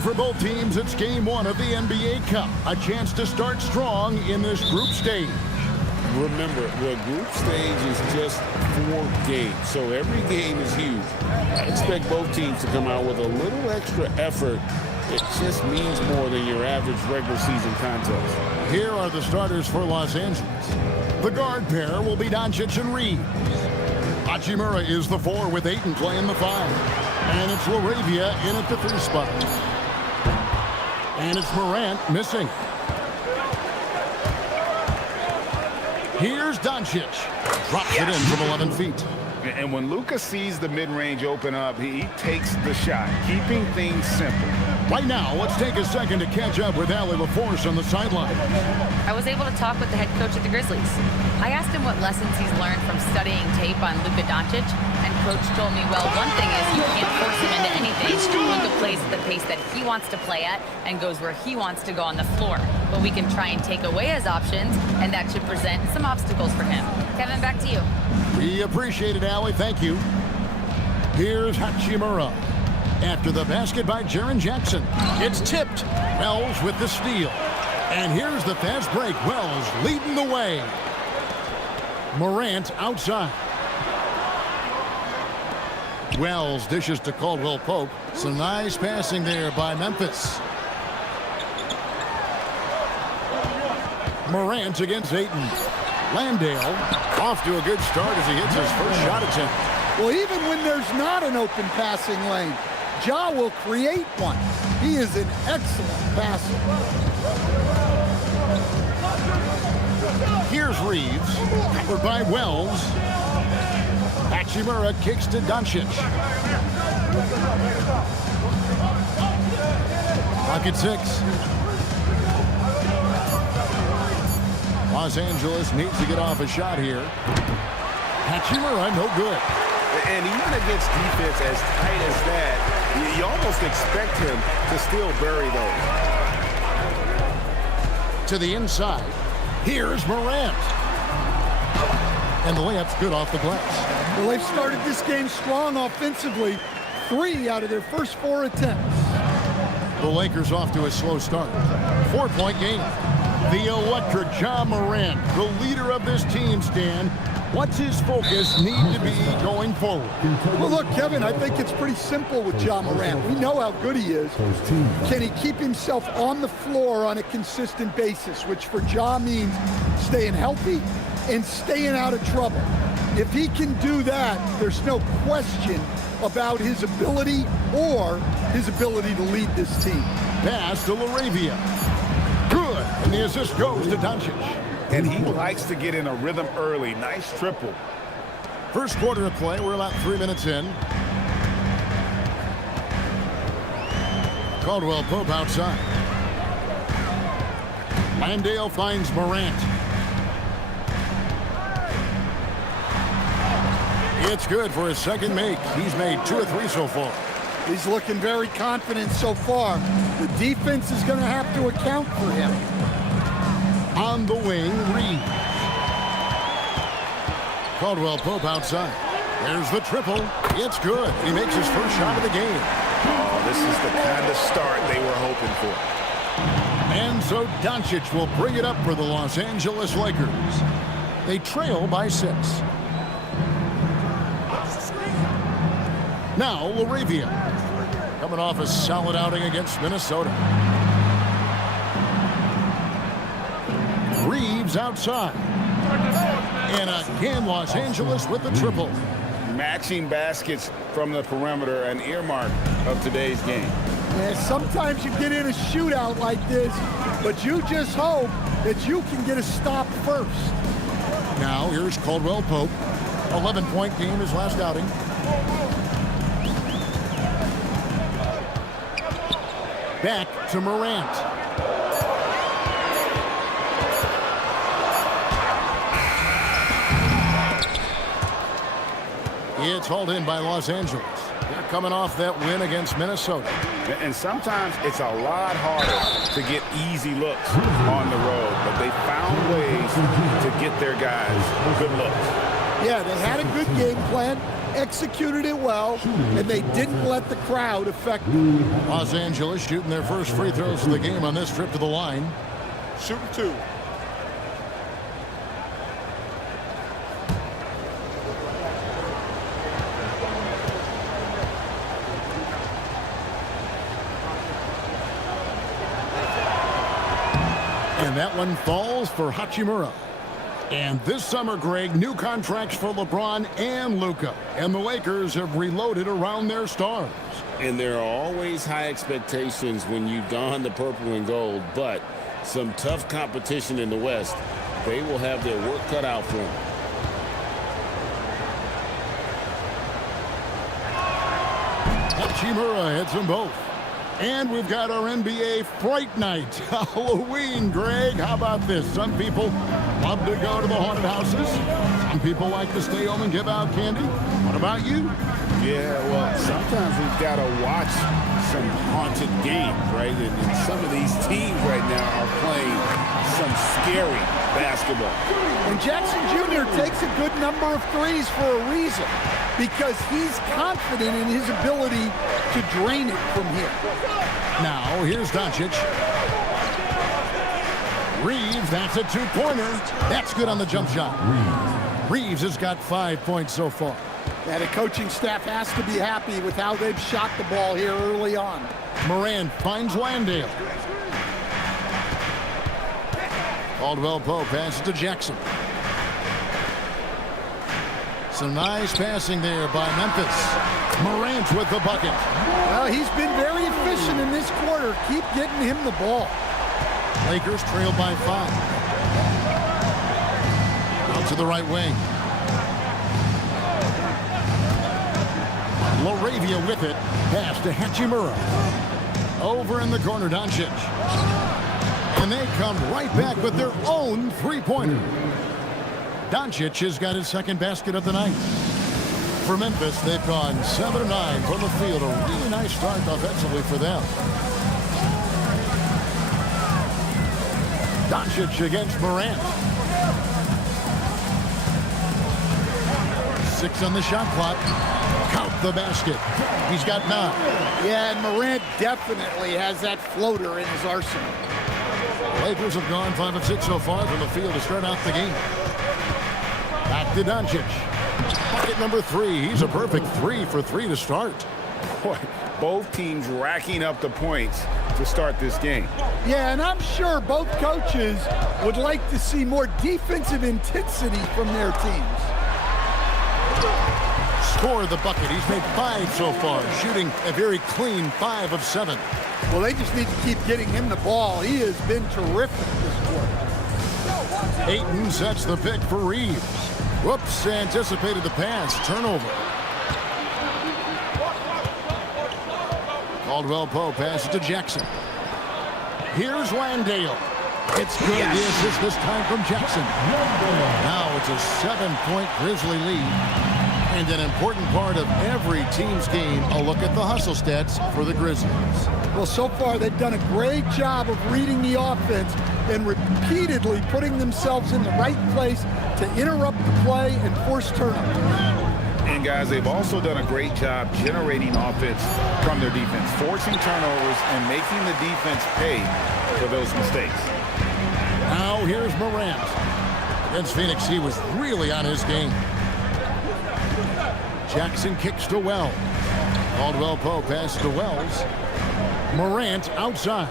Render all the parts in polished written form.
For both teams, it's game one of the NBA Cup. A chance to start strong in this group stage. Remember, the group stage is just 4 games, so every game is huge. I expect both teams to come out with a little extra effort. It just means more than your average regular season contest. Here are the starters for Los Angeles. The guard pair will be Doncic and Reeves. Hachimura is the 4 with Ayton playing the 5. And it's LaRavia in at the 3 spot. And it's Morant missing. Here's Doncic. Drops it in from 11 feet. And when Luka sees the mid-range open up, he takes the shot, keeping things simple. Right now, let's take a second to catch up with Allie LaForce on the sideline. I was able to talk with the head coach of the Grizzlies. I asked him what lessons he's learned from studying tape on Luka Doncic, and Coach told me, well, one thing is you can't force him into anything. Luka plays at the pace that he wants to play at and goes where he wants to go on the floor. But we can try and take away his options, and that should present some obstacles for him. Kevin, back to you. We appreciate it, Allie. Thank you. Here's Hachimura. After the basket by Jaren Jackson. It's tipped. Wells with the steal. And here's the fast break. Wells leading the way. Morant outside. Wells dishes to Caldwell Pope. Some nice passing there by Memphis. Morant against Ayton. Landale off to a good start as he hits his first shot attempt. Well, even when there's not an open passing lane, Ja will create one. He is an excellent passer. Here's Reeves, covered by Wells. Hachimura kicks to Doncic. Clock at 6. Los Angeles needs to get off a shot here. Hachimura, no good. And even against defense as tight as that, you almost expect him to still bury those. To the inside. Here's Morant. And the layup's good off the glass. Well, they've started this game strong offensively. 3 out of their first 4 attempts. The Lakers off to a slow start. 4-point game. The electric Ja Morant, the leader of this team, Stan. What's his focus need to be going forward? Well, look, Kevin, I think it's pretty simple with Ja Morant. We know how good he is. Can he keep himself on the floor on a consistent basis, which for Ja means staying healthy and staying out of trouble. If he can do that, there's no question about his ability or his ability to lead this team. Pass to LaRavia. Good. And the assist goes to Doncic. And he likes to get in a rhythm early. Nice triple. First quarter of play. We're about 3 minutes in. Caldwell Pope outside. Landale finds Morant. It's good for his second make. He's made 2 of 3 so far. He's looking very confident so far. The defense is going to have to account for him. On the wing, Reeves. Caldwell Pope outside. There's the triple. It's good. He makes his first shot of the game. Oh, this is the kind of start they were hoping for. And so Doncic will bring it up for the Los Angeles Lakers. They trail by 6. Now LaRavia, coming off a solid outing against Minnesota. Reeves outside. And again, Los Angeles with the triple. Matching baskets from the perimeter, an earmark of today's game. Yeah, sometimes you get in a shootout like this, but you just hope that you can get a stop first. Now here's Caldwell Pope. 11-point game his last outing. Back to Morant. It's hauled in by Los Angeles. They're coming off that win against Minnesota. And sometimes it's a lot harder to get easy looks on the road, but they found ways to get their guys good looks. Yeah, they had a good game plan. executed it well, and they didn't let the crowd affect them. Los Angeles shooting their first free throws of the game on this trip to the line. Shooting 2. And that one falls for Hachimura. And this summer, Greg, new contracts for LeBron and Luka. And the Lakers have reloaded around their stars. And there are always high expectations when you don the purple and gold, but some tough competition in the West. They will have their work cut out for them. Hachimura hits them both. And we've got our NBA Fright Night. Halloween, Greg. How about this? Some people love to go to the haunted houses. Some people like to stay home and give out candy. What about you? Yeah, well, sometimes we've got to watch some haunted games, right? And some of these teams right now are playing some scary basketball. And Jackson Jr. takes a good number of threes for a reason, because he's confident in his ability to drain it from here. Now, here's Doncic. Reeves, that's a two-pointer. That's good on the jump shot. Reeves has got 5 points so far. And the coaching staff has to be happy with how they've shot the ball here early on. Morant finds Landale. Caldwell Pope passes to Jackson. Some nice passing there by Memphis. Morant with the bucket. Well, he's been very efficient in this quarter. Keep getting him the ball. Lakers trail by 5. Out to the right wing. Laravia with it. Pass to Hachimura. Over in the corner, Doncic. And they come right back with their own three-pointer. Doncic has got his second basket of the night. For Memphis, they've gone 7-9 from the field. A really nice start offensively for them. Doncic against Morant. 6 on the shot clock. Count the basket. He's got 9. Yeah, and Morant definitely has that floater in his arsenal. Lakers have gone 5 of 6 so far from the field to start out the game. Back to Doncic. Bucket number 3. He's a perfect 3 for 3 to start. Boy, both teams racking up the points to start this game. Yeah, and I'm sure both coaches would like to see more defensive intensity from their teams. Score the bucket. He's made 5 so far, shooting a very clean 5 of 7. Well, they just need to keep getting him the ball. He has been terrific this quarter. Ayton sets the pick for Reeves. Whoops, anticipated the pass. Turnover. Caldwell Pope passes to Jackson. Here's Landale. It's good. The assist this time from Jackson. Now it's a 7-point Grizzly lead. And an important part of every team's game, a look at the hustle stats for the Grizzlies. Well, so far they've done a great job of reading the offense and repeatedly putting themselves in the right place to interrupt the play and force turnovers. And guys, they've also done a great job generating offense from their defense, forcing turnovers and making the defense pay for those mistakes. Now here's Morant. Against Phoenix, he was really on his game. Jackson kicks to Wells. Caldwell Pope passes to Wells. Morant outside.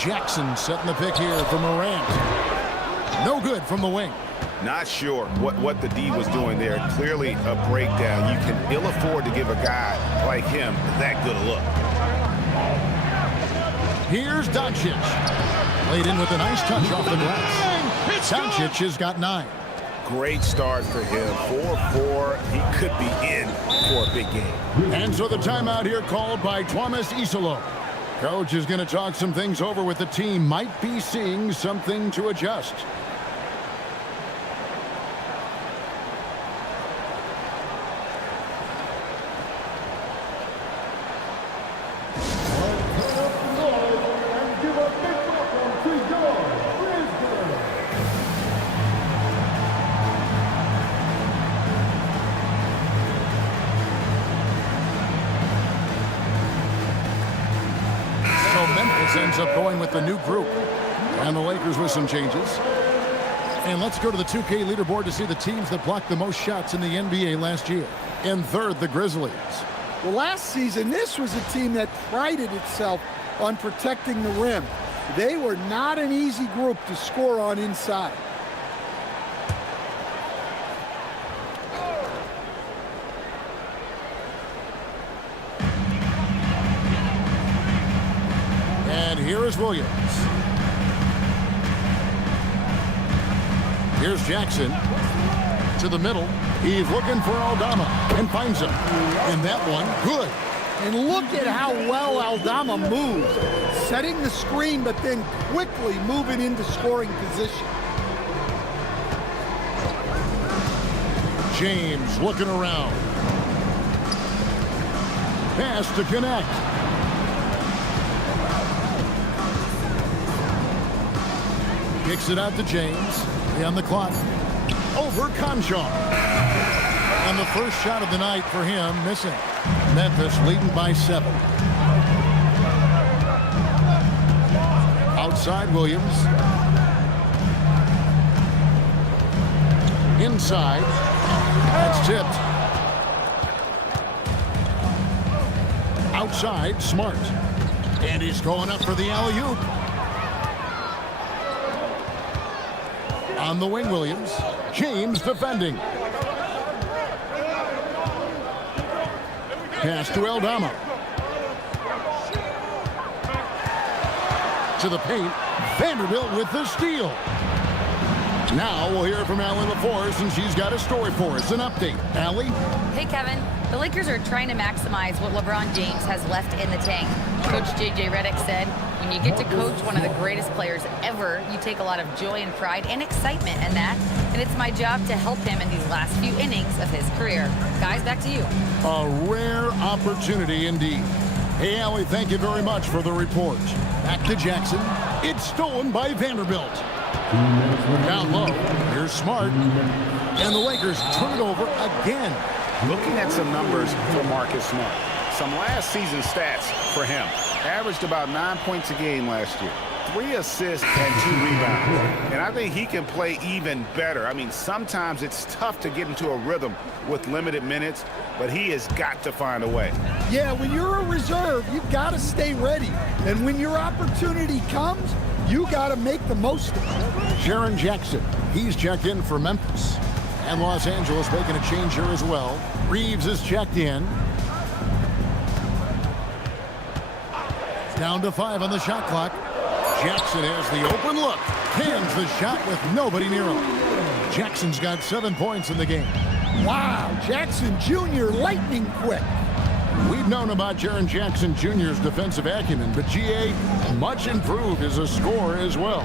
Jackson setting the pick here for Morant. No good from the wing. Not sure what the D was doing there. Clearly a breakdown. You can ill afford to give a guy like him that good a look. Here's Doncic. Laid in with a nice touch off the glass. Doncic has got 9. Great start for him. 4-4. He could be in for a big game. And so the timeout here called by Thomas Isolo. Coach is going to talk some things over with the team. Might be seeing something to adjust. Memphis ends up going with the new group. And the Lakers with some changes. And let's go to the 2K leaderboard to see the teams that blocked the most shots in the NBA last year. In third, the Grizzlies. Well, last season, this was a team that prided itself on protecting the rim. They were not an easy group to score on inside. And here is Williams. Here's Jackson to the middle. He's looking for Aldama and finds him. And that one, good. And look at how well Aldama moves, setting the screen, but then quickly moving into scoring position. James looking around. Pass to connect. Kicks it out to James. On the clock. Over Conchon. And the first shot of the night for him missing. Memphis leading by 7. Outside Williams. Inside. That's tipped. Outside Smart. And he's going up for the alley-oop. On the wing, Williams. James defending. Pass to Aldama. To the paint. Vanderbilt with the steal. Now we'll hear from Allie LaForce, and she's got a story for us. An update. Allie? Hey, Kevin. The Lakers are trying to maximize what LeBron James has left in the tank. Coach J.J. Redick said, when you get to coach one of the greatest players ever, you take a lot of joy and pride and excitement in that. And it's my job to help him in these last few innings of his career. Guys, back to you. A rare opportunity indeed. Hey, Allie, thank you very much for the report. Back to Jackson. It's stolen by Vanderbilt. Down low. Here's Smart. And the Lakers turn it over again. Looking at some numbers for Marcus Smart. Some last season stats for him. Averaged about 9 points a game last year. 3 assists and 2 rebounds. And I think he can play even better. I mean, sometimes it's tough to get into a rhythm with limited minutes, but he has got to find a way. Yeah, when you're a reserve, you've got to stay ready. And when your opportunity comes, you got to make the most of it. Jaren Jackson, he's checked in for Memphis. And Los Angeles making a change here as well. Reeves is checked in. Down to 5 on the shot clock. Jackson has the open look. Cans the shot with nobody near him. Jackson's got 7 points in the game. Wow, Jackson Jr. lightning quick. We've known about Jaren Jackson Jr.'s defensive acumen, but G.A. much improved as a scorer as well.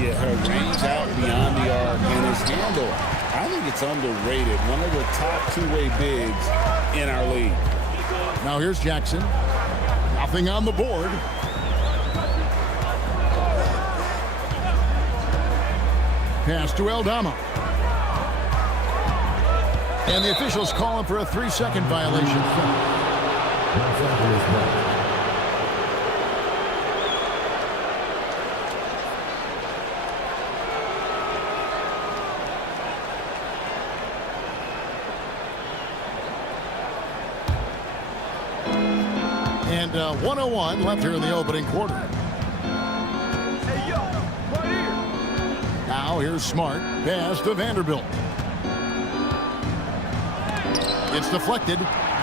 Yeah, her range out beyond the arc and his handle. I think it's underrated. One of the top two-way bigs in our league. Now here's Jackson. Nothing on the board. Pass to Aldama. And the officials calling for a 3-second violation. And 1:01 left here in the opening quarter. Now here's Smart. Pass to Vanderbilt. It's deflected.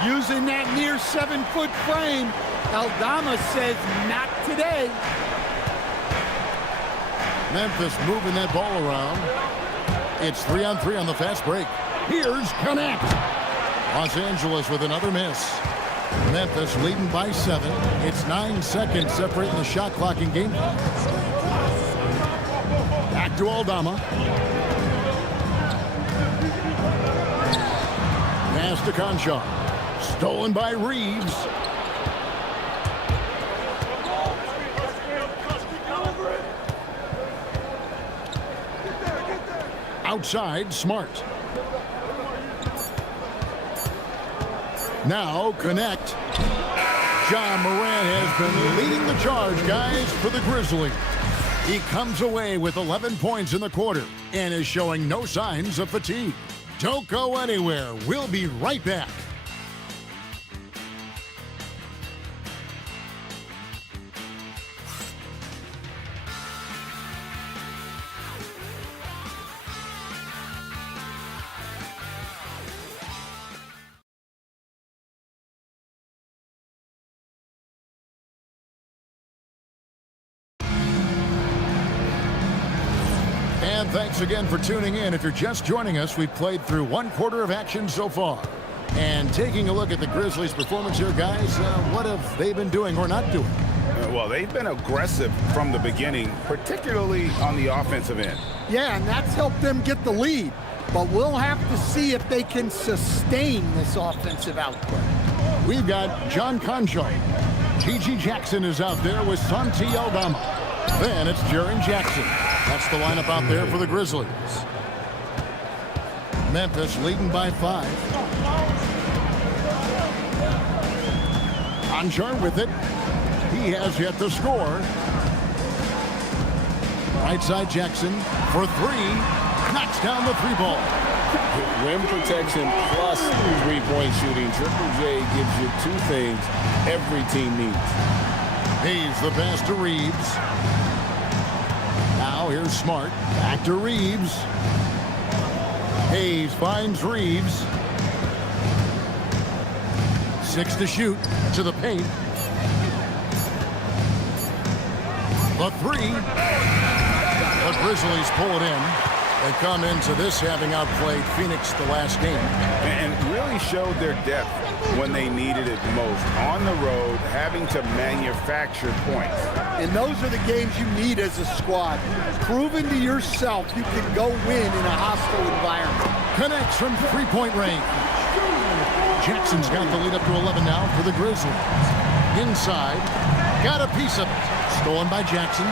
Using that near 7-foot frame, Aldama says not today. Memphis moving that ball around. It's 3-on-3 on the fast break. Here's Connect. Los Angeles with another miss. Memphis leading by 7. It's 9 seconds separating the shot clock and game clock. Back to Aldama. Pass to Conchon. Stolen by Reeves. Outside, Smart. Now Connect. Ja Morant has been leading the charge, guys, for the Grizzlies. He comes away with 11 points in the quarter and is showing no signs of fatigue. Don't go anywhere. We'll be right back. And thanks again for tuning in. If you're just joining us, we've played through one quarter of action so far. And taking a look at the Grizzlies' performance here, guys, what have they been doing or not doing? Well, they've been aggressive from the beginning, particularly on the offensive end. Yeah, and that's helped them get the lead. But we'll have to see if they can sustain this offensive output. We've got John Concho. G.G. Jackson is out there with Santi Aldama. Then it's Jaren Jackson. That's the lineup out there for the Grizzlies. Memphis leading by 5. Anjar with it. He has yet to score. Right side Jackson for 3. Knocks down the 3-ball. Rim protection plus three-point shooting. Triple J gives you 2 things every team needs. He's the pass to Reeves. Now here's Smart. Back to Reeves. Hayes finds Reeves. 6 to shoot. To the paint. The 3. The Grizzlies pull it in. They come into this having outplayed Phoenix the last game. And really showed their depth when they needed it most. On the road, having to manufacture points. And those are the games you need as a squad. Proving to yourself you can go win in a hostile environment. Connects from 3-point range. Jackson's got the lead up to 11 now for the Grizzlies. Inside. Got a piece of it. Stolen by Jackson.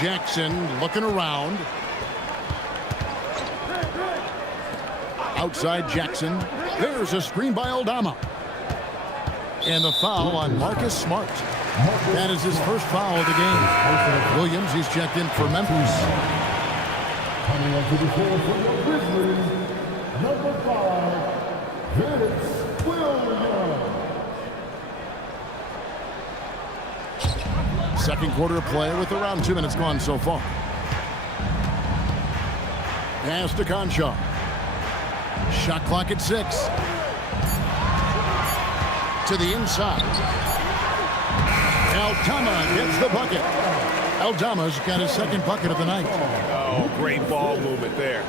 Jackson looking around. Outside Jackson. There's a screen by Aldama. And the foul on Marcus Smart. That is his first foul of the game. Williams, he's checked in for Memphis. Coming up to the floor for the Grizzlies, number 5, Memphis Williams. Second quarter of play with around 2 minutes gone so far. Pass to Concho. Shot clock at 6. To the inside. Aldama gets the bucket. Aldama's got his second bucket of the night. Oh, great ball movement there.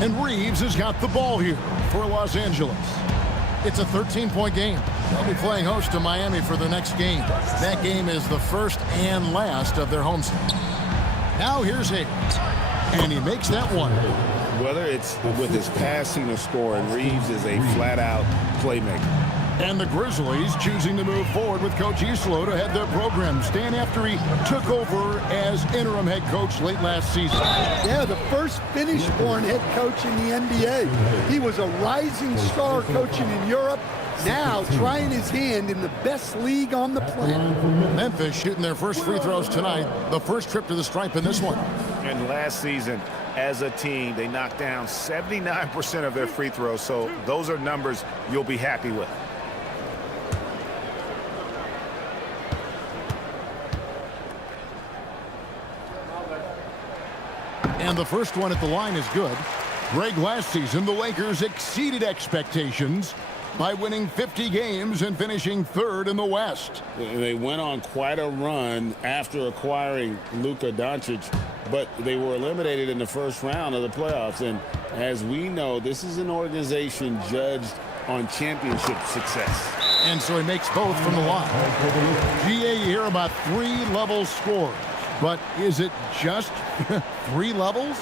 And Reeves has got the ball here for Los Angeles. It's a 13-point game. They'll be playing host to Miami for the next game. That game is the first and last of their homestand. Now here's Hayes. And he makes that one. Whether it's with his passing or scoring, Reeves is a flat-out playmaker. And the Grizzlies choosing to move forward with Coach Islo to head their program. Stan after he took over as interim head coach late last season. Yeah, the first Finnish-born head coach in the NBA. He was a rising star coaching in Europe. Now trying his hand in the best league on the planet. Memphis shooting their first free throws tonight. The first trip to the stripe in this one. And last season, as a team, they knocked down 79% of their free throws. So those are numbers you'll be happy with. And the first one at the line is good. Greg, last season, the Lakers exceeded expectations by winning 50 games and finishing 3rd in the West. They went on quite a run after acquiring Luka Doncic, but they were eliminated in the first round of the playoffs. And as we know, this is an organization judged on championship success. And so he makes both from the line. GA, you hear about 3-level scores, but is it just 3 levels?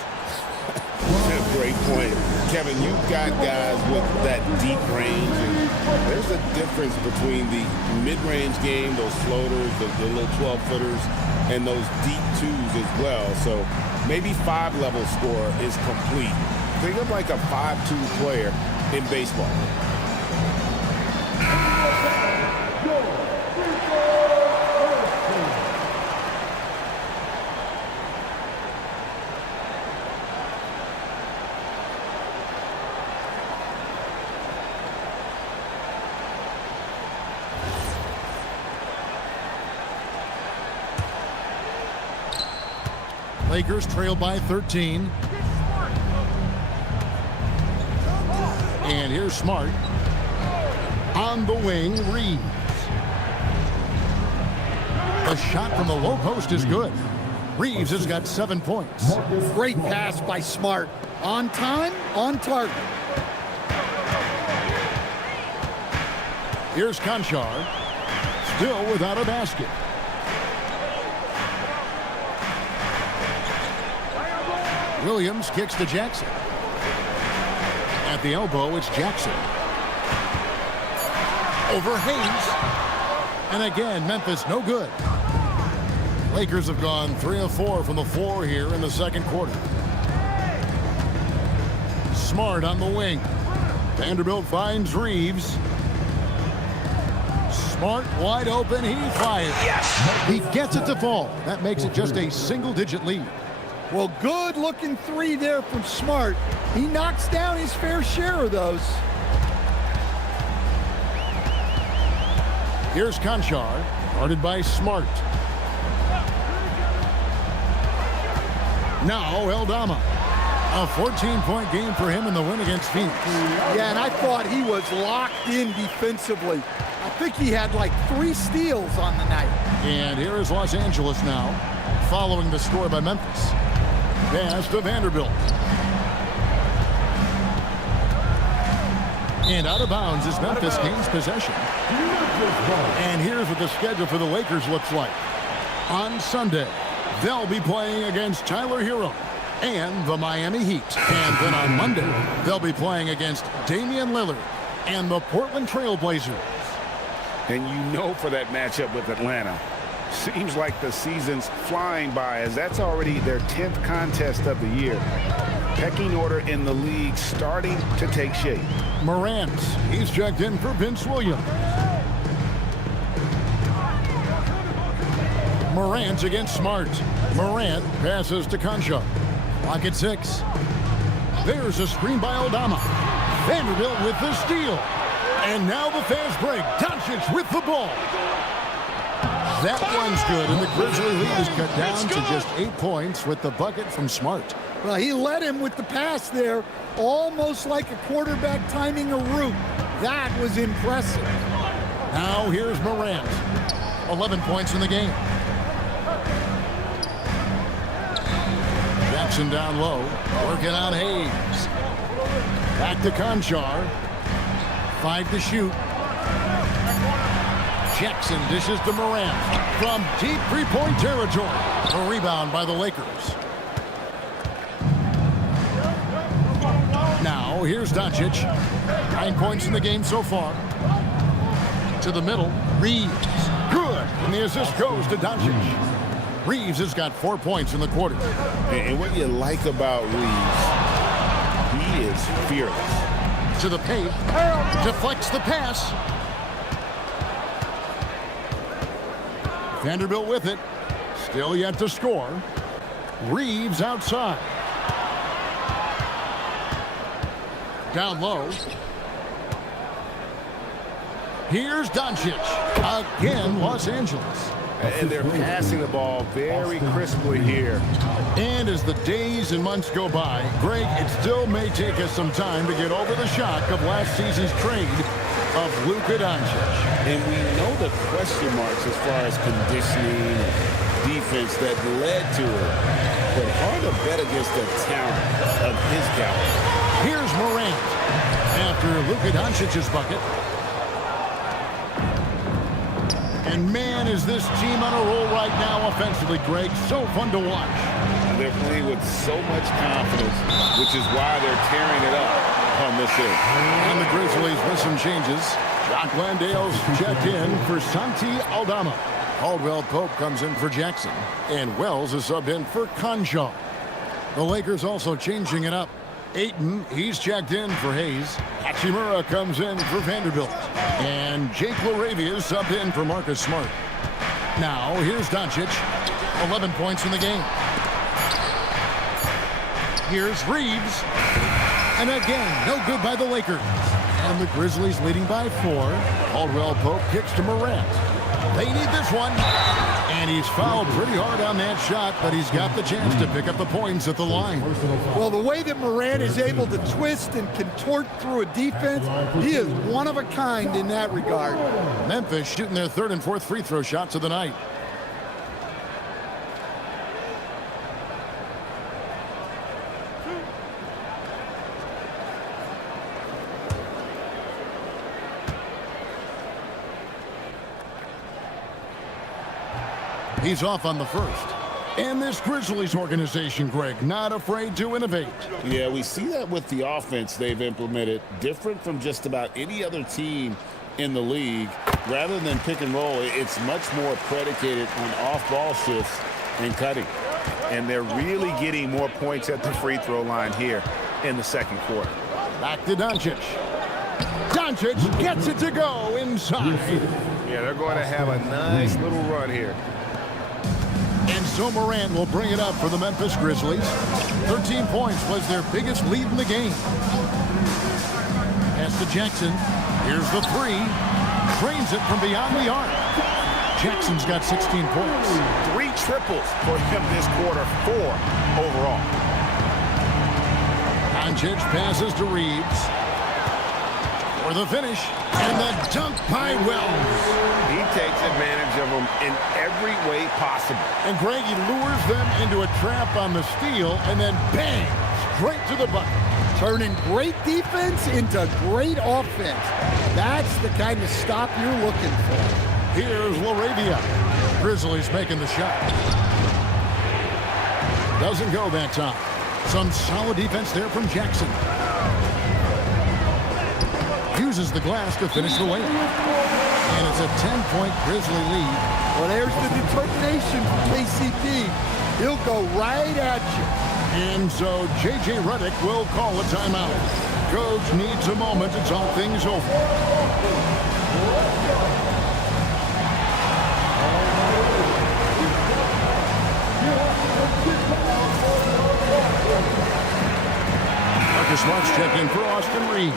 Great point. Kevin, you've got guys with that deep range, and there's a difference between the mid-range game, those floaters, the little 12-footers, and those deep 2s as well. So maybe 5-level score is complete. Think of like a 5-2 player in baseball. Lakers trail by 13. And here's Smart. On the wing, Reeves. The shot from the low post is good. Reeves has got 7 points. Great pass by Smart. On time, on target. Here's Conchar. Still without a basket. Williams kicks to Jackson. At the elbow, it's Jackson. Over Hayes. And again, Memphis no good. Lakers have gone 3 of 4 from the floor here in the second quarter. Smart on the wing. Vanderbilt finds Reeves. Smart wide open. He fires. Yes! He gets it to fall. That makes it just a single-digit lead. Well, good-looking three there from Smart. He knocks down his fair share of those. Here's Conchar, guarded by Smart. Now Eldama. A 14-point game for him in the win against Phoenix. Yeah, and I thought he was locked in defensively. I think he had like 3 steals on the night. And here is Los Angeles now, following the score by Memphis. Pass to Vanderbilt. And out of bounds as Memphis gains possession. And here's what the schedule for the Lakers looks like. On Sunday, they'll be playing against Tyler Hero and the Miami Heat. And then on Monday, they'll be playing against Damian Lillard and the Portland Trail Blazers. And you know for that matchup with Atlanta, seems like the season's flying by, as that's already their 10th contest of the year. Pecking order in the league starting to take shape. Morant, he's checked in for Vince Williams. Morant against Smart. Morant passes to Concha. Clock at 6. There's a screen by Eldama. Vanderbilt with the steal. And now the fast break. Doncic with the ball. That one's good, and the Grizzly lead is cut down to just 8 points with the bucket from Smart. Well, he led him with the pass there, almost like a quarterback timing a route. That was impressive. Now here's Morant. 11 points in the game. Jackson down low, working on Hayes. Back to Conchar. 5 to shoot. Jackson dishes to Morant from deep three-point territory. A rebound by the Lakers. Now here's Doncic. 9 points in the game so far. To the middle, Reeves. Good. And the assist goes to Doncic. Reeves has got 4 points in the quarter. And what you like about Reeves, he is fearless. To the paint. Deflects the pass. Vanderbilt with it. Still yet to score. Reeves outside. Down low. Here's Doncic. Again, Los Angeles. And they're passing the ball very crisply here. And as the days and months go by, Greg, it still may take us some time to get over the shock of last season's trade of Luka Doncic. And we know the question marks as far as conditioning and defense that led to it. But hard to bet against the talent of his caliber. Here's Morant after Luka Doncic's bucket. And man, is this team on a roll right now offensively, Greg. So fun to watch. They're playing with so much confidence, which is why they're tearing it up on this end. And the Grizzlies with some changes. Jock Landale's checked in for Santi Aldama. Caldwell Pope comes in for Jackson. And Wells is subbed in for Concha. The Lakers also changing it up. Ayton, he's checked in for Hayes. Hachimura comes in for Vanderbilt. And Jake LaRavia is subbed in for Marcus Smart. Now, here's Doncic. 11 points in the game. Here's Reeves. And again, no good by the Lakers. And the Grizzlies leading by 4. Caldwell Pope kicks to Morant. They need this one. And he's fouled pretty hard on that shot, but he's got the chance to pick up the points at the line. Well, the way that Morant is able to twist and contort through a defense, he is one of a kind in that regard. Memphis shooting their third and fourth free throw shots of the night. He's off on the first. And this Grizzlies organization, Greg, not afraid to innovate. Yeah, we see that with the offense they've implemented, different from just about any other team in the league. Rather than pick and roll, it's much more predicated on off-ball shifts and cutting. And they're really getting more points at the free throw line here in the second quarter. Back to Doncic. Doncic gets it to go inside. Yeah, they're going to have a nice little run here. And so Morant will bring it up for the Memphis Grizzlies. 13 points was their biggest lead in the game. Pass to Jackson. Here's the three. Trains it from beyond the arc. Jackson's got 16 points. 3 triples for him this quarter, 4 overall. Doncic passes to Reeves. For the finish. And the dunk by Wells. He takes advantage of them in every way possible. And Greg, he lures them into a trap on the steal and then bang, straight to the bucket. Turning great defense into great offense. That's the kind of stop you're looking for. Here's LaRavia. Grizzlies making the shot. Doesn't go that time. Some solid defense there from Jackson. Uses the glass to finish the layup. And it's a 10-point Grizzly lead. Well, there's the determination from KCP. He'll go right at you. And so J.J. Redick will call a timeout. Coach needs a moment to talk things over. Marcus Smart's checking for Austin Reed.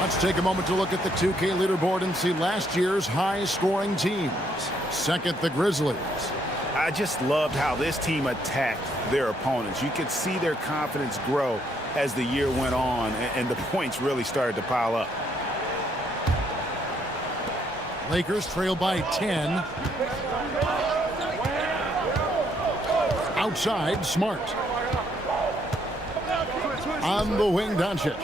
Let's take a moment to look at the 2K leaderboard and see last year's high-scoring teams. Second, the Grizzlies. I just loved how this team attacked their opponents. You could see their confidence grow as the year went on, and the points really started to pile up. Lakers trail by 10. Outside, Smart. On the wing, Doncic.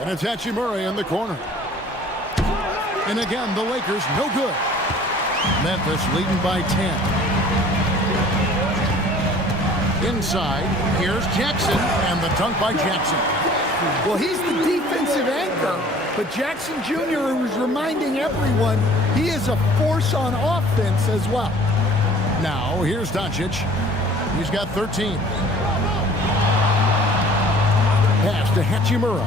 And it's Hachimura in the corner. And again, the Lakers no good. Memphis leading by 10. Inside, here's Jackson, and the dunk by Jackson. Well, he's the defensive anchor, but Jackson Jr. was reminding everyone he is a force on offense as well. Now, here's Doncic. He's got 13. Pass to Hachimura.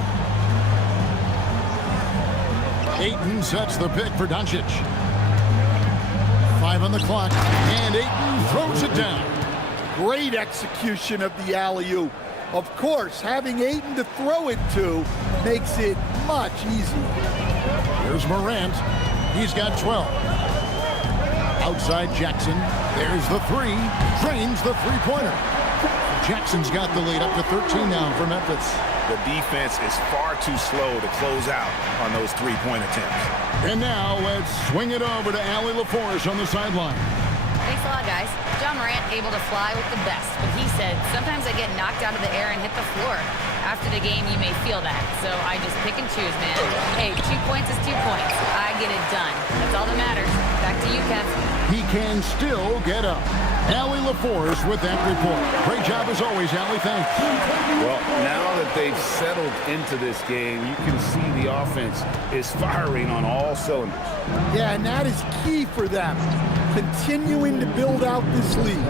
Ayton sets the pick for Doncic. 5 on the clock, and Ayton throws it down. Great execution of the alley-oop. Of course, having Ayton to throw it to makes it much easier. Here's Morant. He's got 12. Outside Jackson. There's the three. Drains the three-pointer. Jackson's got the lead up to 13 now for Memphis. The defense is far too slow to close out on those three-point attempts. And now let's swing it over to Allie LaForest on the sideline. Thanks a lot, guys. John Morant able to fly with the best, but he said, sometimes I get knocked out of the air and hit the floor. After the game, you may feel that, so I just pick and choose, man. Hey, 2 points is 2 points. I get it done. That's all that matters. Back to you, Kev. He can still get up. Allie LaForest with that report. Great job as always, Allie. Thanks. Well, now that they've settled into this game, you can see the offense is firing on all cylinders. Yeah, and that is key for them, continuing to build out this lead.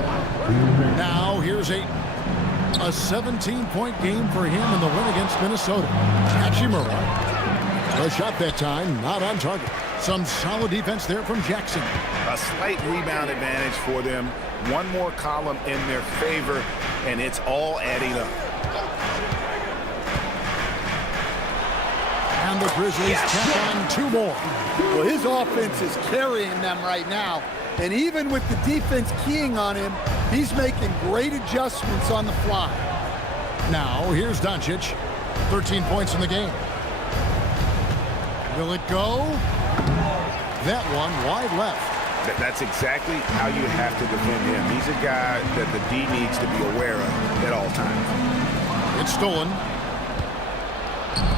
Now, here's a 17-point game for him in the win against Minnesota. Hachimura. The shot that time, not on target. Some solid defense there from Jackson. A slight rebound advantage for them. One more column in their favor, and it's all adding up. And the Grizzlies tack on 2 more. Well, his offense is carrying them right now. And even with the defense keying on him, he's making great adjustments on the fly. Now, here's Doncic. 13 points in the game. Will it go? That one wide left. That's exactly how you have to defend him. He's a guy that the D needs to be aware of at all times. It's stolen.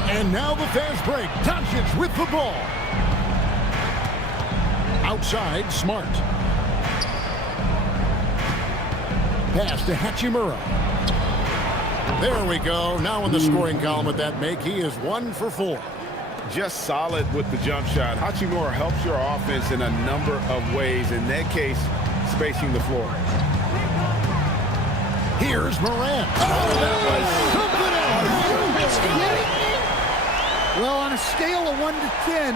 And now the fast break. Doncic with the ball. Outside, Smart. Pass to Hachimura. There we go. Now in the scoring column with that make, he is 1 for 4. Just solid with the jump shot. Hachimura helps your offense in a number of ways. In that case, spacing the floor. Here's Morant. Oh, that was something else. Well, on a scale of 1 to 10,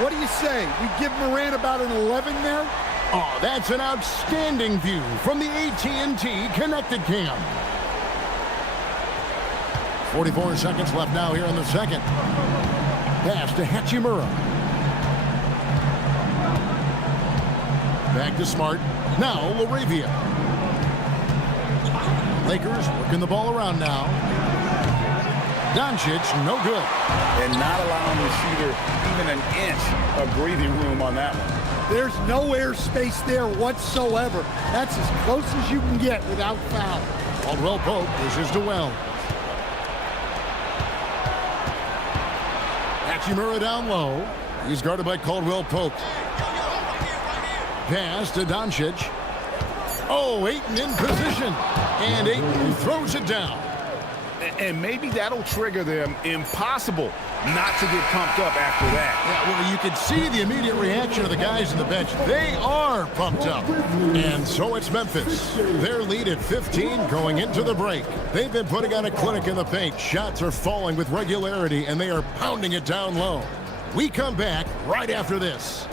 what do you say? We give Morant about an 11 there? Oh, that's an outstanding view from the AT&T Connected Cam. 44 seconds left now here in the second. Pass to Hachimura. Back to Smart. Now LaRavia. Lakers working the ball around now. Doncic, no good. And not allowing the shooter even an inch of breathing room on that one. There's no air space there whatsoever. That's as close as you can get without foul. Caldwell Pope pushes to Wells. Hachimura down low. He's guarded by Caldwell Pope. Pass to Doncic. Oh, Ayton in position. And Ayton throws it down. And maybe that'll trigger them. Impossible not to get pumped up after that. Yeah, well, you can see the immediate reaction of the guys on the bench. They are pumped up. And so it's Memphis. Their lead at 15 going into the break. They've been putting on a clinic in the paint. Shots are falling with regularity, and they are pounding it down low. We come back right after this.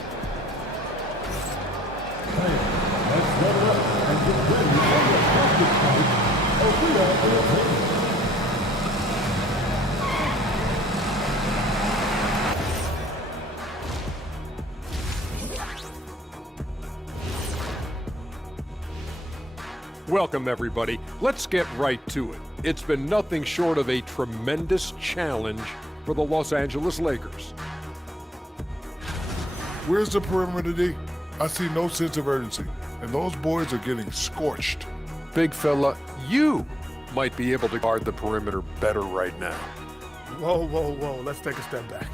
Welcome, everybody. Let's get right to it. It's been nothing short of a tremendous challenge for the Los Angeles Lakers. Where's the perimeter D? I see no sense of urgency, and those boys are getting scorched. Big fella, you might be able to guard the perimeter better right now. Whoa, whoa, whoa. Let's take a step back.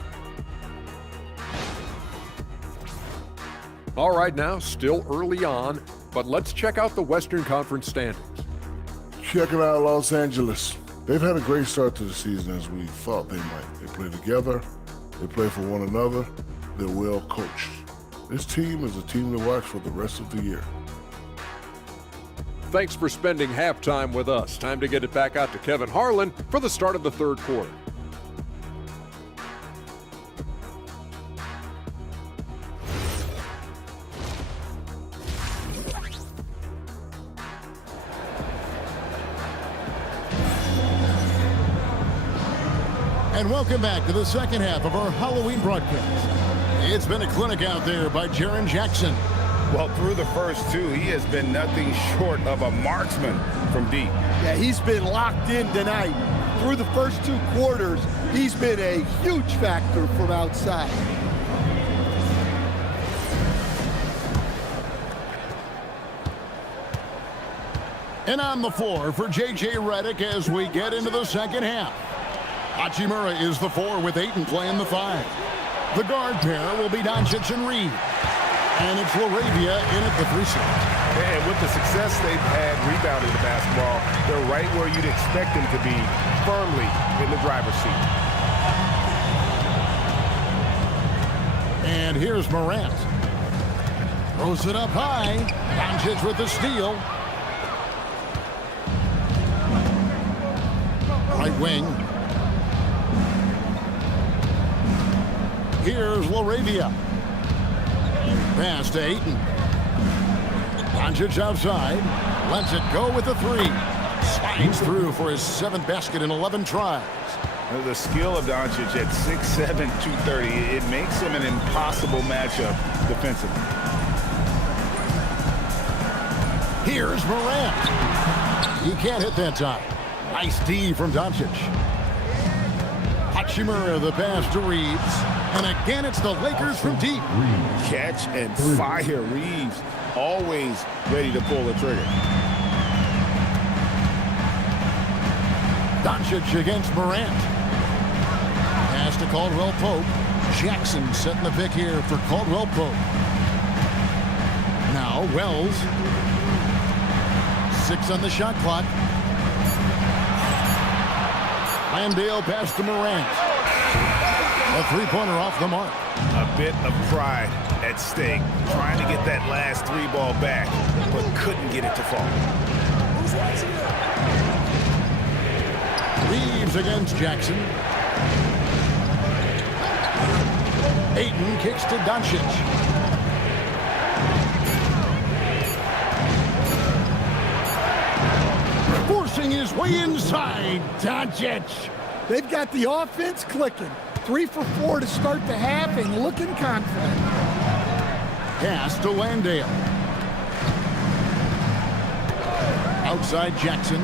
All right, now, still early on, but let's check out the Western Conference standings. Checking out Los Angeles. They've had a great start to the season as we thought they might. They play together, they play for one another, they're well coached. This team is a team to watch for the rest of the year. Thanks for spending halftime with us. Time to get it back out to Kevin Harlan for the start of the third quarter. And welcome back to the second half of our Halloween broadcast. It's been a clinic out there by Jaren Jackson. Well, through the first two, he has been nothing short of a marksman from deep. Yeah, he's been locked in tonight. Through the first 2 quarters, he's been a huge factor from outside. And on the floor for J.J. Redick as we get into the second half. Hachimura is the 4 with Ayton playing the 5. The guard pair will be Doncic and Reed. And it's LaRavia in at the 3 slot. And with the success they've had rebounding the basketball, they're right where you'd expect them to be, firmly in the driver's seat. And here's Morant. Throws it up high. Doncic with the steal. Right wing. Here's LaRavia. Pass to Ayton. Doncic outside. Lets it go with the 3. Slides through for his 7th basket in 11 tries. The skill of Doncic at 6'7", 230, it makes him an impossible matchup defensively. Here's Morant. He can't hit that time. Nice D from Doncic. Hachimura the pass to Reeves. And again, it's the Lakers from deep. Catch and fire. Reeves always ready to pull the trigger. Doncic against Morant. Pass to Caldwell Pope. Jackson setting the pick here for Caldwell Pope. Now Wells. 6 on the shot clock. Landale pass to Morant. A three-pointer off the mark. A bit of pride at stake, trying to get that last three ball back, but couldn't get it to fall. Reeves against Jackson. Ayton kicks to Doncic. Forcing his way inside. Doncic. They've got the offense clicking. 3 for 4 to start the half and looking confident. Pass to Landale. Outside Jackson.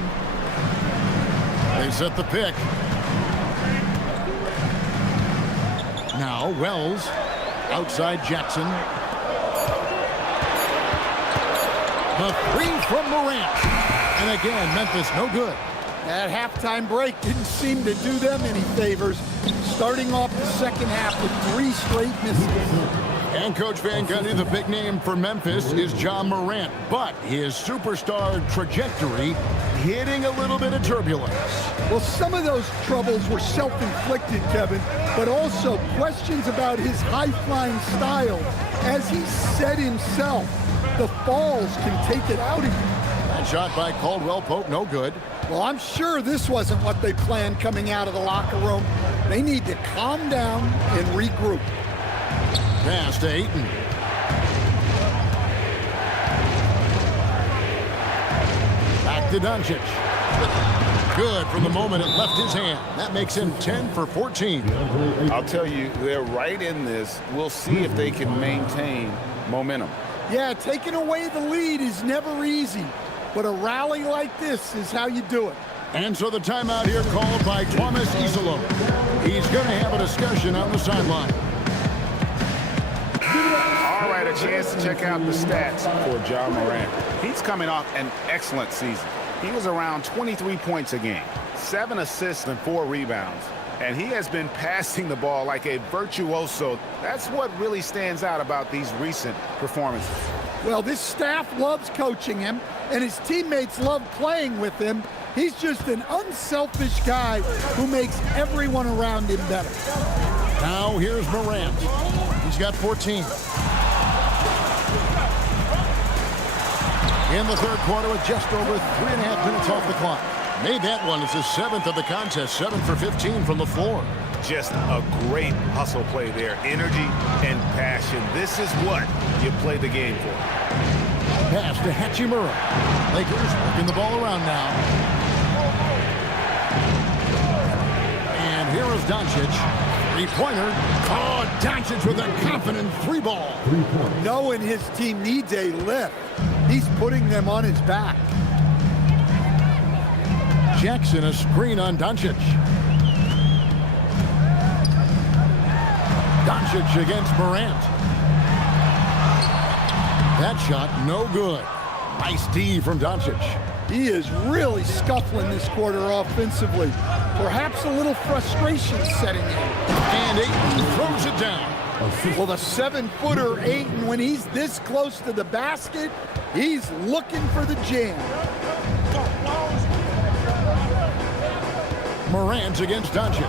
They set the pick. Now Wells. Outside Jackson. The three from Morant. And again, Memphis no good. That halftime break didn't seem to do them any favors. Starting off the second half with 3 straight misses. And Coach Van Gundy, the big name for Memphis is John Morant, but his superstar trajectory hitting a little bit of turbulence. Well, some of those troubles were self-inflicted, Kevin, but also questions about his high-flying style. As he said himself, the falls can take it out of you. That shot by Caldwell Pope, no good. Well, I'm sure this wasn't what they planned coming out of the locker room. They need to calm down and regroup. Pass to Ayton. Back to Doncic. Good from the moment it left his hand. That makes him 10 for 14. I'll tell you, they're right in this. We'll see if they can maintain momentum. Yeah, taking away the lead is never easy, but a rally like this is how you do it. And so the timeout here called by Thomas Isolo. He's going to have a discussion on the sideline. All right, a chance to check out the stats for John Morant. He's coming off an excellent season. He was around 23 points a game, 7 assists and 4 rebounds. And he has been passing the ball like a virtuoso. That's what really stands out about these recent performances. Well, this staff loves coaching him, and his teammates love playing with him. He's just an unselfish guy who makes everyone around him better. Now here's Morant. He's got 14. In the third quarter with just over 3.5 minutes off the clock. Made that one. It's his 7th of the contest, 7 for 15 from the floor. Just a great hustle play there. Energy and passion. This is what you play the game for. Pass to Hachimura. Lakers working the ball around now. And here is Doncic. Three-pointer. Oh, Doncic with a confident 3-ball. Knowing his team needs a lift, he's putting them on his back. Jackson, a screen on Doncic. Doncic against Morant. That shot, no good. Nice D from Doncic. He is really scuffling this quarter offensively. Perhaps a little frustration setting in. And Ayton throws it down. Well, the 7-footer Ayton, when he's this close to the basket, he's looking for the jam. Morant against Doncic.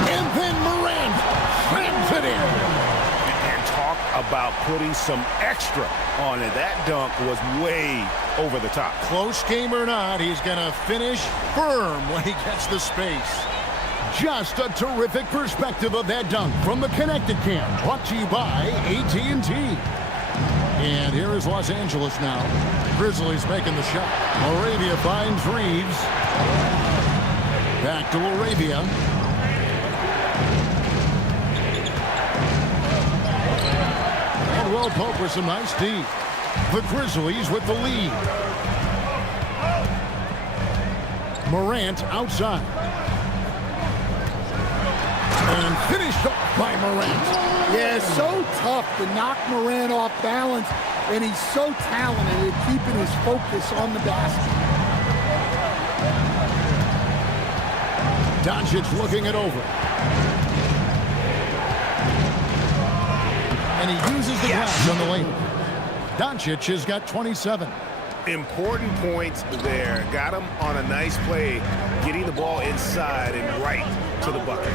And then Morant slams it in. And talk about putting some extra on it. That dunk was way over the top. Close game or not, he's going to finish firm when he gets the space. Just a terrific perspective of that dunk from the Connected Cam, brought to you by AT&T. And here is Los Angeles now. Grizzlies making the shot. Moravia finds Reeves. Back to Laravia. Caldwell Pope with some nice D. The Grizzlies with the lead. Morant outside. And finished off by Morant. Yeah, so tough to knock Morant off balance, and he's so talented at keeping his focus on the basket. Doncic looking it over. And he uses the glass on the lane. Doncic has got 27. Important points there. Got him on a nice play, getting the ball inside and right to the bucket.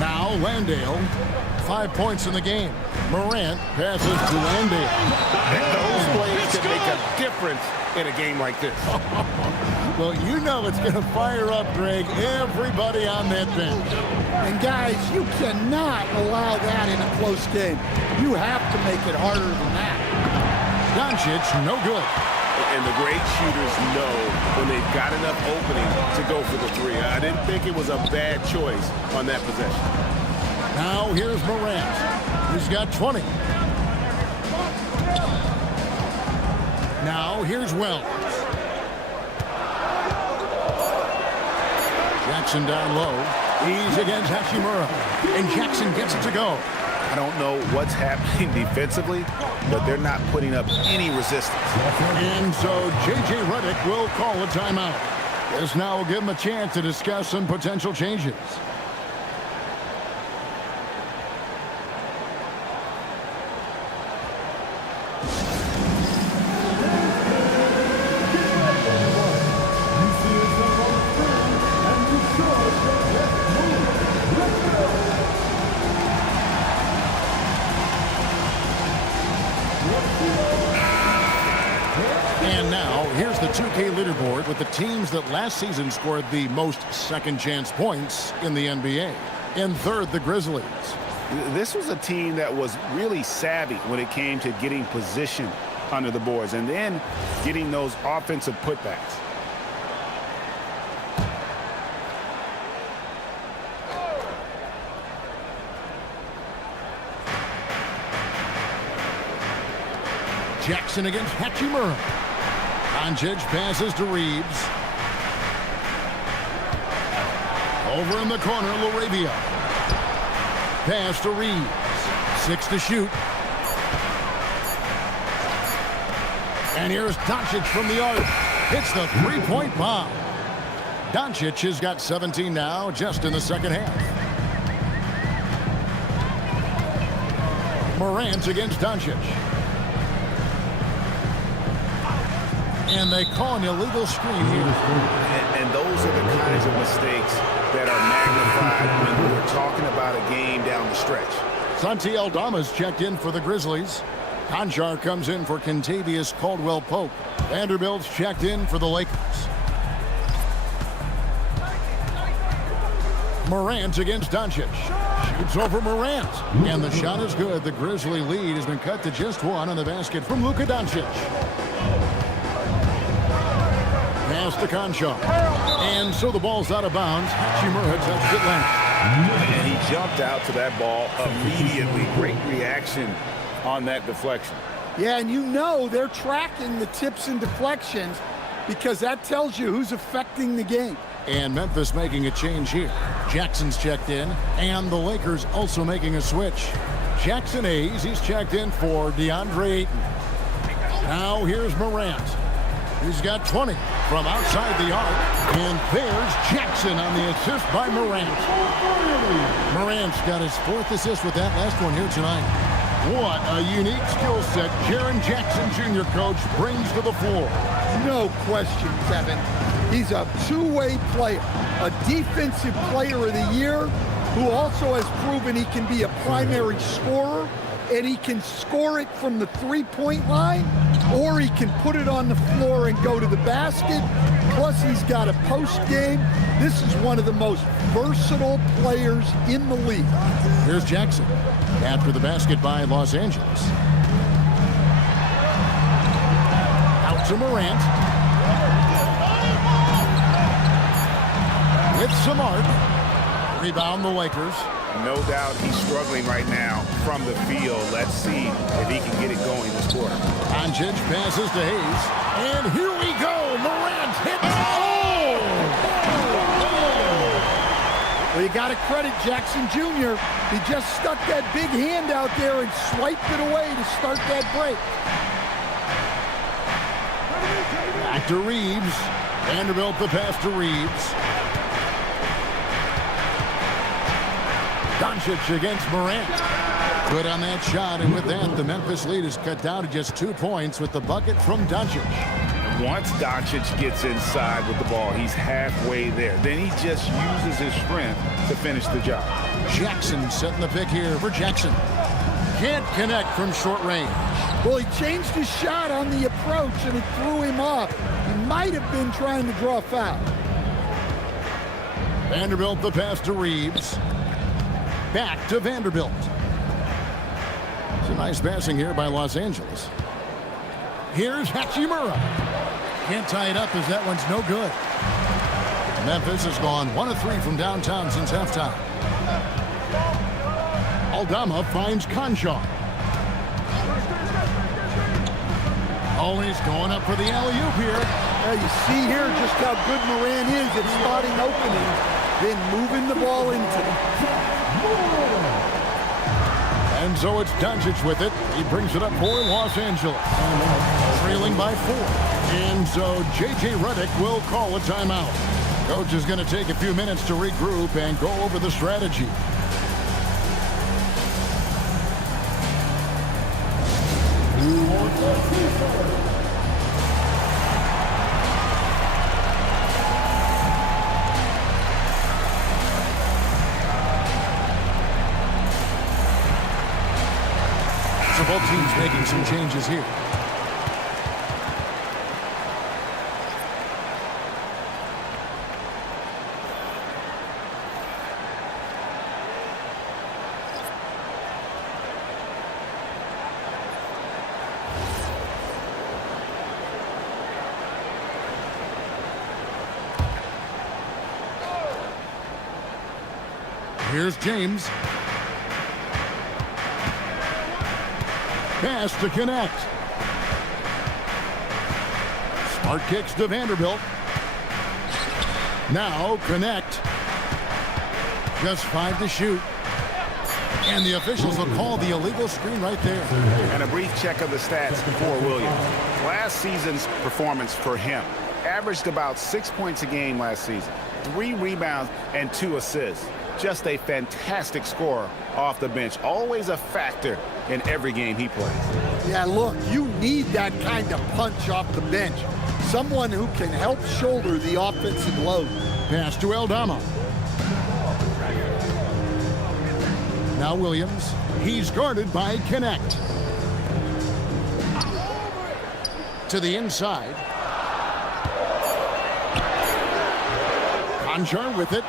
Now Landale, 5 points in the game. Morant passes to Landale. And those plays can make a difference in a game like this. Well, you know it's going to fire up, Greg, everybody on that bench. And guys, you cannot allow that in a close game. You have to make it harder than that. Doncic, no good. And the great shooters know when they've got enough opening to go for the three. I didn't think it was a bad choice on that possession. Now here's Morant. He's got 20. Now here's Wells. Jackson down low. He's against Hachimura. And Jackson gets it to go. I don't know what's happening defensively, but they're not putting up any resistance. And so J.J. Redick will call a timeout. This now will give him a chance to discuss some potential changes. And now, here's the 2K leaderboard with the teams that last season scored the most second-chance points in the NBA. In third, the Grizzlies. This was a team that was really savvy when it came to getting position under the boards and then getting those offensive putbacks. Jackson against Hachimura. Doncic passes to Reeves. Over in the corner, Laravia. Pass to Reeves. 6 to shoot. And here's Doncic from the arc. Hits the three-point bomb. Doncic has got 17 now, just in the second half. Morant against Doncic. And they call an illegal screen here. And those are the kinds of mistakes that are magnified when we're talking about a game down the stretch. Santi Aldama's checked in for the Grizzlies. Conchar comes in for Kentavious Caldwell-Pope. Vanderbilt's checked in for the Lakers. Morant against Doncic. Shoots over Morant. And the shot is good. The Grizzly lead has been cut to just one on the basket from Luka Doncic. Pass to Conchar. And so the ball's out of bounds. Hachimura touched it last. And he jumped out to that ball immediately. Great reaction on that deflection. Yeah, and you know they're tracking the tips and deflections because that tells you who's affecting the game. And Memphis making a change here. Jackson's checked in, and the Lakers also making a switch. Jackson Hayes, he's checked in for DeAndre Ayton. Now here's Morant. He's got 20 from outside the arc. And there's Jackson on the assist by Morant. Morant's got his 4th assist with that last one here tonight. What a unique skill set Jaren Jackson Jr., coach, brings to the floor. No question, Kevin. He's a two-way player, a defensive player of the year who also has proven he can be a primary scorer, and he can score it from the three-point line, or he can put it on the floor and go to the basket. Plus, he's got a post game. This is one of the most versatile players in the league. Here's Jackson after the basket by Los Angeles. Out to Morant. with Smart. Rebound the Lakers. No doubt he's struggling right now from the field. Let's see if he can get it going this quarter. Doncic passes to Hayes. And here we go. Morant hits. Oh! Well, you got to credit Jackson Jr. He just stuck that big hand out there and swiped it away to start that break. Back to Reeves. Vanderbilt the pass to Reeves. Doncic against Morant. Good on that shot, and with that, the Memphis lead is cut down to just 2 points with the bucket from Doncic. Once Doncic gets inside with the ball, he's halfway there. Then he just uses his strength to finish the job. Jackson setting the pick here for Jackson. Can't connect from short range. Well, he changed his shot on the approach, and it threw him off. He might have been trying to draw a foul. Vanderbilt the pass to Reeves. Back to Vanderbilt. It's a nice passing here by Los Angeles. Here's Hachimura. Can't tie it up as that one's no good. Memphis has gone 1 of 3 from downtown since halftime. Aldama finds Conchar. Always going up for the alley-oop here. Now you see here just how good Morant is at spotting opening, then moving the ball into them. And so it's Doncic with it. He brings it up for Los Angeles. Trailing by 4. And so J.J. Redick will call a timeout. Coach is going to take a few minutes to regroup and go over the strategy. So both teams making some changes here. Here's James. Pass to connect. Smart kicks to Vanderbilt. Now connect. Just 5 to shoot. And the officials will call the illegal screen right there. And a brief check of the stats for Williams. Last season's performance for him averaged about 6 points a game last season, 3 rebounds and 2 assists. Just a fantastic scorer off the bench. Always a factor in every game he plays. Yeah, look, you need that kind of punch off the bench. Someone who can help shoulder the offensive load. Pass to Aldama. Now Williams. He's guarded by Connect. To the inside. Conchar with it.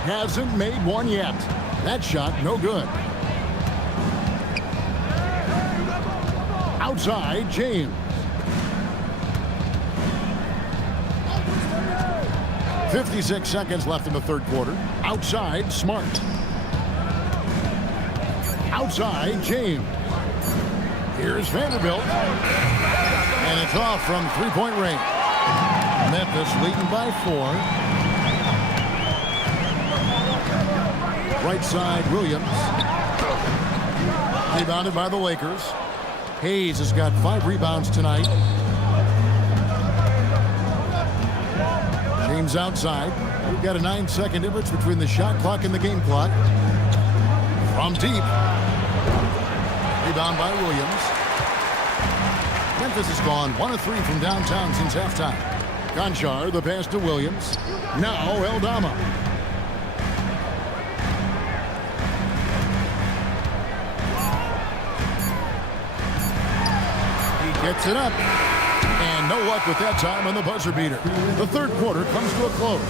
Hasn't made one yet. That shot, no good. Outside, James. 56 seconds left in the third quarter. Outside, Smart. Outside, James. Here's Vanderbilt. And it's off from three-point range. Memphis leading by 4. Right side, Williams. Rebounded by the Lakers. Hayes has got 5 rebounds tonight. James outside. We've got a 9-second difference between the shot clock and the game clock. From deep. Rebound by Williams. Memphis has gone 1 of 3 from downtown since halftime. Conchar, the pass to Williams. Now Aldama. Gets it up. And no luck with that time on the buzzer beater. The third quarter comes to a close.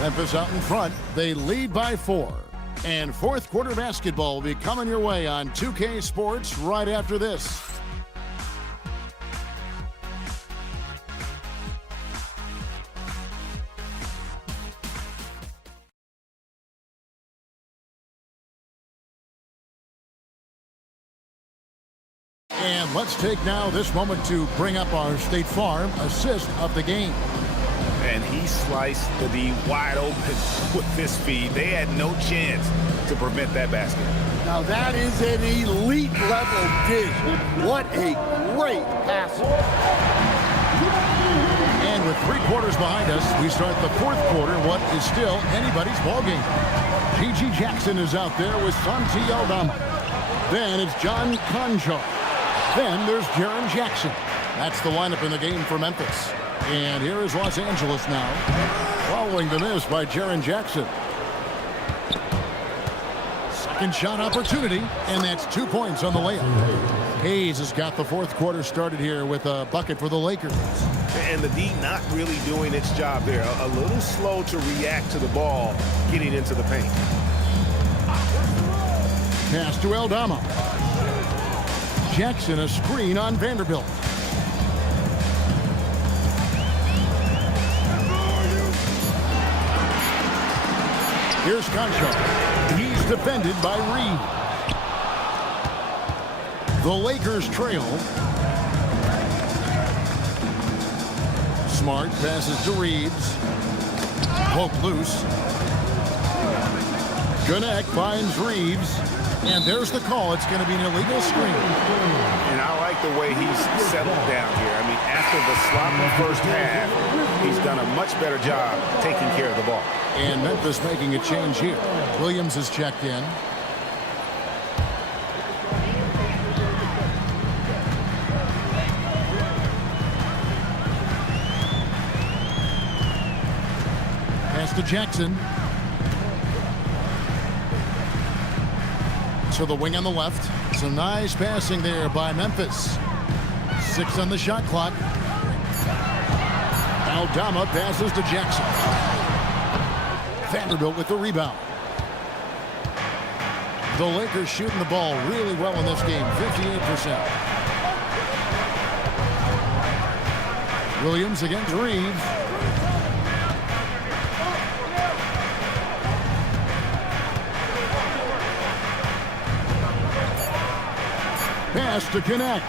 Memphis out in front. They lead by 4. And fourth quarter basketball will be coming your way on 2K Sports right after this. And let's take now this moment to bring up our State Farm assist of the game. And he sliced the wide open with this feed. They had no chance to prevent that basket. Now that is an elite level dig. What a great pass. And with 3 quarters behind us, we start the 4th quarter, what is still anybody's ballgame. G.G. Jackson is out there with Santi Aldama. Then it's John Conjar. Then there's Jaren Jackson. That's the lineup in the game for Memphis. And here is Los Angeles now, following the miss by Jaren Jackson. Second shot opportunity, and that's 2 points on the layup. Hayes has got the 4th quarter started here with a bucket for the Lakers. And the D not really doing its job there. A little slow to react to the ball getting into the paint. Pass to Aldama. Jackson a screen on Vanderbilt. Here's Conchar. He's defended by Reed. The Lakers trail. Smart passes to Reeves. Poke loose. Gannett finds Reeves. And there's the call. It's going to be an illegal screen. And I like the way he's settled down here. I mean, after the sloppy first half, he's done a much better job taking care of the ball. And Memphis making a change here. Williams is checked in. Pass to Jackson. To the wing on the left. Some nice passing there by Memphis. 6 on the shot clock. Aldama passes to Jackson. Vanderbilt with the rebound. The Lakers shooting the ball really well in this game, 58%. Williams against Reeves. Pass to connect.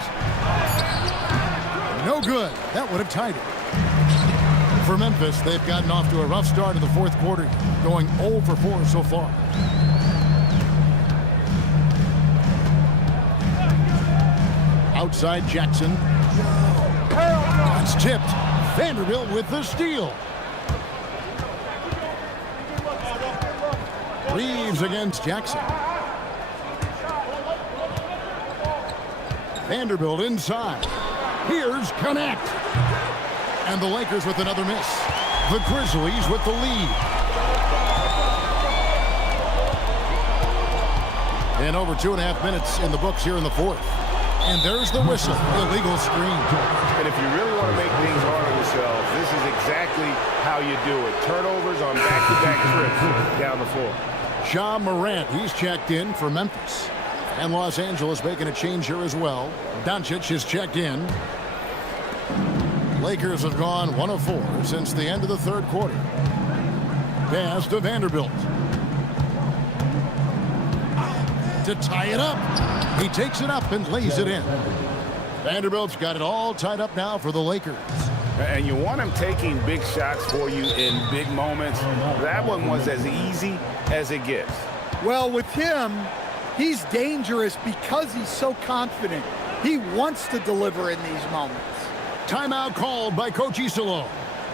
No good. That would have tied it. For Memphis, they've gotten off to a rough start in the 4th quarter, going 0 for 4 so far. Outside Jackson. It's tipped. Vanderbilt with the steal. Reeves against Jackson. Vanderbilt inside. Here's Connect. And the Lakers with another miss. The Grizzlies with the lead. And over 2.5 minutes in the books here in the 4th. And there's the whistle. Illegal screen. And if you really want to make things hard on yourself, this is exactly how you do it. Turnovers on back-to-back trips down the floor. Ja Morant, he's checked in for Memphis. And Los Angeles making a change here as well. Doncic is checked in. Lakers have gone 1 of 4 since the end of the 3rd quarter. Pass to Vanderbilt. To tie it up. He takes it up and lays it in. Vanderbilt's got it all tied up now for the Lakers. And you want him taking big shots for you in big moments. That one was as easy as it gets. Well, with him, he's dangerous because he's so confident. He wants to deliver in these moments. Timeout called by Coach Isolo.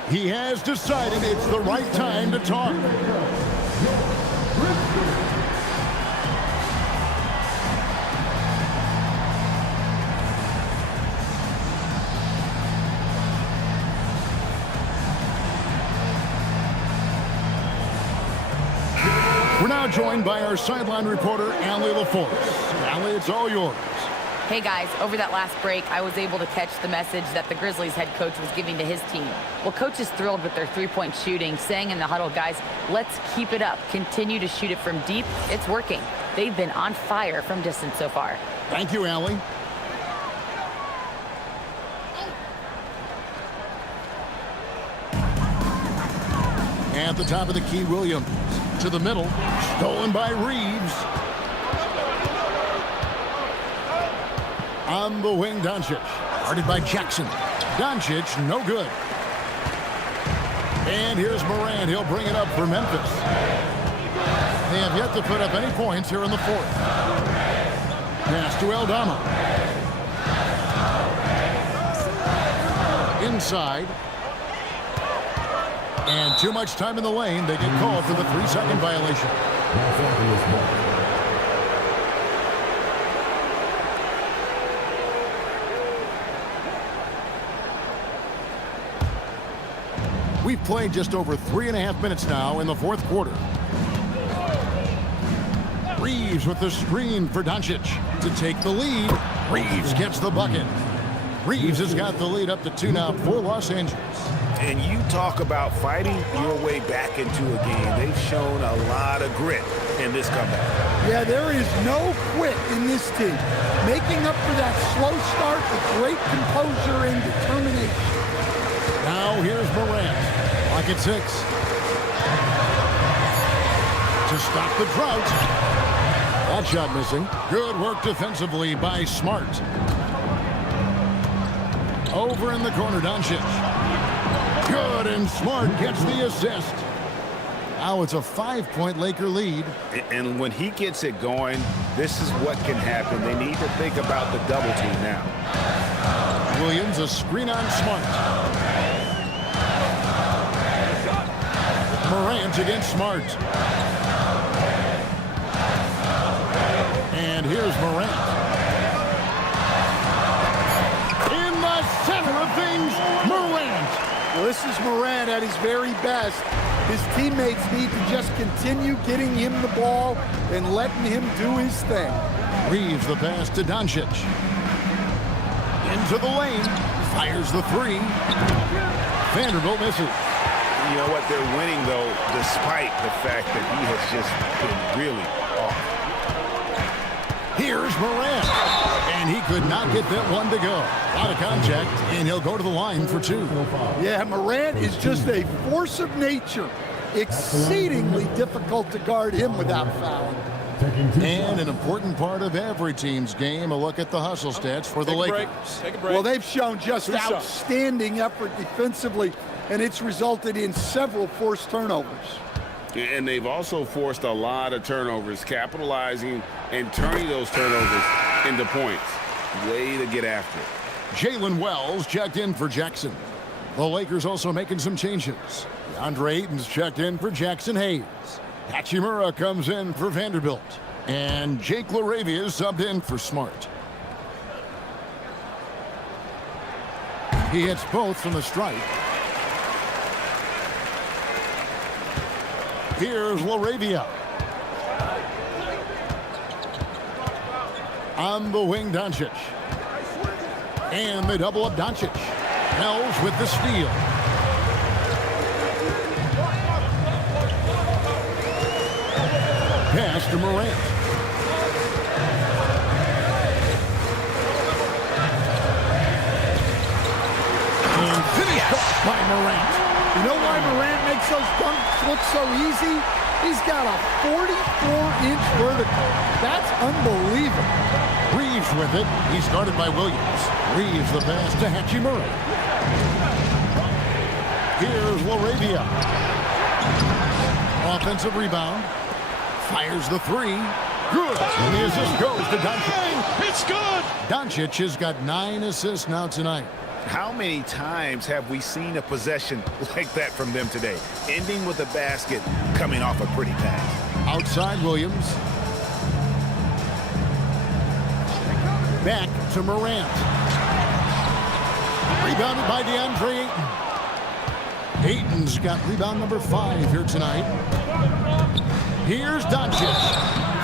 He has decided it's the right time to talk. We're now joined by our sideline reporter, Allie LaForce. Allie, it's all yours. Hey guys, over that last break, I was able to catch the message that the Grizzlies head coach was giving to his team. Well, coach is thrilled with their three-point shooting, saying in the huddle, guys, let's keep it up. Continue to shoot it from deep. It's working. They've been on fire from distance so far. Thank you, Allie. At the top of the key, Williams. To the middle. Stolen by Reeves. On the wing, Doncic. Guarded by Jackson. Doncic, no good. And here's Morant. He'll bring it up for Memphis. They have yet to put up any points here in the fourth. Pass to Aldama. Inside. And too much time in the lane. They get called for the 3-second violation. We've played just over 3.5 minutes now in the fourth quarter. Reeves with the screen for Doncic to take the lead. Reeves gets the bucket. Reeves has got the lead up to 2 now for Los Angeles. And you talk about fighting your way back into a game. They've shown a lot of grit in this comeback. Yeah, there is no quit in this team. Making up for that slow start with great composure and determination. Now here's Morant. Lock at 6. To stop the drought. That shot missing. Good work defensively by Smart. Over in the corner, Doncic. Good, and Smart gets the assist. Now it's a 5-point Laker lead. And when he gets it going, this is what can happen. They need to think about the double team now. Williams, a screen on Smart. Morant against Smart. And here's Morant. In the center of things, Morant. Well, this is Morant at his very best. His teammates need to just continue getting him the ball and letting him do his thing. Reeves the pass to Doncic. Into the lane. Fires the 3. Vanderbilt misses. You know what? They're winning, though, despite the fact that he has just been really off. Here's Morant. And he could not get that one to go. Out of contact, and he'll go to the line for 2. Yeah, Morant is just a force of nature. Exceedingly difficult to guard him without fouling. And an important part of every team's game, a look at the hustle stats for the Lakers. Take a break. Well, they've shown just outstanding effort defensively, and it's resulted in several forced turnovers. And they've also forced a lot of turnovers, capitalizing and turning those turnovers into points. Way to get after it. Jalen Wells checked in for Jackson. The Lakers also making some changes. DeAndre Ayton's checked in for Jackson Hayes. Hachimura comes in for Vanderbilt. And Jake LaRavia is subbed in for Smart. He hits both from the stripe. Here's LaRavia. On the wing, Doncic. And they double up Doncic. Wells with the steal. Pass to Morant. And finished off by Morant. You know why Morant makes those dunks look so easy? He's got a 44-inch vertical. That's unbelievable. Reeves with it. He's guarded by Williams. Reeves the pass to Hachimura. Here's LaRavia. Offensive rebound. Fires the 3. Good. And the assist goes to Doncic. It's good. Doncic has got 9 assists now tonight. How many times have we seen a possession like that from them today? Ending with a basket, coming off a pretty pass. Outside Williams. Back to Morant. Rebounded by DeAndre Ayton. Ayton's got rebound number 5 here tonight. Here's Doncic.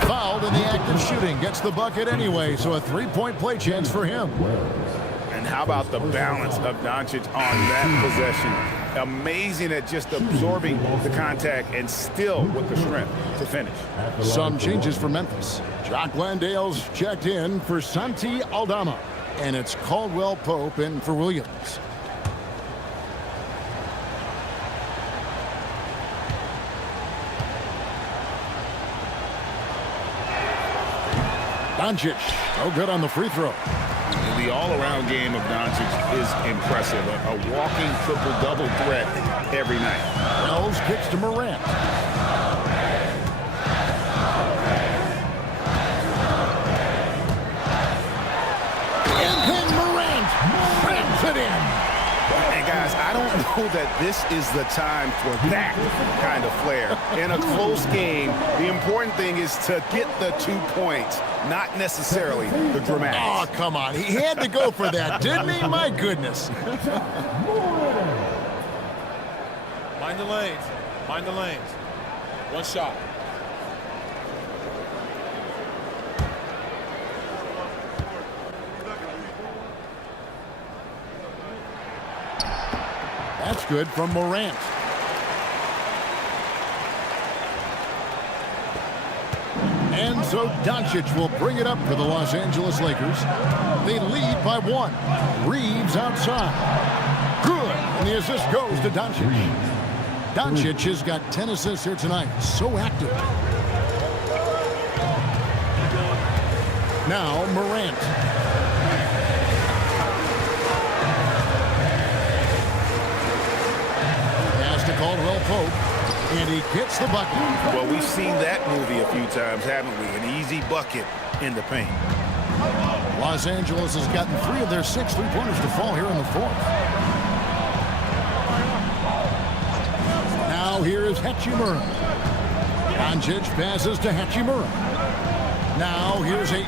Fouled in the act of shooting. Gets the bucket anyway, so a 3-point play chance for him. And how about the balance of Doncic on that possession? Amazing at just absorbing the contact and still with the strength to finish. Some changes for Memphis. Jock Landale's checked in for Santi Aldama. And it's Caldwell Pope in for Williams. Doncic, no good on the free throw. The all-around game of Doncic is impressive. A walking triple-double threat every night. Wells kicks to Morant. And then Morant slams it in. And guys, I don't know that this is the time for that kind of flair. In a close game, the important thing is to get the 2 points, not necessarily the dramatics. Oh, come on. He had to go for that, didn't he? My goodness. Mind the lanes. Mind the lanes. One shot. That's good from Morant. And so Doncic will bring it up for the Los Angeles Lakers. They lead by 1. Reeves outside. Good. And the assist goes to Doncic. Doncic has got 10 assists here tonight. So active. Now Morant. Pass to Caldwell Pope. And he gets the bucket. Well, we've seen that movie a few times, haven't we? An easy bucket in the paint. Los Angeles has gotten 3 of their 6 three-pointers to fall here in the 4th. Now here is Hachimura. Doncic passes to Hachimura. Now here's a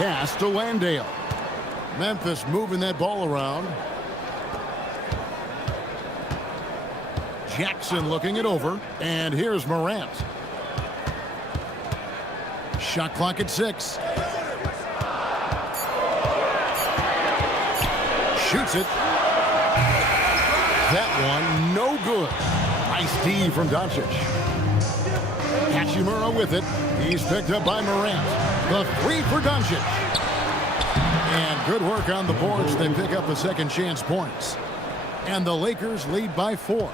pass to Landale. Memphis moving that ball around. Jackson looking it over. And here's Morant. Shot clock at 6. Shoots it. That one, no good. Nice D from Doncic. Hachimura with it. He's picked up by Morant. The 3 for Doncic. And good work on the boards. They pick up the second chance points. And the Lakers lead by 4.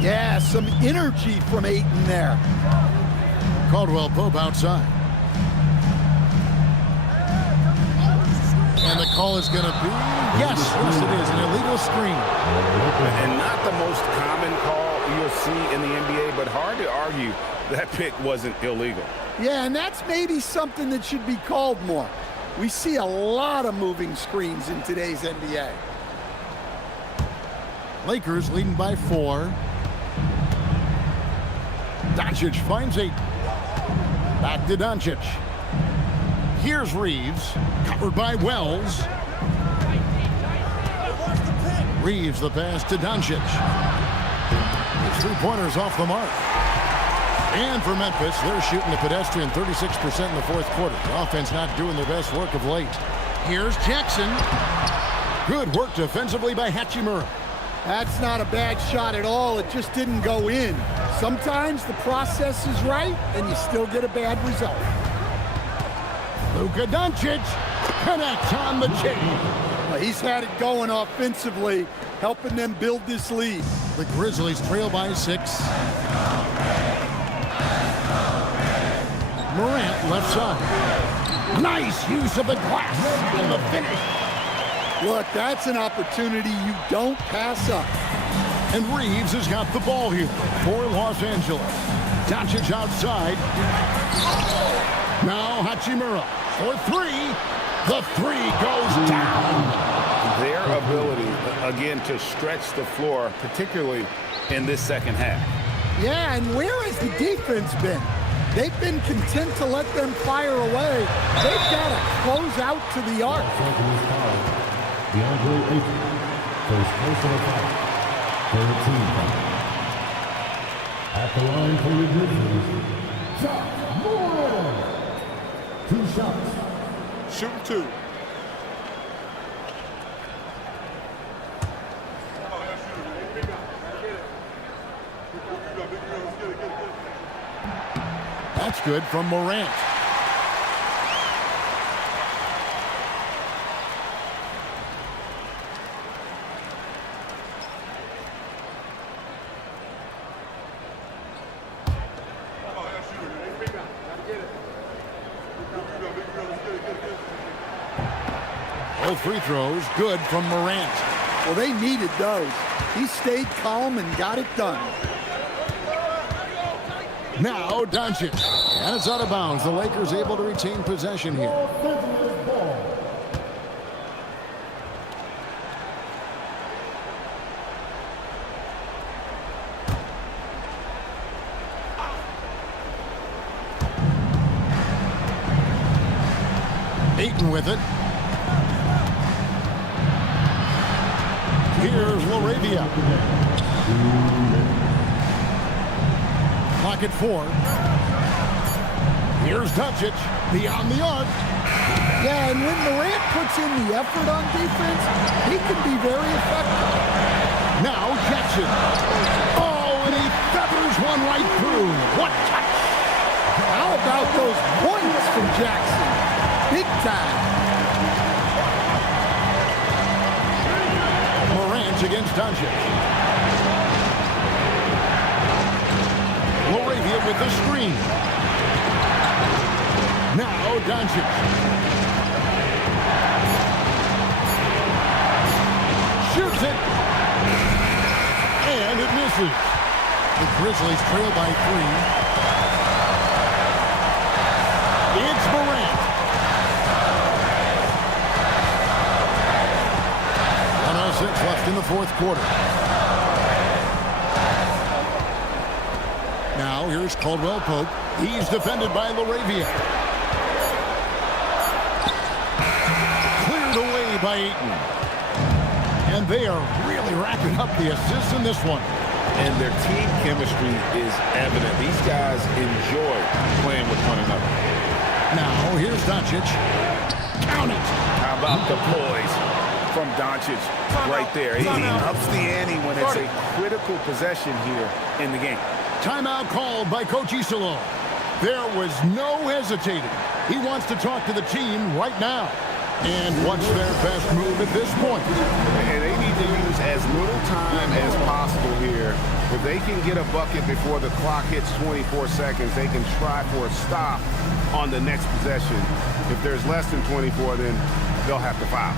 Yeah, some energy from Ayton there. Caldwell Pope outside. And the call is going to be, yes, it is, an illegal screen. And not the most common call you'll see in the NBA, but hard to argue that pick wasn't illegal. Yeah, and that's maybe something that should be called more. We see a lot of moving screens in today's NBA. Lakers leading by 4. Doncic finds 8. Back to Doncic. Here's Reeves, covered by Wells. Reeves the pass to Doncic. His 3-pointers off the mark. And for Memphis, they're shooting a pedestrian 36% in the 4th quarter. The offense not doing their best work of late. Here's Jackson. Good work defensively by Hachimura. That's not a bad shot at all. It just didn't go in. Sometimes the process is right, and you still get a bad result. Luka Doncic connects on the chain. Well, he's had it going offensively, helping them build this lead. The Grizzlies trail by 6. Morant left side. Nice use of the glass and the finish. Look, that's an opportunity you don't pass up. And Reeves has got the ball here for Los Angeles. Doncic outside. Now Hachimura for 3. The 3 goes down. Their ability, again, to stretch the floor, particularly in this second half. Yeah, and where has the defense been? They've been content to let them fire away. They've got to close out to the arc. DeAndre Ayton, first personal foul, 13 foul. At the line for your Grizzlies, shot, Moore. 2 shots. Shooting 2. That's good from Morant. Both free throws good from Morant. Well, they needed those. He stayed calm and got it done. Now Doncic. And it's out of bounds. The Lakers able to retain possession here. Ayton with it. Here's Laravia. Clock at 4. Here's Doncic beyond the arc. Yeah, and when Morant puts in the effort on defense, he can be very effective. Now Jackson. Oh, and he feathers one right through. What touch! How about those points from Jackson? Big time. Morant against Doncic. Laravia with the screen. Now Doncic. Shoots it. And it misses. The Grizzlies trail by 3. It's Morant. 1:06 left in the fourth quarter. Now here's Caldwell Pope. He's defended by Laravia. Cleared away by Ayton. And they are really racking up the assists in this one. And their team chemistry is evident. These guys enjoy playing with one another. Now here's Doncic. Count it. How about the poise from Doncic right there? He ups the ante when it's a critical possession here in the game. Timeout called by Coach Isolo. There was no hesitating. He wants to talk to the team right now. And what's their best move at this point? And they need to use as little time as possible here. If they can get a bucket before the clock hits 24 seconds, they can try for a stop on the next possession. If there's less than 24, then they'll have to foul.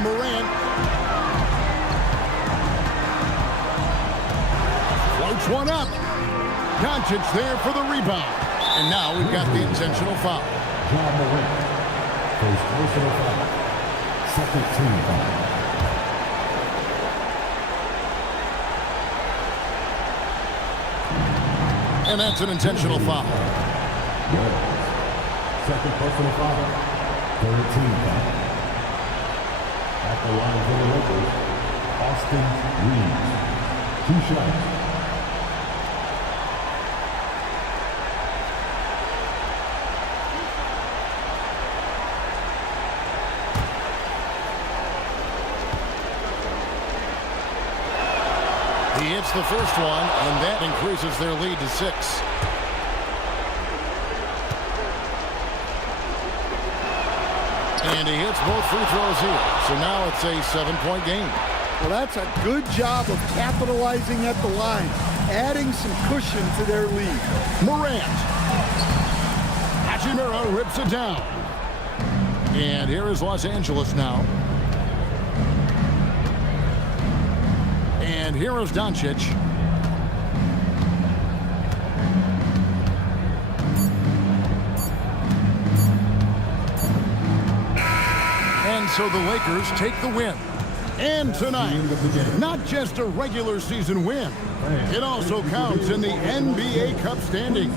Morant. Floats one up. Doncic there for the rebound. And now we've got the intentional foul. John Morant. First personal foul. Second team foul. And that's an intentional foul. Yes. Second personal foul. Third team foul. At the line for the Lakers, Austin Reeves. 2 shots. He hits the first one, and that increases their lead to 6. And he hits both free throws here. So now it's a 7-point game. Well, that's a good job of capitalizing at the line, adding some cushion to their lead. Morant. Hachimura rips it down. And here is Los Angeles now. And here is Doncic. And so the Lakers take the win. And tonight, not just a regular season win, it also counts in the NBA Cup standings.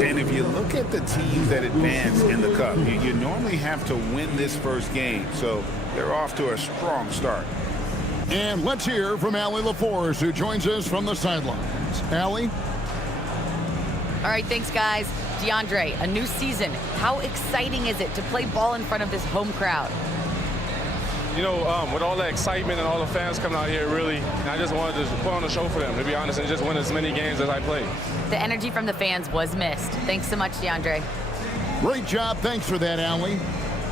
And if you look at the teams that advance in the Cup, you normally have to win this first game. So they're off to a strong start. And let's hear from Allie LaForce, who joins us from the sidelines. Allie? All right, thanks, guys. DeAndre, a new season. How exciting is it to play ball in front of this home crowd? You know, with all the excitement and all the fans coming out here, really, I just wanted to put on a show for them, to be honest, and just win as many games as I play. The energy from the fans was missed. Thanks so much, DeAndre. Great job. Thanks for that, Allie.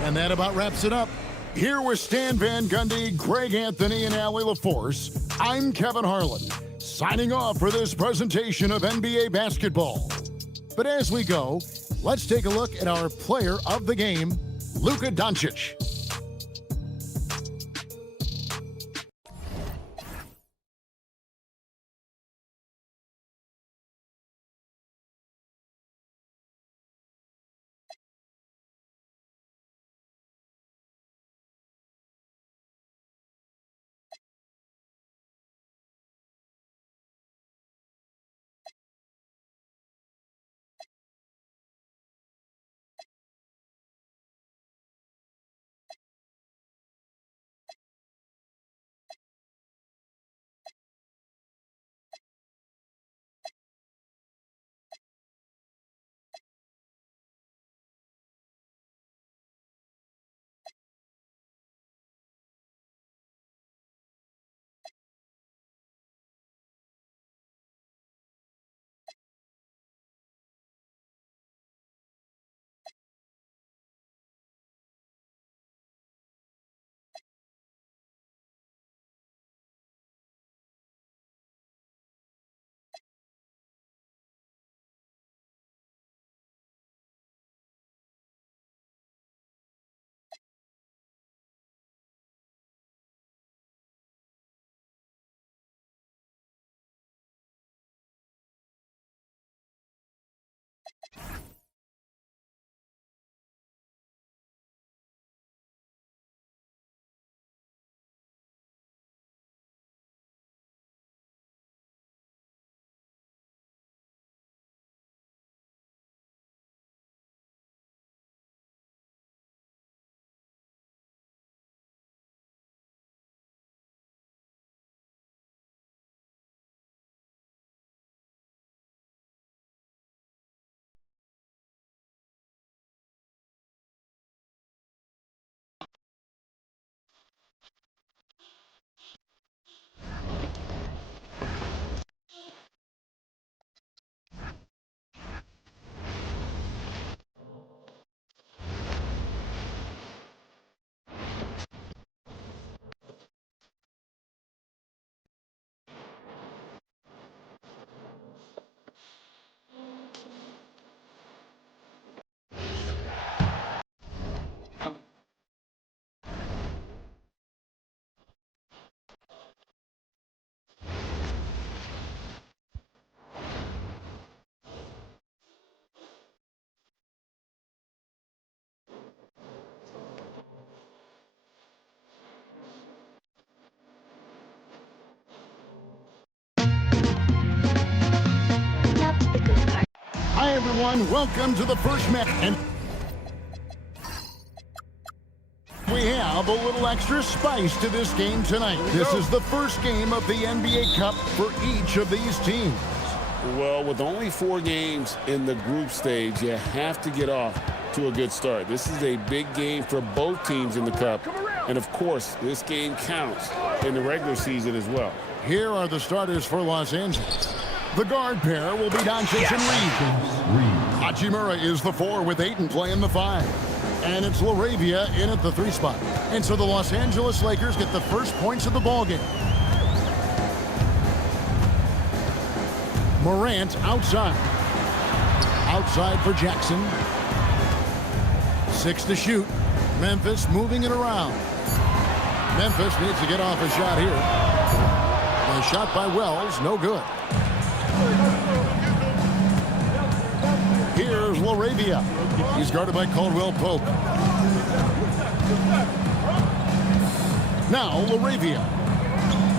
And that about wraps it up. Here with Stan Van Gundy, Greg Anthony, and Allie LaForce, I'm Kevin Harlan, signing off for this presentation of NBA basketball. But as we go, let's take a look at our player of the game, Luka Doncic. Hi, everyone. Welcome to the first match. And we have a little extra spice to this game tonight. This is the first game of the NBA Cup for each of these teams. Well, with only 4 games in the group stage, you have to get off to a good start. This is a big game for both teams in the Cup. And, of course, this game counts in the regular season as well. Here are the starters for Los Angeles. The guard pair will be Doncic and Reed. Hachimura is the 4 with Ayton playing the 5. And it's LaRavia in at the 3 spot. And so the Los Angeles Lakers get the first points of the ballgame. Morant outside. Outside for Jackson. 6 to shoot. Memphis moving it around. Memphis needs to get off a shot here. A shot by Wells, no good. Here's LaRavia. He's guarded by Caldwell Pope. Now LaRavia.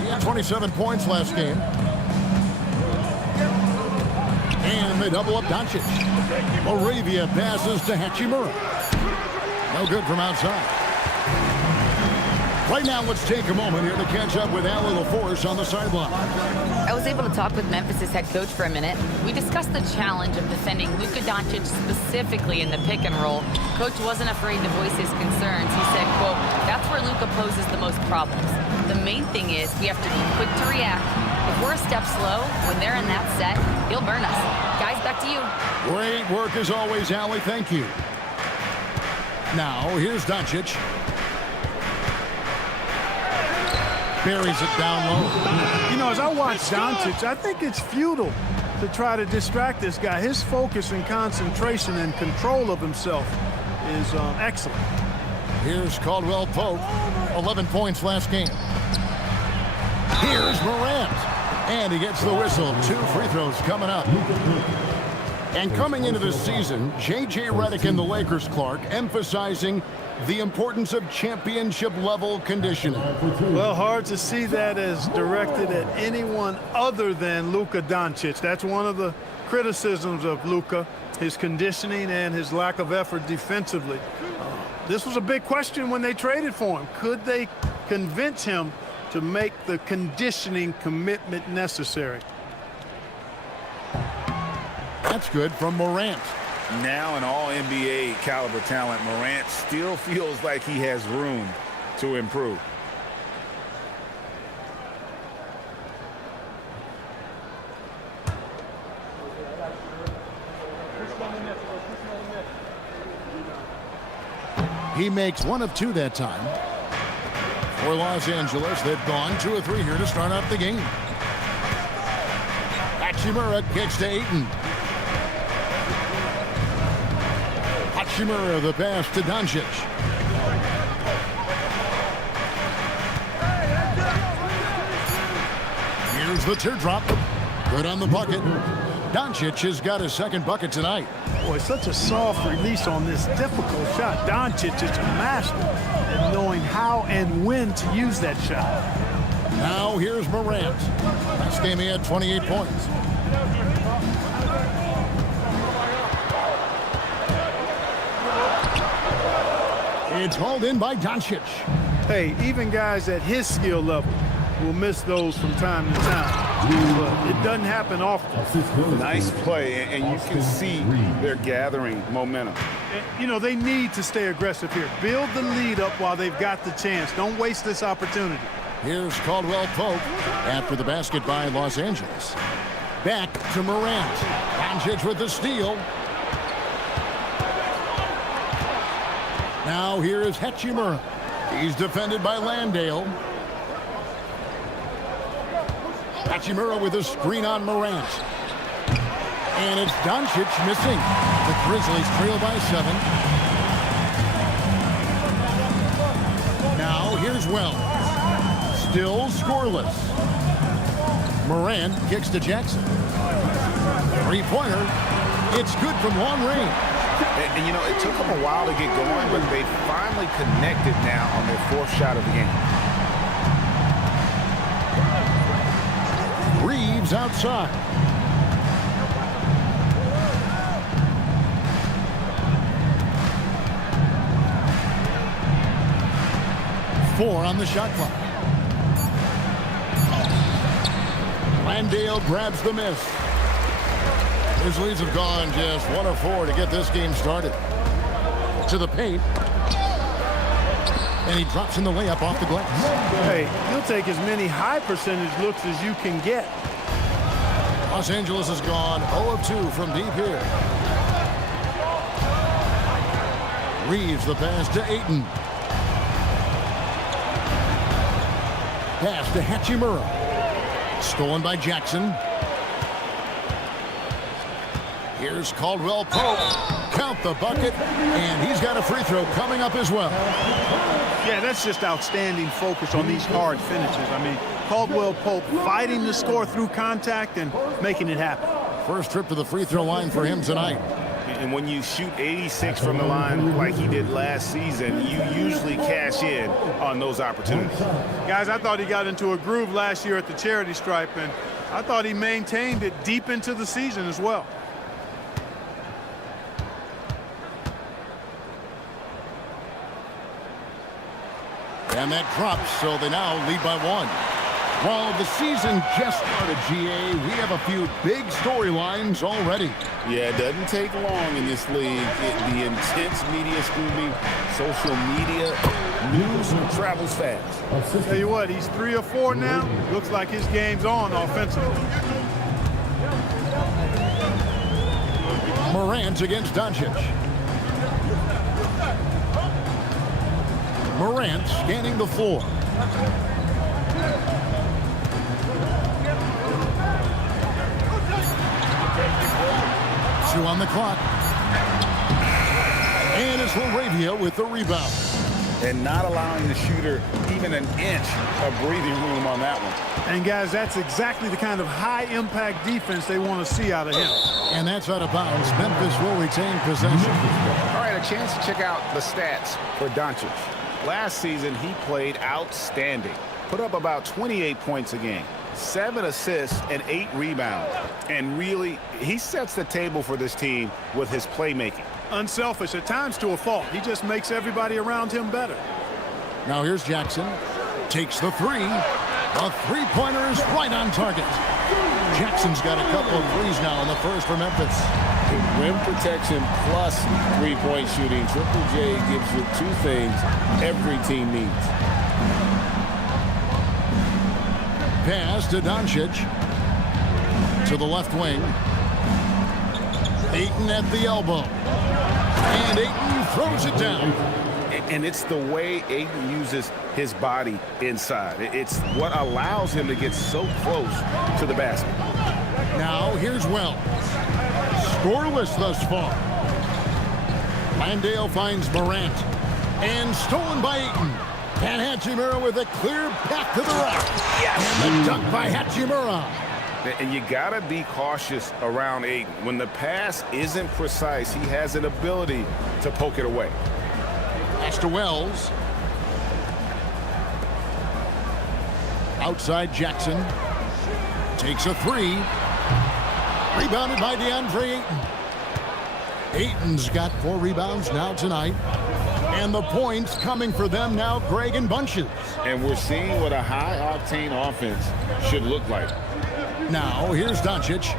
He had 27 points last game. And they double up Doncic. LaRavia passes to Hachimura. No good from outside. Right now, let's take a moment here to catch up with Allie LaForce on the sideline. I was able to talk with Memphis' head coach for a minute. We discussed the challenge of defending Luka Doncic specifically in the pick and roll. Coach wasn't afraid to voice his concerns. He said, quote, that's where Luka poses the most problems. The main thing is we have to be quick to react. If we're a step slow, when they're in that set, he'll burn us. Guys, back to you. Great work as always, Allie. Thank you. Now, here's Doncic. Buries it down low. You know, as I watch Doncic, I think it's futile to try to distract this guy. His focus and concentration and control of himself is excellent. Here's Caldwell Pope, 11 points last game. Here's Morant, and he gets the whistle. 2 free throws coming up. And coming into this season, J.J. Redick and the Lakers, Clark, emphasizing the importance of championship-level conditioning. Well, hard to see that as directed at anyone other than Luka Doncic. That's one of the criticisms of Luka, his conditioning and his lack of effort defensively. This was a big question when they traded for him. Could they convince him to make the conditioning commitment necessary? That's good from Morant. Now an all-NBA caliber talent, Morant still feels like he has room to improve. He makes 1 of 2 that time. For Los Angeles, they've gone 2 of 3 here to start out the game. Hachimura kicks to Ayton. Hachimura the pass to Doncic. Here's the teardrop. Good on the bucket. Doncic has got his 2nd bucket tonight. Boy, such a soft release on this difficult shot. Doncic is a master at knowing how and when to use that shot. Now here's Morant. Last game he had 28 points. It's hauled in by Doncic. Hey, even guys at his skill level will miss those from time to time. But it doesn't happen often. Nice play, and you can see they're gathering momentum. You know, they need to stay aggressive here. Build the lead up while they've got the chance. Don't waste this opportunity. Here's Caldwell Pope after the basket by Los Angeles. Back to Morant. Doncic with the steal. Now here is Hachimura. He's defended by Landale. Hachimura with a screen on Morant. And it's Doncic missing. The Grizzlies trail by 7. Now here's Wells. Still scoreless. Morant kicks to Jackson. 3-pointer. It's good from long range. And, you know, it took them a while to get going, but they finally connected now on their 4th shot of the game. Reeves outside. Four on the shot clock. Landale grabs the miss. Grizzlies have gone just 1 of 4 to get this game started. To the paint. And he drops in the layup off the glass. Hey, you'll take as many high percentage looks as you can get. Los Angeles has gone 0 of 2 from deep here. Reeves the pass to Ayton. Pass to Hachimura. Stolen by Jackson. Here's Caldwell Pope. Count the bucket, and he's got a free throw coming up as well. Yeah, that's just outstanding focus on these hard finishes. I mean, Caldwell Pope fighting the score through contact and making it happen. First trip to the free throw line for him tonight. And when you shoot 86 from the line like he did last season, you usually cash in on those opportunities. Guys, I thought he got into a groove last year at the charity stripe, and I thought he maintained it deep into the season as well. And that drops, so they now lead by 1. While the season just started, GA, we have a few big storylines already. Yeah, it doesn't take long in this league. The intense media scrutiny, social media, news travels fast. Tell you what, he's 3 or 4 now. Looks like his game's on offensively. Morant against Doncic. Morant scanning the floor. Two on the clock. And it's LaRavia with the rebound. And not allowing the shooter even an inch of breathing room on that one. And, guys, that's exactly the kind of high-impact defense they want to see out of him. And that's out of bounds. Memphis will retain possession. All right, a chance to check out the stats for Doncic. Last season, he played outstanding. Put up about 28 points a game, 7 assists, and 8 rebounds. And really, he sets the table for this team with his playmaking. Unselfish, at times to a fault. He just makes everybody around him better. Now here's Jackson. Takes the 3. The three-pointer is right on target. Jackson's got a couple of threes now in the first for Memphis. Rim protection plus three-point shooting. Triple J gives you 2 things every team needs. Pass to Doncic. To the left wing. Ayton at the elbow. And Ayton throws it down. And it's the way Ayton uses his body inside. It's what allows him to get so close to the basket. Now here's Wells. Scoreless thus far. Landale finds Morant. And stolen by Ayton. And Hachimura with a clear back to the rack. Yes! And the dunk by Hachimura. And you got to be cautious around Ayton. When the pass isn't precise, he has an ability to poke it away. Pass to Wells. Outside Jackson. Takes a 3. Rebounded by DeAndre Ayton. Ayton's got 4 rebounds now tonight. And the points coming for them now, Greg, in bunches. And we're seeing what a high-octane offense should look like. Now, here's Doncic.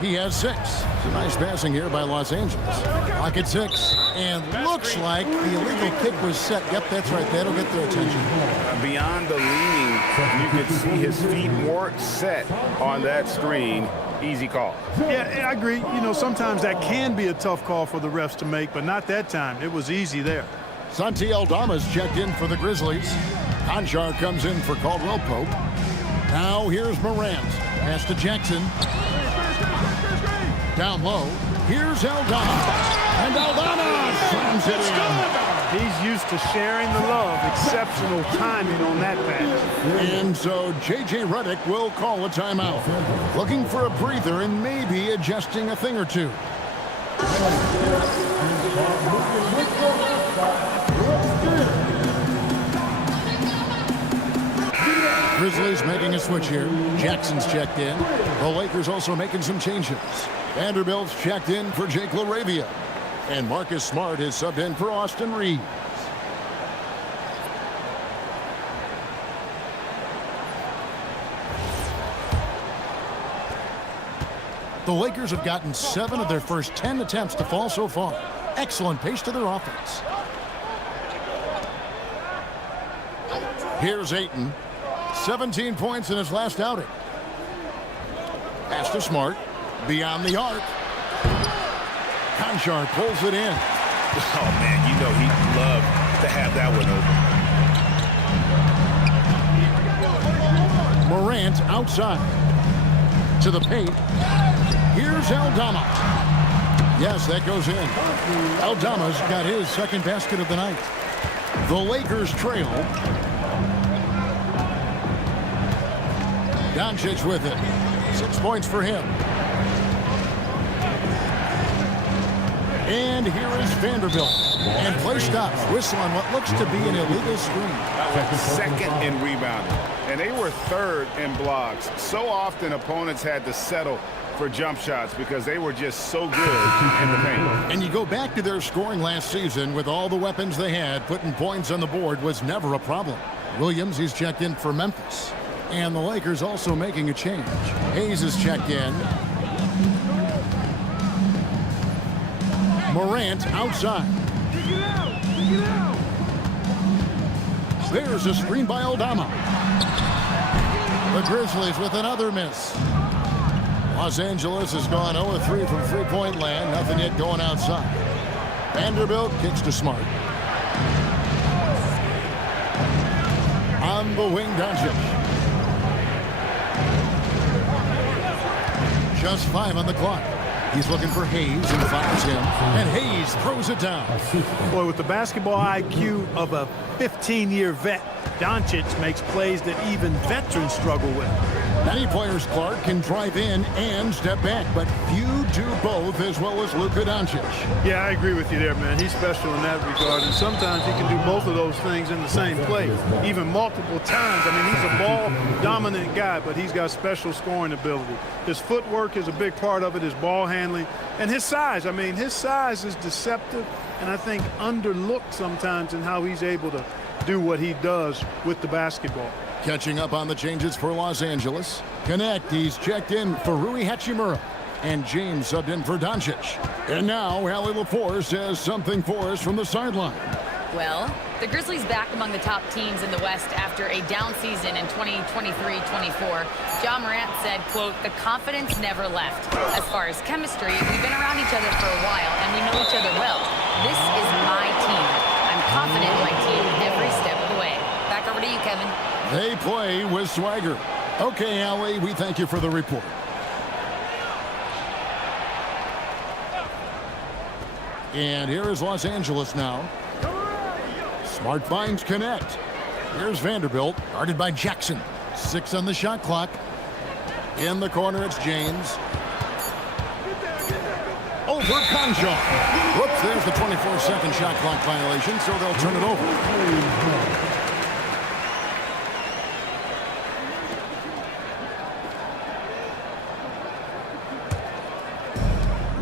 He has 6. It's a nice passing here by Los Angeles. Clock at 6. And looks like the illegal kick was set. Yep, that's right. That'll get their attention. Beyond the leaning, you could see his feet more set on that screen. Easy call. Yeah, I agree. You know, sometimes that can be a tough call for the refs to make, but not that time. It was easy there. Santi Aldama's checked in for the Grizzlies. Conchar comes in for Caldwell Pope. Now here's Morant. Pass to Jackson. Down low. Here's Aldama. And Aldama slams it in. He's used to sharing the love. Exceptional timing on that pass. And so J.J. Redick will call a timeout. Looking for a breather and maybe adjusting a thing or two. Grizzlies making a switch here. Jackson's checked in. The Lakers also making some changes. Vanderbilt's checked in for Jake LaRavia. And Marcus Smart is subbed in for Austin Reeves. The Lakers have gotten 7 of their first 10 attempts to fall so far. Excellent pace to their offense. Here's Ayton. 17 points in his last outing. Pass to Smart. Beyond the arc. Conchar pulls it in. Oh, man, you know he'd love to have that one open. Morant outside. To the paint. Here's Aldama. Yes, that goes in. Aldama's got his second basket of the night. The Lakers trail. Doncic with it. 6 points for him. And here is Vanderbilt. And play stops. Whistle on what looks to be an illegal screen. Second in rebounding. And they were third in blocks. So often opponents had to settle for jump shots because they were just so good in the paint. And you go back to their scoring last season with all the weapons they had, putting points on the board was never a problem. Williams, he's checked in for Memphis. And the Lakers also making a change. Hayes is checked in. Morant outside. There's a screen by Aldama. The Grizzlies with another miss. Los Angeles has gone 0-3 from three-point land. Nothing yet going outside. Vanderbilt kicks to Smart. On the wing, Doncic. Just 5 on the clock. He's looking for Hayes and finds him. And Hayes throws it down. Boy, with the basketball IQ of a 15-year vet, Doncic makes plays that even veterans struggle with. Many players, Clark, can drive in and step back, but few do both as well as Luka Doncic. Yeah, I agree with you there, man. He's special in that regard, and sometimes he can do both of those things in the same play, even multiple times. I mean, he's a ball-dominant guy, but he's got special scoring ability. His footwork is a big part of it, his ball handling, and his size. I mean, his size is deceptive, and I think underlooked sometimes in how he's able to do what he does with the basketball. Catching up on the changes for Los Angeles. Connect, he's checked in for Rui Hachimura. And James subbed in for Doncic. And now Allie LaForce has something for us from the sideline. Well, the Grizzlies back among the top teams in the West after a down season in 2023-24. Ja Morant said, quote, "The confidence never left. As far as chemistry, we've been around each other for a while and we know each other well. This is my team. I'm confident in my team every step of the way." Back over to you, Kevin. They play with swagger. Okay, Allie, we thank you for the report. And here is Los Angeles now. Smart finds Connect. Here's Vanderbilt, guarded by Jackson. 6 on the shot clock. In the corner, it's James. Over Conjo. Whoops, there's the 24-second shot clock violation, so they'll turn it over.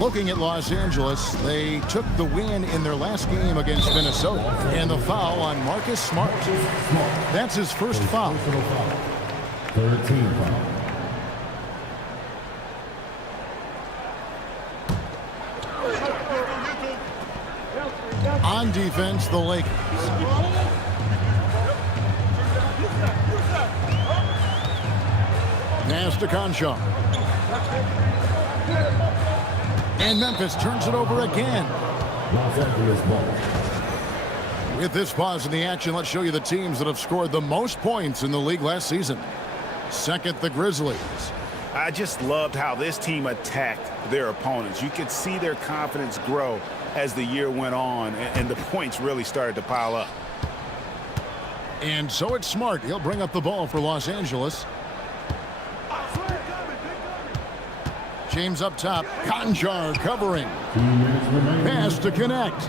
Looking at Los Angeles, they took the win in their last game against Minnesota. And the foul on Marcus Smart. That's his first foul. 13 foul. On defense, the Lakers. Pass to Concho. And Memphis turns it over again. Los Angeles ball. With this pause in the action, let's show you the teams that have scored the most points in the league last season. Second, the Grizzlies. I just loved how this team attacked their opponents. You could see their confidence grow as the year went on, and the points really started to pile up. And so it's Smart. He'll bring up the ball for Los Angeles. James up top. Conjar covering. Pass to Connect.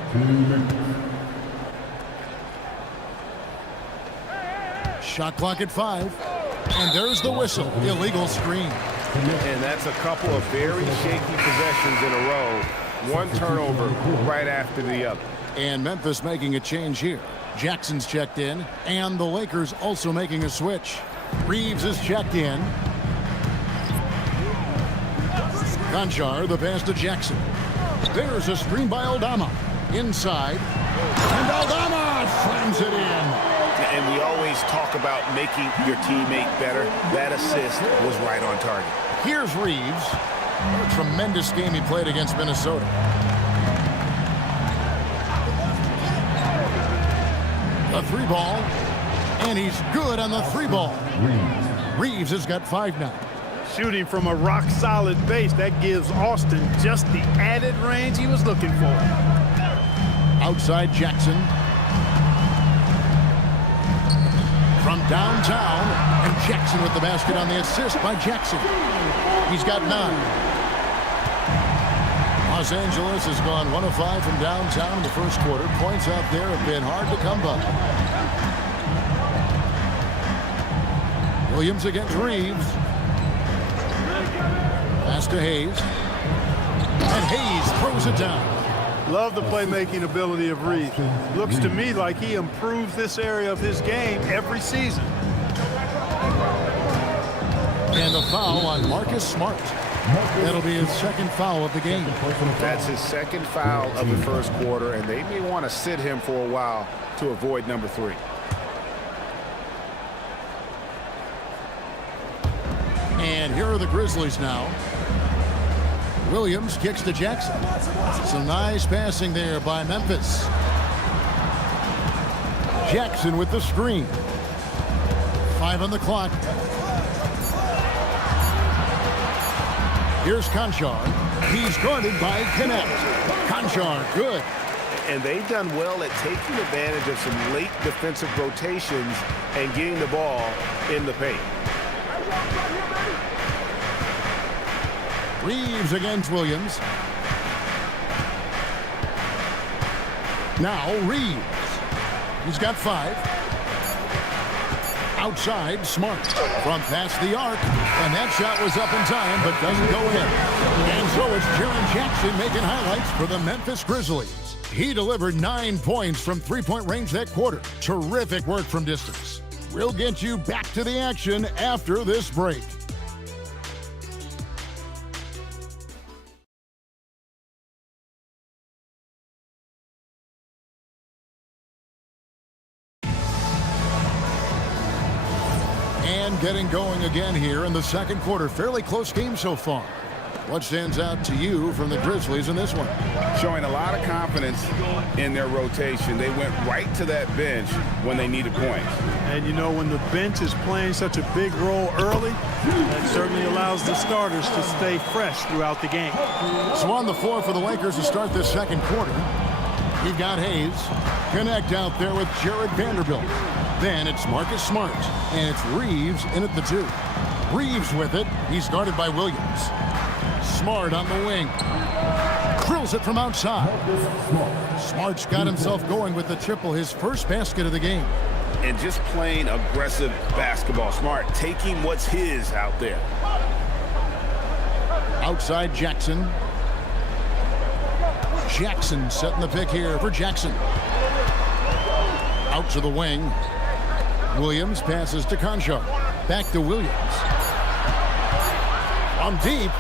Shot clock at 5. And there's the whistle. Illegal screen. And that's a couple of very shaky possessions in a row. One turnover right after the other. And Memphis making a change here. Jackson's checked in. And the Lakers also making a switch. Reeves is checked in. Conchar, the pass to Jackson. There's a screen by Aldama. Inside. And Aldama slams it in. And we always talk about making your teammate better. That assist was right on target. Here's Reeves. What a tremendous game he played against Minnesota. The 3-ball. And he's good on the 3-ball. Reeves has got 5 now. Shooting from a rock-solid base, that gives Austin just the added range he was looking for. Outside Jackson. From downtown, and Jackson with the basket on the assist by Jackson. He's got 9. Los Angeles has gone 1 of 5 from downtown in the first quarter. Points out there have been hard to come by. Williams against Reeves. Pass to to Hayes. And Hayes throws it down. Love the playmaking ability of Reed. Looks to me like he improves this area of his game every season. And the foul on Marcus Smart. That'll be his second foul of the game. That's his second foul of the first quarter, and they may want to sit him for a while to avoid number 3. And here are the Grizzlies now. Williams kicks to Jackson. Some nice passing there by Memphis. Jackson with the screen. 5 on the clock. Here's Conchar. He's guarded by Connect. Conchar, good. And they've done well at taking advantage of some late defensive rotations and getting the ball in the paint. Reeves against Williams. Now Reeves. He's got 5. Outside, Smart. From past the arc. And that shot was up in time, but doesn't go in. And so it's Jaren Jackson making highlights for the Memphis Grizzlies. He delivered 9 points from three-point range that quarter. Terrific work from distance. We'll get you back to the action after this break. And getting going again here in the second quarter. Fairly close game so far. What stands out to you from the Grizzlies in this one? Showing a lot of confidence in their rotation. They went right to that bench when they needed points. And you know, when the bench is playing such a big role early, that certainly allows the starters to stay fresh throughout the game. So on the floor for the Lakers to start this second quarter, you've got Hayes. Connect out there with Jared Vanderbilt. Then it's Marcus Smart, and it's Reeves in at the 2. Reeves with it. He's guarded by Williams. Smart on the wing. Drills it from outside. Smart's got himself going with the triple, his first basket of the game. And just playing aggressive basketball. Smart taking what's his out there. Outside Jackson. Jackson setting the pick here for Jackson. Out to the wing. Williams passes to Conchar. Back to Williams. From deep.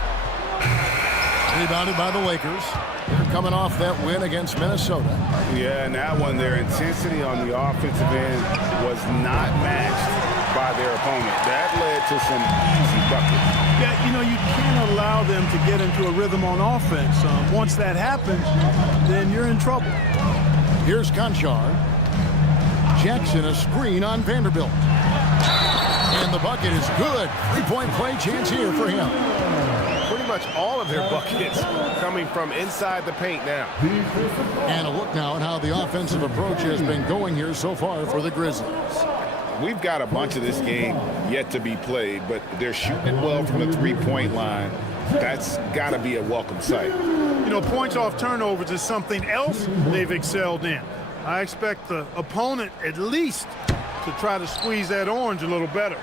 Rebounded by the Lakers. They're coming off that win against Minnesota. Yeah, and that one, their intensity on the offensive end was not matched by their opponent. That led to some easy buckets. Yeah, you know, you can't allow them to get into a rhythm on offense. Once that happens, then you're in trouble. Here's Conchar. Jackson, a screen on Vanderbilt. And the bucket is good. 3-point play chance here for him. Pretty much all of their buckets coming from inside the paint now. And a look now at how the offensive approach has been going here so far for the Grizzlies. We've got a bunch of this game yet to be played, but they're shooting it well from the three-point line. That's got to be a welcome sight. You know, points off turnovers is something else they've excelled in. I expect the opponent at least to try to squeeze that orange a little better.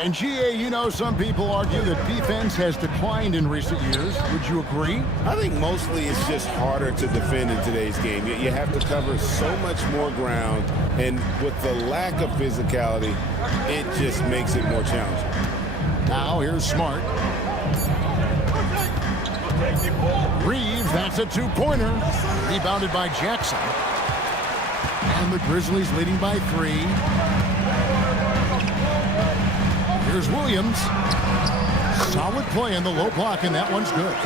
And GA, you know, some people argue that defense has declined in recent years. Would you agree? I think mostly it's just harder to defend in today's game. You have to cover so much more ground, and with the lack of physicality, it just makes it more challenging. Now here's Smart. Reeves, that's a two-pointer. Rebounded by Jackson. And the Grizzlies leading by 3. Here's Williams. Solid play in the low block, and that one's good.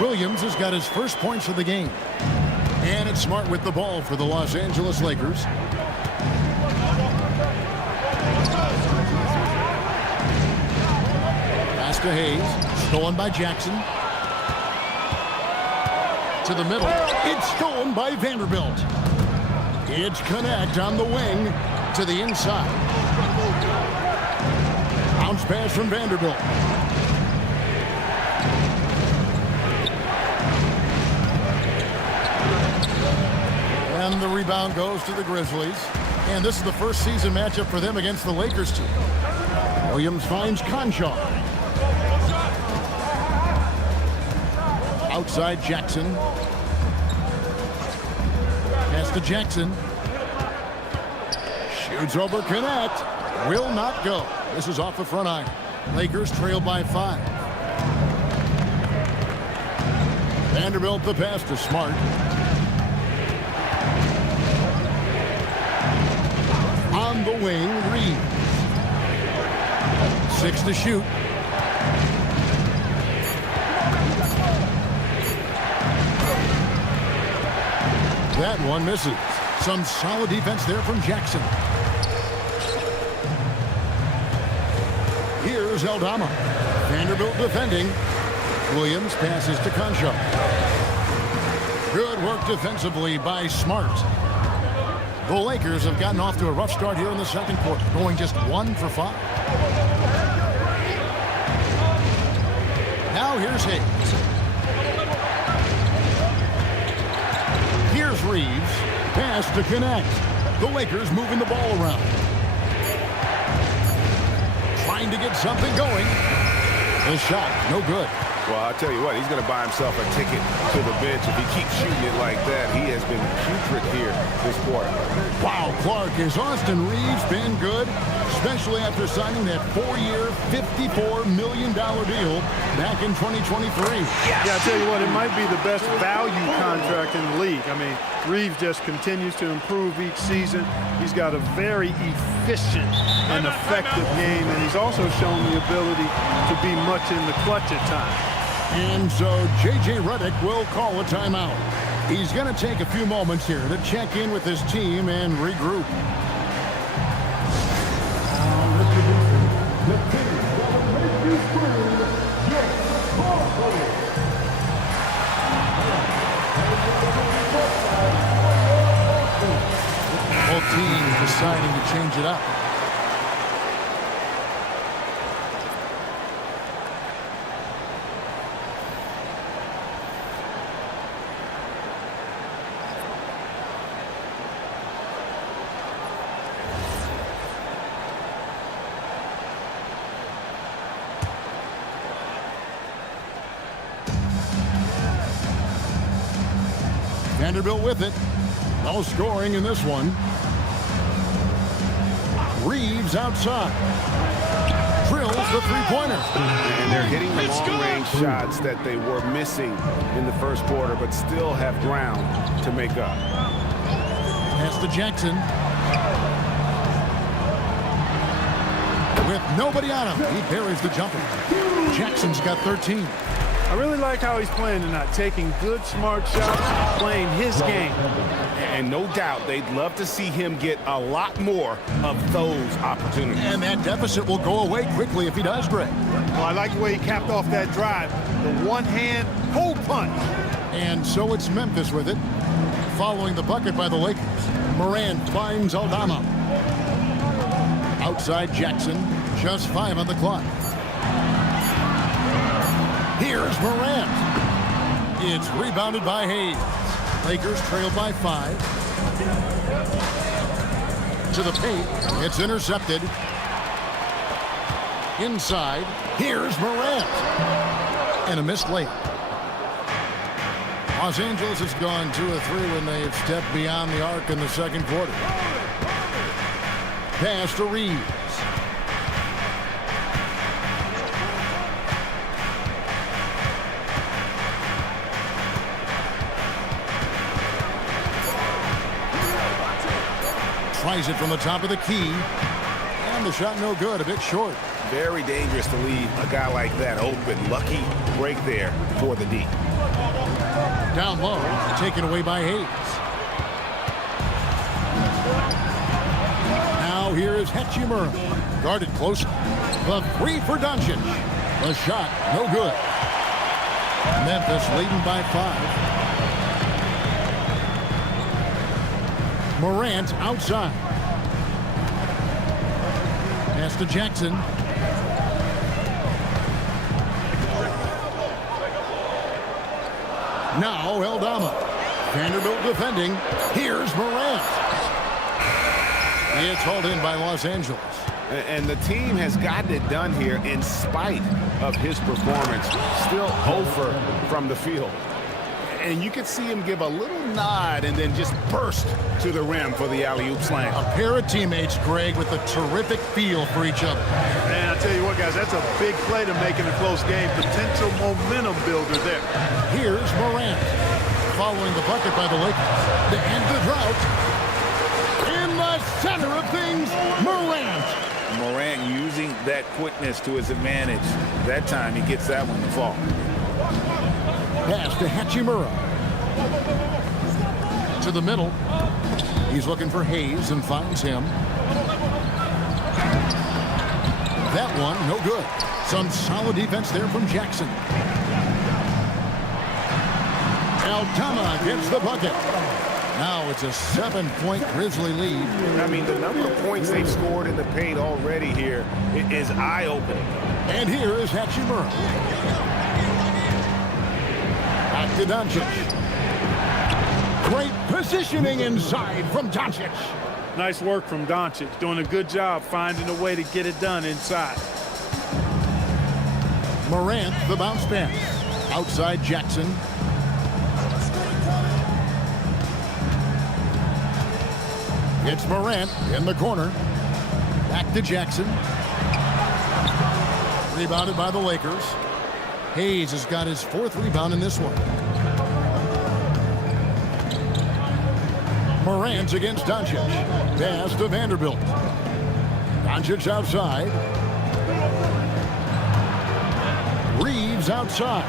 Williams has got his first points of the game. And it's Smart with the ball for the Los Angeles Lakers. Pass to Hayes. Stolen by Jackson. To the middle. It's stolen by Vanderbilt. It's Connect on the wing to the inside. Bounce pass from Vanderbilt. And the rebound goes to the Grizzlies. And this is the first season matchup for them against the Lakers team. Williams finds Conchar. Outside Jackson. Pass to Jackson. Shoots over Connect. Will not go. This is off the front iron. Lakers trail by 5. Vanderbilt the pass to Smart. On the wing, Reeves. 6 to shoot. That one misses. Some solid defense there from Jackson. Here's Aldama. Vanderbilt defending. Williams passes to Concho. Good work defensively by Smart. The Lakers have gotten off to a rough start here in the second quarter, going just 1 for 5. Now here's Hayes. Here's Reeves. Pass to Connect. The Lakers moving the ball around. Trying to get something going. The shot, no good. Well, I'll tell you what, he's going to buy himself a ticket to the bench. If he keeps shooting it like that, he has been putrid here this quarter. Wow, Clark, has Austin Reeves been good? Especially after signing that 4-year, $54 million deal back in 2023. Yeah, I'll tell you what, it might be the best value contract in the league. I mean, Reeves just continues to improve each season. He's got a very efficient and effective game, and he's also shown the ability to be much in the clutch at times. And so J.J. Redick will call a timeout. He's going to take a few moments here to check in with his team and regroup. Both teams deciding to change it up. Vanderbilt with it. No scoring in this one. Reeves outside. Drills the three-pointer. And they're hitting the long-range shots that they were missing in the first quarter, but still have ground to make up. Pass to Jackson. With nobody on him, he buries the jumper. Jackson's got 13. I really like how he's playing tonight, taking good, smart shots, playing his game. And no doubt they'd love to see him get a lot more of those opportunities. And that deficit will go away quickly if he does, Greg. Well, I like the way he capped off that drive. The one-hand pull punch. And so it's Memphis with it. Following the bucket by the Lakers. Morant finds Aldama. Outside Jackson. Just 5 on the clock. Here's Morant. It's rebounded by Hayes. Lakers trail by 5. To the paint. It's intercepted. Inside. Here's Morant. And a missed layup. Los Angeles has gone 2 of 3 when they've stepped beyond the arc in the second quarter. Pass to Reeves. Tries it from the top of the key. And the shot no good, a bit short. Very dangerous to leave a guy like that open. Lucky break there for the D. Down low, taken away by Hayes. Now here is Hachimura. Guarded close. The 3 for Doncic. The shot, no good. Memphis leading by 5. Morant outside. Pass to Jackson. Now Aldama. Vanderbilt defending. Here's Morant. It's hauled in by Los Angeles. And the team has gotten it done here in spite of his performance. Still over from the field. And you could see him give a little nod and then just burst to the rim for the alley-oop slam. A pair of teammates, Greg, with a terrific feel for each other. And I tell you what, guys, that's a big play to make in a close game. Potential momentum builder there. Here's Morant. Following the bucket by the Lakers to end the drought. In the center of things, Morant. Morant using that quickness to his advantage. That time he gets that one to fall. Pass to Hachimura. To the middle. He's looking for Hayes and finds him. That one, no good. Some solid defense there from Jackson. Aldama gets the bucket. Now it's a 7-point Grizzly lead. I mean, the number of points they've scored in the paint already here is eye-opening. And here is Hachimura. Back to Doncic. Great positioning inside from Doncic. Nice work from Doncic. Doing a good job finding a way to get it done inside. Morant, the bounce pass. Outside Jackson. It's Morant in the corner. Back to Jackson. Rebounded by the Lakers. Hayes has got his 4th rebound in this one. Morant against Doncic. Pass to Vanderbilt. Doncic outside. Reeves outside.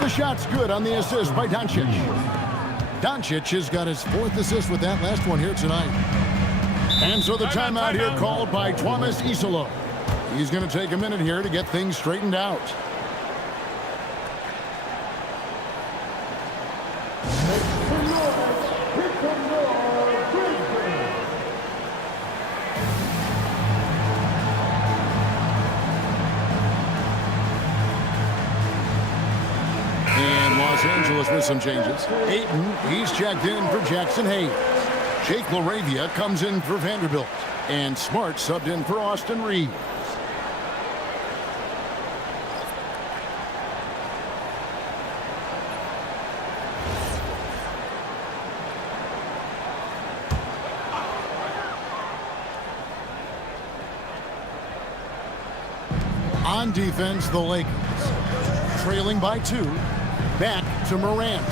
The shot's good on the assist by Doncic. Doncic has got his 4th assist with that last one here tonight. And so the timeout here called by Thomas Isolo. He's going to take a minute here to get things straightened out. Los Angeles with some changes. Ayton, he's checked in for Jackson Hayes. Jake LaRavia comes in for Vanderbilt. And Smart subbed in for Austin Reeves. On defense, the Lakers. Trailing by 2. Back to Morant.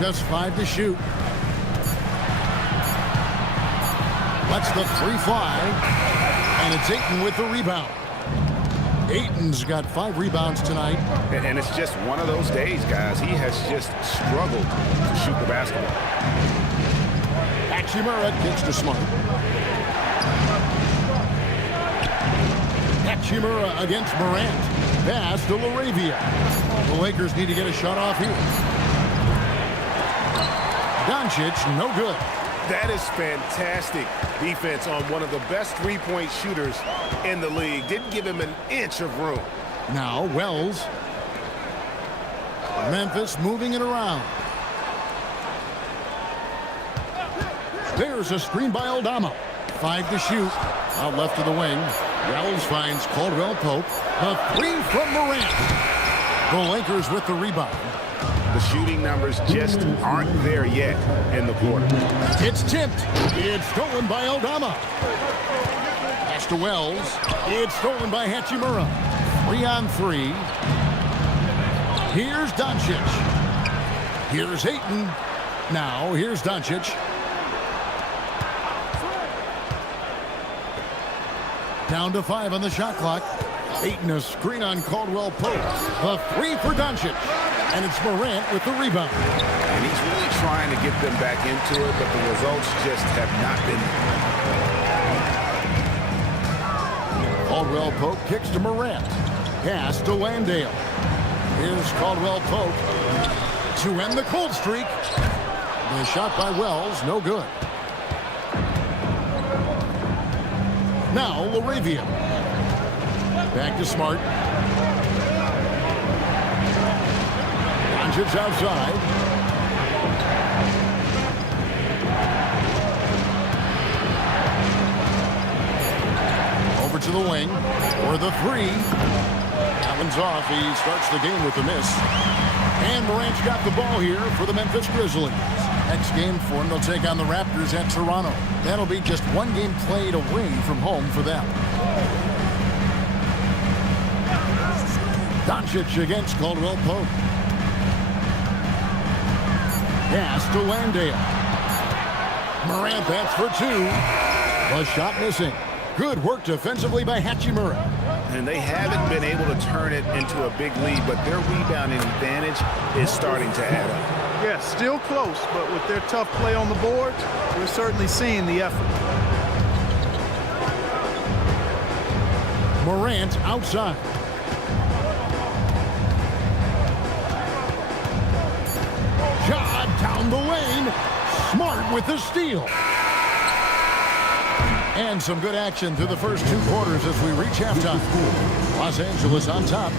Just 5 to shoot. Lets the 3 fly. And it's Ayton with the rebound. Ayton's got 5 rebounds tonight. And it's just one of those days, guys. He has just struggled to shoot the basketball. Hachimura kicks to Smart. Hachimura against Morant. Pass to LaRavia. The Lakers need to get a shot off here. Doncic, no good. That is fantastic defense on one of the best three-point shooters in the league. Didn't give him an inch of room. Now Wells. Memphis moving it around. There's a screen by Aldama. 5 to shoot. Out left to the wing. Wells finds Caldwell Pope. A 3 from Morant. The Lakers with the rebound. The shooting numbers just aren't there yet in the quarter. It's tipped. It's stolen by Aldama. Pass to Wells. It's stolen by Hachimura. 3-on-3. Here's Doncic. Here's Ayton. Now here's Doncic. Down to 5 on the shot clock. Ayton a screen on Caldwell Pope. A 3 for Doncic. And it's Morant with the rebound. And he's really trying to get them back into it, but the results just have not been. Caldwell Pope kicks to Morant. Pass to Landale. Here's Caldwell Pope to end the cold streak. The shot by Wells, no good. Now LaRavia. Back to Smart. Doncic outside. to the wing for the three. That one's off. He starts the game with the miss. And Morant's got the ball here for the Memphis Grizzlies. Next game for them, they'll take on the Raptors at Toronto. That'll be just one game played away from home for them. Doncic against Caldwell Pope. Pass to Landale. Morant, that's for two. The shot missing. Good work defensively by Hachimura. And they haven't been able to turn it into a big lead, but their rebounding advantage is starting to add up. Yeah, still close, but with their tough play on the boards, we're certainly seeing the effort. Morant outside. Shot down the lane. Smart with the steal. And some good action through the first two quarters as we reach halftime. Los Angeles on top.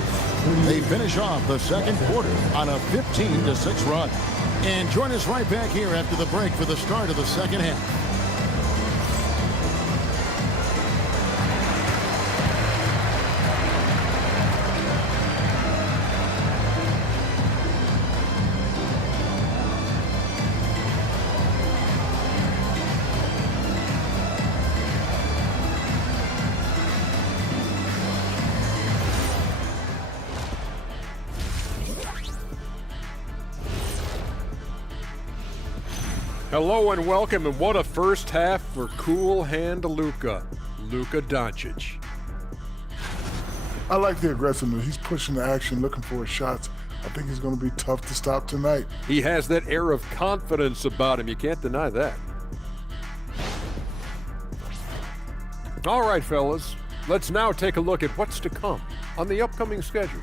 They finish off the second quarter on a 15-6 run. And join us right back here after the break for the start of the second half. Hello and welcome, and what a first half for cool hand Luka Doncic. I like the aggressiveness. He's pushing the action, looking for his shots. I think he's going to be tough to stop tonight. He has that air of confidence about him. You can't deny that. All right, fellas, let's now take a look at what's to come on the upcoming schedule.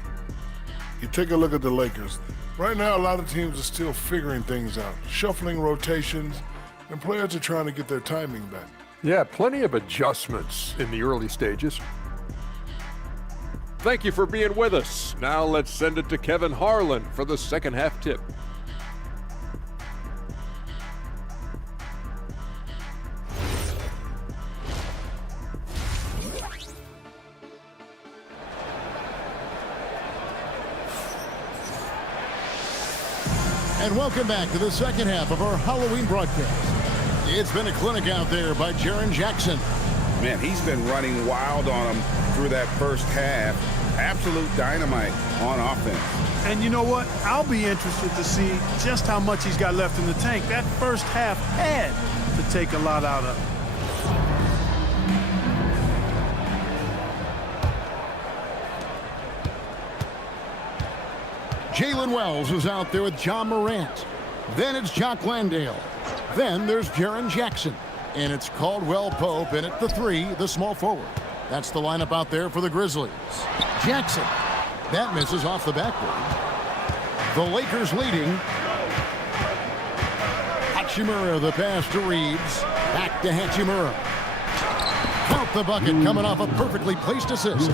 You take a look at the Lakers. Right now, a lot of teams are still figuring things out, shuffling rotations, and players are trying to get their timing back. Yeah, plenty of adjustments in the early stages. Thank you for being with us. Now let's send it to Kevin Harlan for the second half tip. And welcome back to the second half of our Halloween broadcast. It's been a clinic out there by Jaren Jackson. Man, he's been running wild on them through that first half. Absolute dynamite on offense. And you know what? I'll be interested to see just how much he's got left in the tank. That first half had to take a lot out of him. Jalen Wells is out there with John Morant. Then it's Jock Landale. Then there's Jaren Jackson. And it's Caldwell Pope in at the three, the small forward. That's the lineup out there for the Grizzlies. Jackson. That misses off the backboard. The Lakers leading. Hachimura, the pass to Reeves. Back to Hachimura. Count the bucket coming off a perfectly placed assist.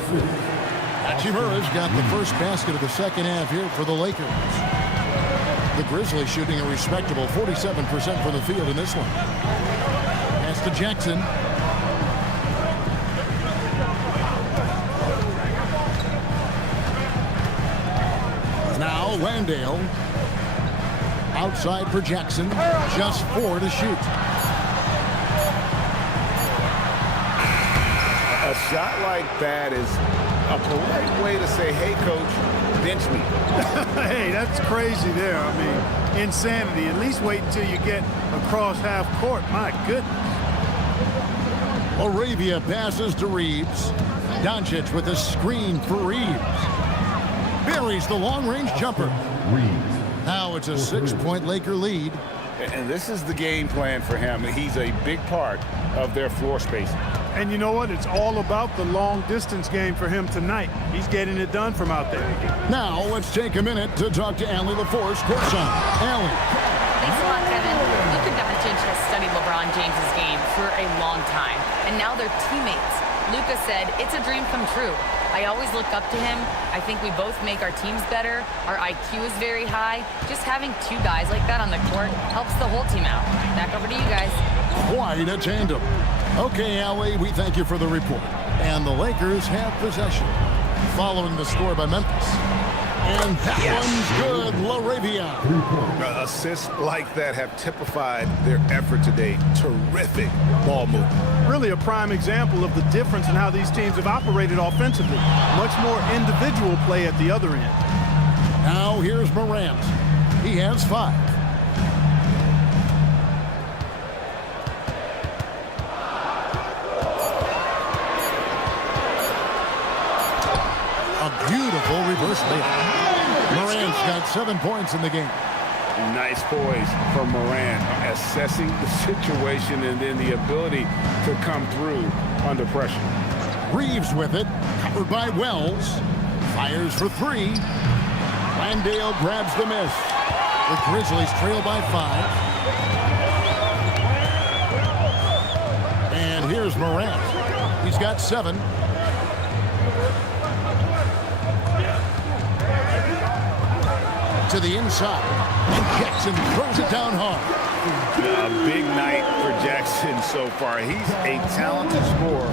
Hachimura's got the first basket of the second half here for the Lakers. The Grizzlies shooting a respectable 47% from the field in this one. Pass to Jackson. Now Landale. Outside for Jackson. Just 4 to shoot. A shot like that is a polite way to say, hey, coach, bench me. Hey, that's crazy there. I mean, insanity. At least wait until you get across half court. My goodness. Arabia passes to Reeves. Doncic with a screen for Reeves. Buries the long-range jumper. Now it's a 6-point Laker lead. And this is the game plan for him. He's a big part of their floor spacing. And you know what? It's all about the long-distance game for him tonight. He's getting it done from out there. Now let's take a minute to talk to Allie LaForce, courtside. Allie. Thanks a lot, Kevin. Luka Doncic has studied LeBron James's game for a long time, and now they're teammates. Luka said, it's a dream come true. I always look up to him. I think we both make our teams better. Our IQ is very high. Just having two guys like that on the court helps the whole team out. Back over to you guys. Quite a tandem. Okay, Allie, we thank you for the report. And the Lakers have possession, following the score by Memphis. And that one's good, LaRavia. Assists like that have typified their effort today. Terrific ball movement. Really a prime example of the difference in how these teams have operated offensively. Much more individual play at the other end. Now here's Morant. He has 5. A beautiful reverse layup. Morant's got 7 points in the game. Nice poise from Morant, assessing the situation and then the ability to come through under pressure. Reeves with it, covered by Wells. Fires for 3. Landale grabs the miss. The Grizzlies trail by 5. And here's Morant. He's got 7. To the inside. And Jackson throws it down hard. A big night for Jackson so far. He's a talented scorer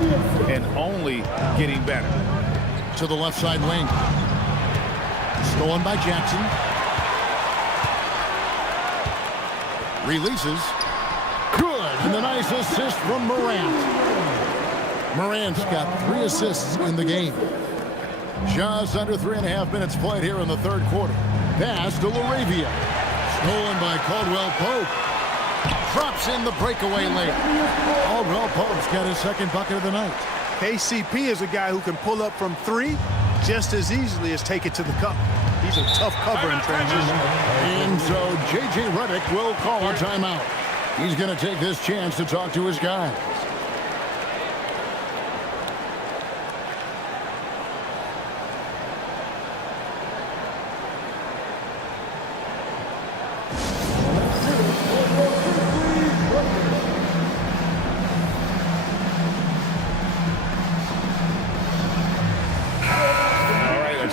and only getting better. To the left side wing. Stolen by Jackson. Releases. Good. And the nice assist from Morant. Morant's got 3 assists in the game. Just under 3.5 minutes played here in the third quarter. Pass to LaRavia. Stolen by Caldwell Pope. Drops in the breakaway layup. Caldwell Pope's got his second bucket of the night. KCP is a guy who can pull up from 3 just as easily as take it to the cup. He's a tough cover in transition. And so J.J. Redick will call a timeout. He's going to take this chance to talk to his guys.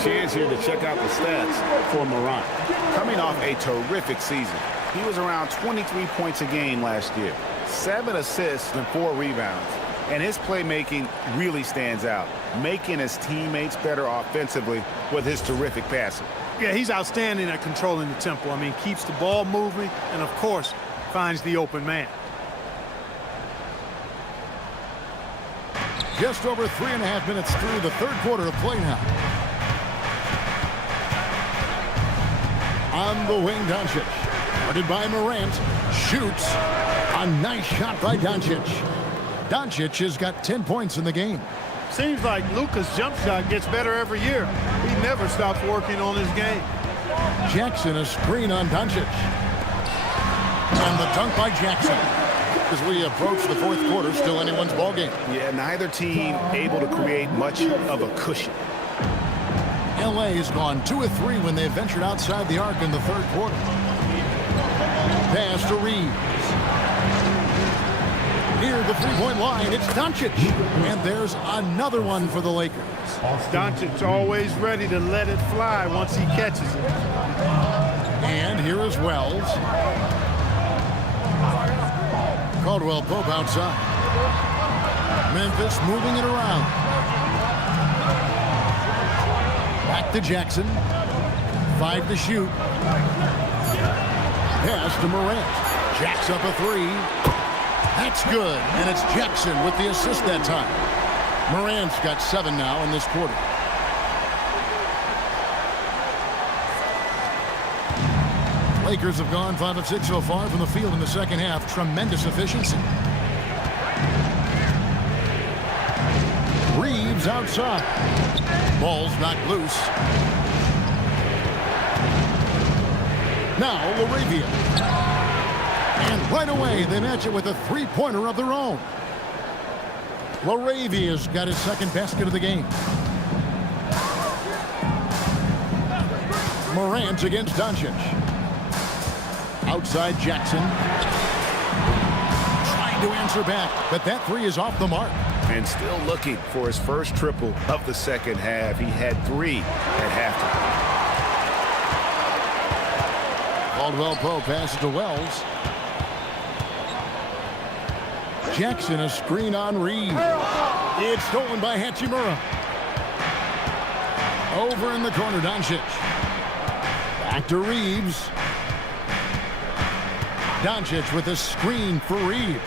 Chance here to check out the stats for Morant. Coming off a terrific season. He was around 23 points a game last year. 7 assists and 4 rebounds. And his playmaking really stands out, making his teammates better offensively with his terrific passing. Yeah, he's outstanding at controlling the tempo. I mean, keeps the ball moving and, of course, finds the open man. Just over 3.5 minutes through the third quarter of play now. On the wing, Doncic. Guarded by Morant. Shoots. A nice shot by Doncic. Doncic has got 10 points in the game. Seems like Luka's jump shot gets better every year. He never stops working on his game. Jackson, a screen on Doncic. And the dunk by Jackson. As we approach the fourth quarter, still anyone's ball game. Yeah, neither team able to create much of a cushion. LA has gone 2 of 3 when they ventured outside the arc in the third quarter. Pass to Reeves. Near the three-point line, it's Doncic. And there's another one for the Lakers. Doncic always ready to let it fly once he catches it. And here is Wells. Caldwell Pope outside. Memphis moving it around. Back to Jackson. 5 to shoot. Pass to Morant. Jacks up a 3. That's good. And it's Jackson with the assist that time. Morant's got 7 now in this quarter. Lakers have gone 5 of 6 so far from the field in the second half. Tremendous efficiency. Reeves outside. Ball's knocked loose. Now LaRavia. And right away they match it with a three-pointer of their own. LaRavia's got his second basket of the game. Morant against Doncic. Outside Jackson. Trying to answer back, but that 3 is off the mark. And still looking for his first triple of the second half. He had 3 at halftime. Caldwell Pope passes to Wells. Jackson, a screen on Reed. It's stolen by Hachimura. Over in the corner, Doncic. Back to Reeves. Doncic with a screen for Reeves.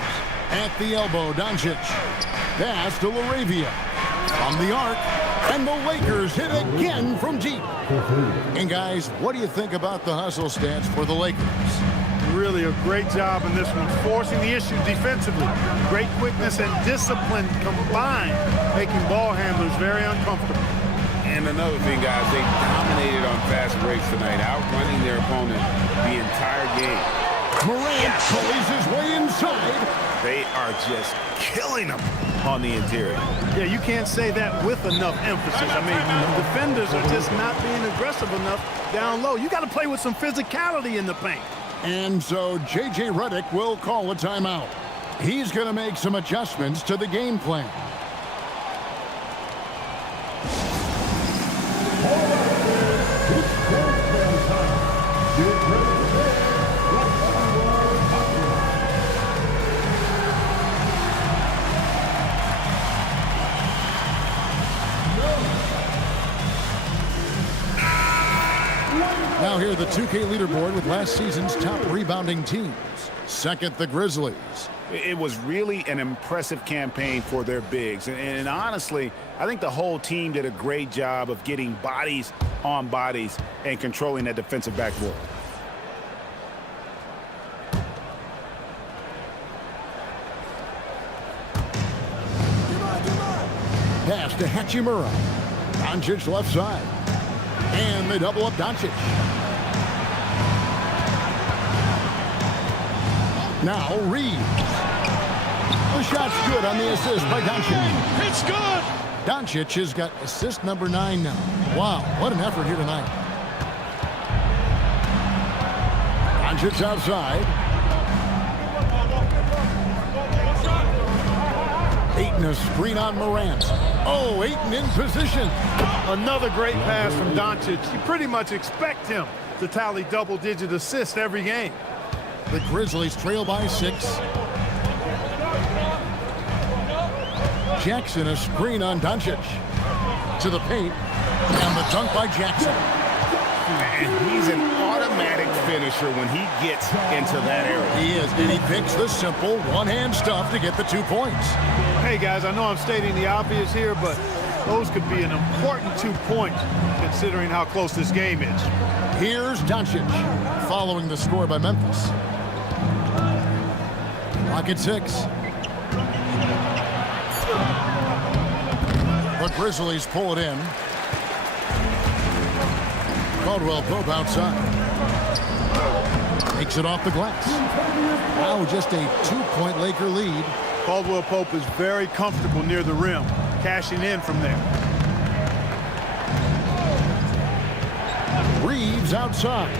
At the elbow, Doncic. Pass to LaRavia. From the arc. And the Lakers hit again from deep. And guys, what do you think about the hustle stats for the Lakers? Really a great job in this one, forcing the issue defensively. Great quickness and discipline combined, making ball handlers very uncomfortable. And another thing, guys, they dominated on fast breaks tonight, outrunning their opponent the entire game. Morant pulls his way inside. They are just killing them on the interior. Yeah, you can't say that with enough emphasis. I mean, defenders are just not being aggressive enough down low. You got to play with some physicality in the paint. And so J.J. Redick will call a timeout. He's going to make some adjustments to the game plan. Now here the 2K leaderboard with last season's top rebounding teams. Second, the Grizzlies. It was really an impressive campaign for their bigs. And honestly, I think the whole team did a great job of getting bodies on bodies and controlling that defensive backboard. Pass to Hachimura. Doncic left side. And they double up Doncic. Now Reeves. The shot's good on the assist by Doncic. It's good. Doncic has got assist number 9 now. Wow, what an effort here tonight. Doncic outside. Ayton a screen on Morant. Oh, Ayton in position. Another great pass from Doncic. You pretty much expect him to tally double-digit assists every game. The Grizzlies trail by 6. Jackson a screen on Doncic. To the paint. And the dunk by Jackson. And he's an automatic finisher when he gets into that area. He is, and he picks the simple one-hand stuff to get the 2 points. Hey, guys, I know I'm stating the obvious here, but those could be an important 2 points considering how close this game is. Here's Doncic following the score by Memphis. Clock at 6. The Grizzlies pull it in. Caldwell Pope outside. Takes it off the glass. Now just a 2-point Laker lead. Caldwell Pope is very comfortable near the rim, cashing in from there. Reeves outside.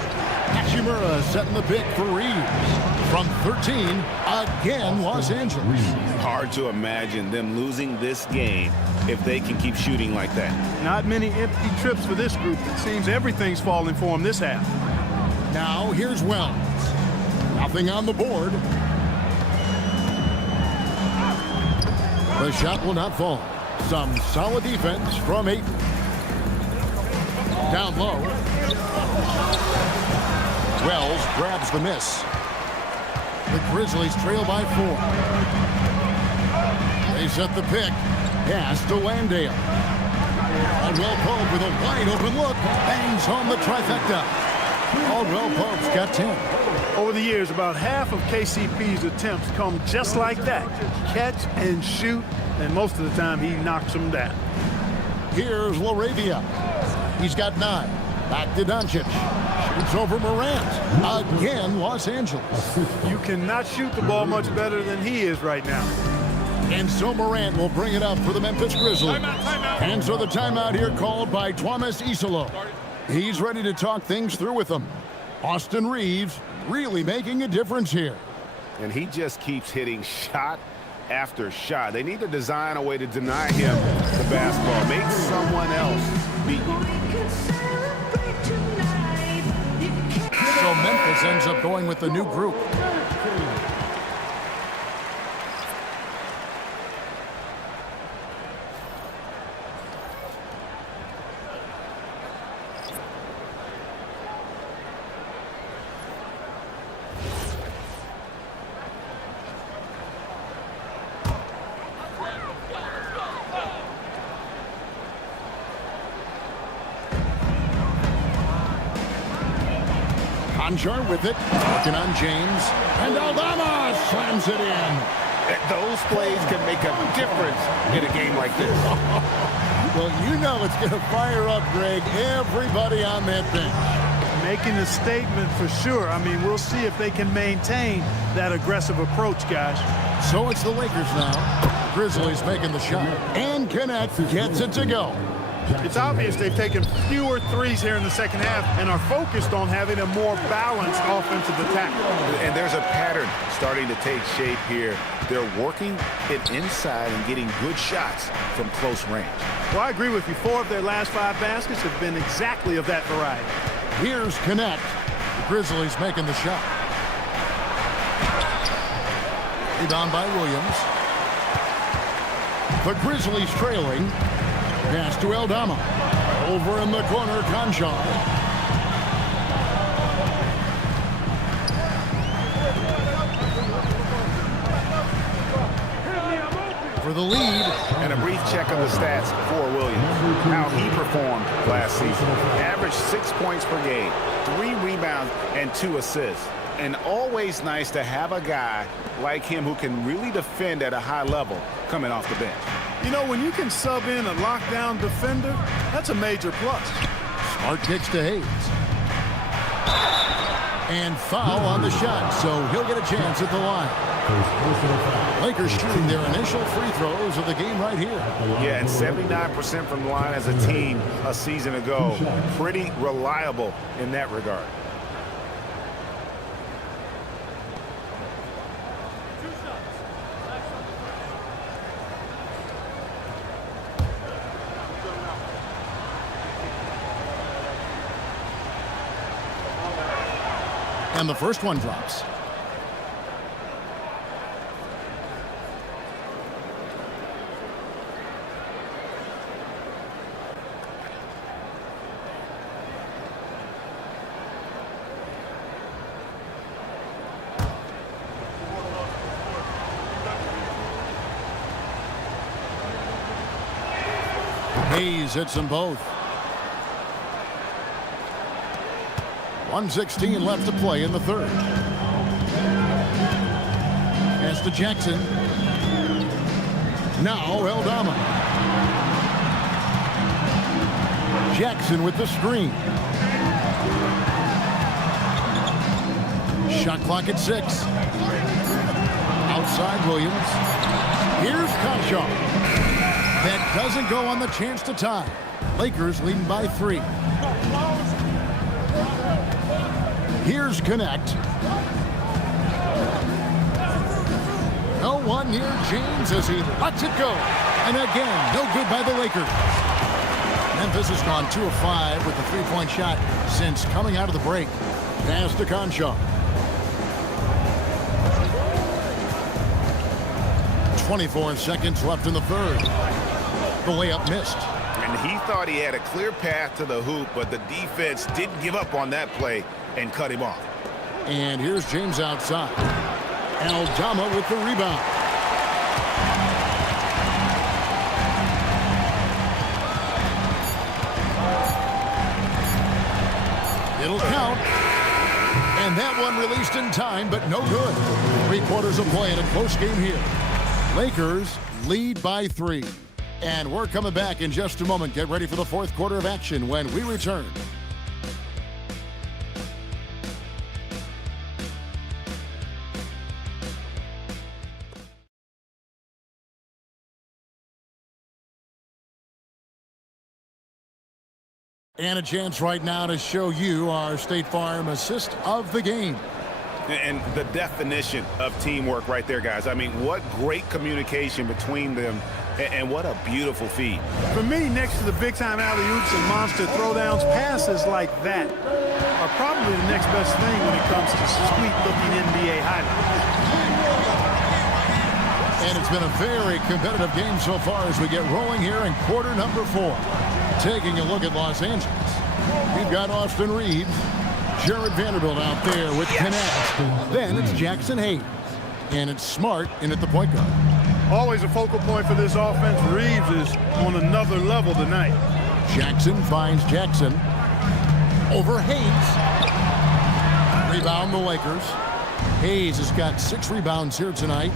Hachimura setting the pick for Reeves. From 13, again, Los Angeles. Hard to imagine them losing this game if they can keep shooting like that. Not many empty trips for this group. It seems everything's falling for them this half. Now here's Wells. Nothing on the board. The shot will not fall. Some solid defense from Ayton. Down low. Wells grabs the miss. The Grizzlies trail by 4. They set the pick. Pass to Landale. Caldwell Pope with a wide open look. Bangs home the trifecta. Caldwell Pope's got 10. Over the years, about half of KCP's attempts come just like that. Catch and shoot, and most of the time he knocks them down. Here's LaRavia. He's got 9. Back to Doncic. Shoots over Morant. Again, Los Angeles. You cannot shoot the ball much better than he is right now. And so Morant will bring it up for the Memphis Grizzlies. Timeout. And so the timeout here called by Thomas Isolo. He's ready to talk things through with them. Austin Reeves really making a difference here. And he just keeps hitting shot after shot. They need to design a way to deny him the basketball. Make someone else beat you. So Memphis ends up going with the new group. Conjar with it. Working on James. And Aldama slams it in. Those plays can make a difference in a game like this. Well, you know it's going to fire up, Greg, everybody on that bench. Making a statement for sure. I mean, we'll see if they can maintain that aggressive approach, guys. So it's the Lakers now. Grizzlies making the shot. And Connect gets it to go. It's obvious they've taken fewer threes here in the second half and are focused on having a more balanced offensive attack. And there's a pattern starting to take shape here. They're working it inside and getting good shots from close range. Well, I agree with you. 4 of their last 5 baskets have been exactly of that variety. Here's Connect. The Grizzlies making the shot. Rebound by Williams. The Grizzlies trailing. Pass to Aldama. Over in the corner, Conjar. For the lead. And a brief check of the stats for Williams. How he performed last season. Averaged 6 points per game, 3 rebounds, and 2 assists. And always nice to have a guy like him who can really defend at a high level coming off the bench. You know, when you can sub in a lockdown defender, that's a major plus. Smart kicks to Hayes. And foul on the shot, so he'll get a chance at the line. Lakers shooting their initial free throws of the game right here. Yeah, and 79% from the line as a team a season ago. Pretty reliable in that regard. And the first one drops. Hayes hits them both. 1:16 left to play in the third. Pass to Jackson. Now Aldama. Jackson with the screen. Shot clock at 6. Outside Williams. Here's Conjar. That doesn't go on the chance to tie. Lakers leading by 3. Here's Connect. No one near James as he lets it go. And again, no good by the Lakers. Memphis has gone 2 of 5 with the 3-point shot since coming out of the break. Pass to Conjar. 24 seconds left in the third. The layup missed. And he thought he had a clear path to the hoop, but the defense didn't give up on that play and cut him off. And here's James outside. Aldama with the rebound. It'll count. And that one released in time, but no good. 3 quarters of play in a close game here. Lakers lead by 3. And we're coming back in just a moment. Get ready for the 4th quarter of action when we return. And a chance right now to show you our State Farm assist of the game. And the definition of teamwork right there, guys. I mean, what great communication between them, and what a beautiful feed. For me, next to the big-time alley-oops and monster throwdowns, passes like that are probably the next best thing when it comes to sweet-looking NBA highlights. And it's been a very competitive game so far as we get rolling here in quarter number 4. Taking a look at Los Angeles. We've got Austin Reeves, Jared Vanderbilt out there with Connect. Then it's Jackson Hayes. And it's Smart in at the point guard. Always a focal point for this offense. Reeves is on another level tonight. Jackson finds Jackson. Over Hayes. Rebound the Lakers. Hayes has got 6 rebounds here tonight.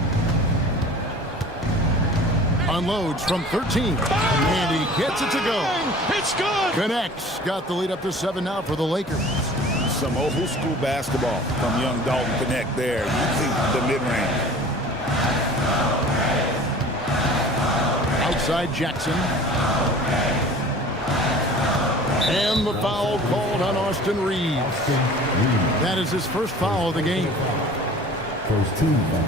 Unloads from 13. And he gets it to go. It's good. Connects. Got the lead up to 7 now for the Lakers. Some old school basketball from young Dalton Connect there, using the mid-range. Outside Jackson. And the foul called on Austin Reeves. That is his first foul of the game. First team foul.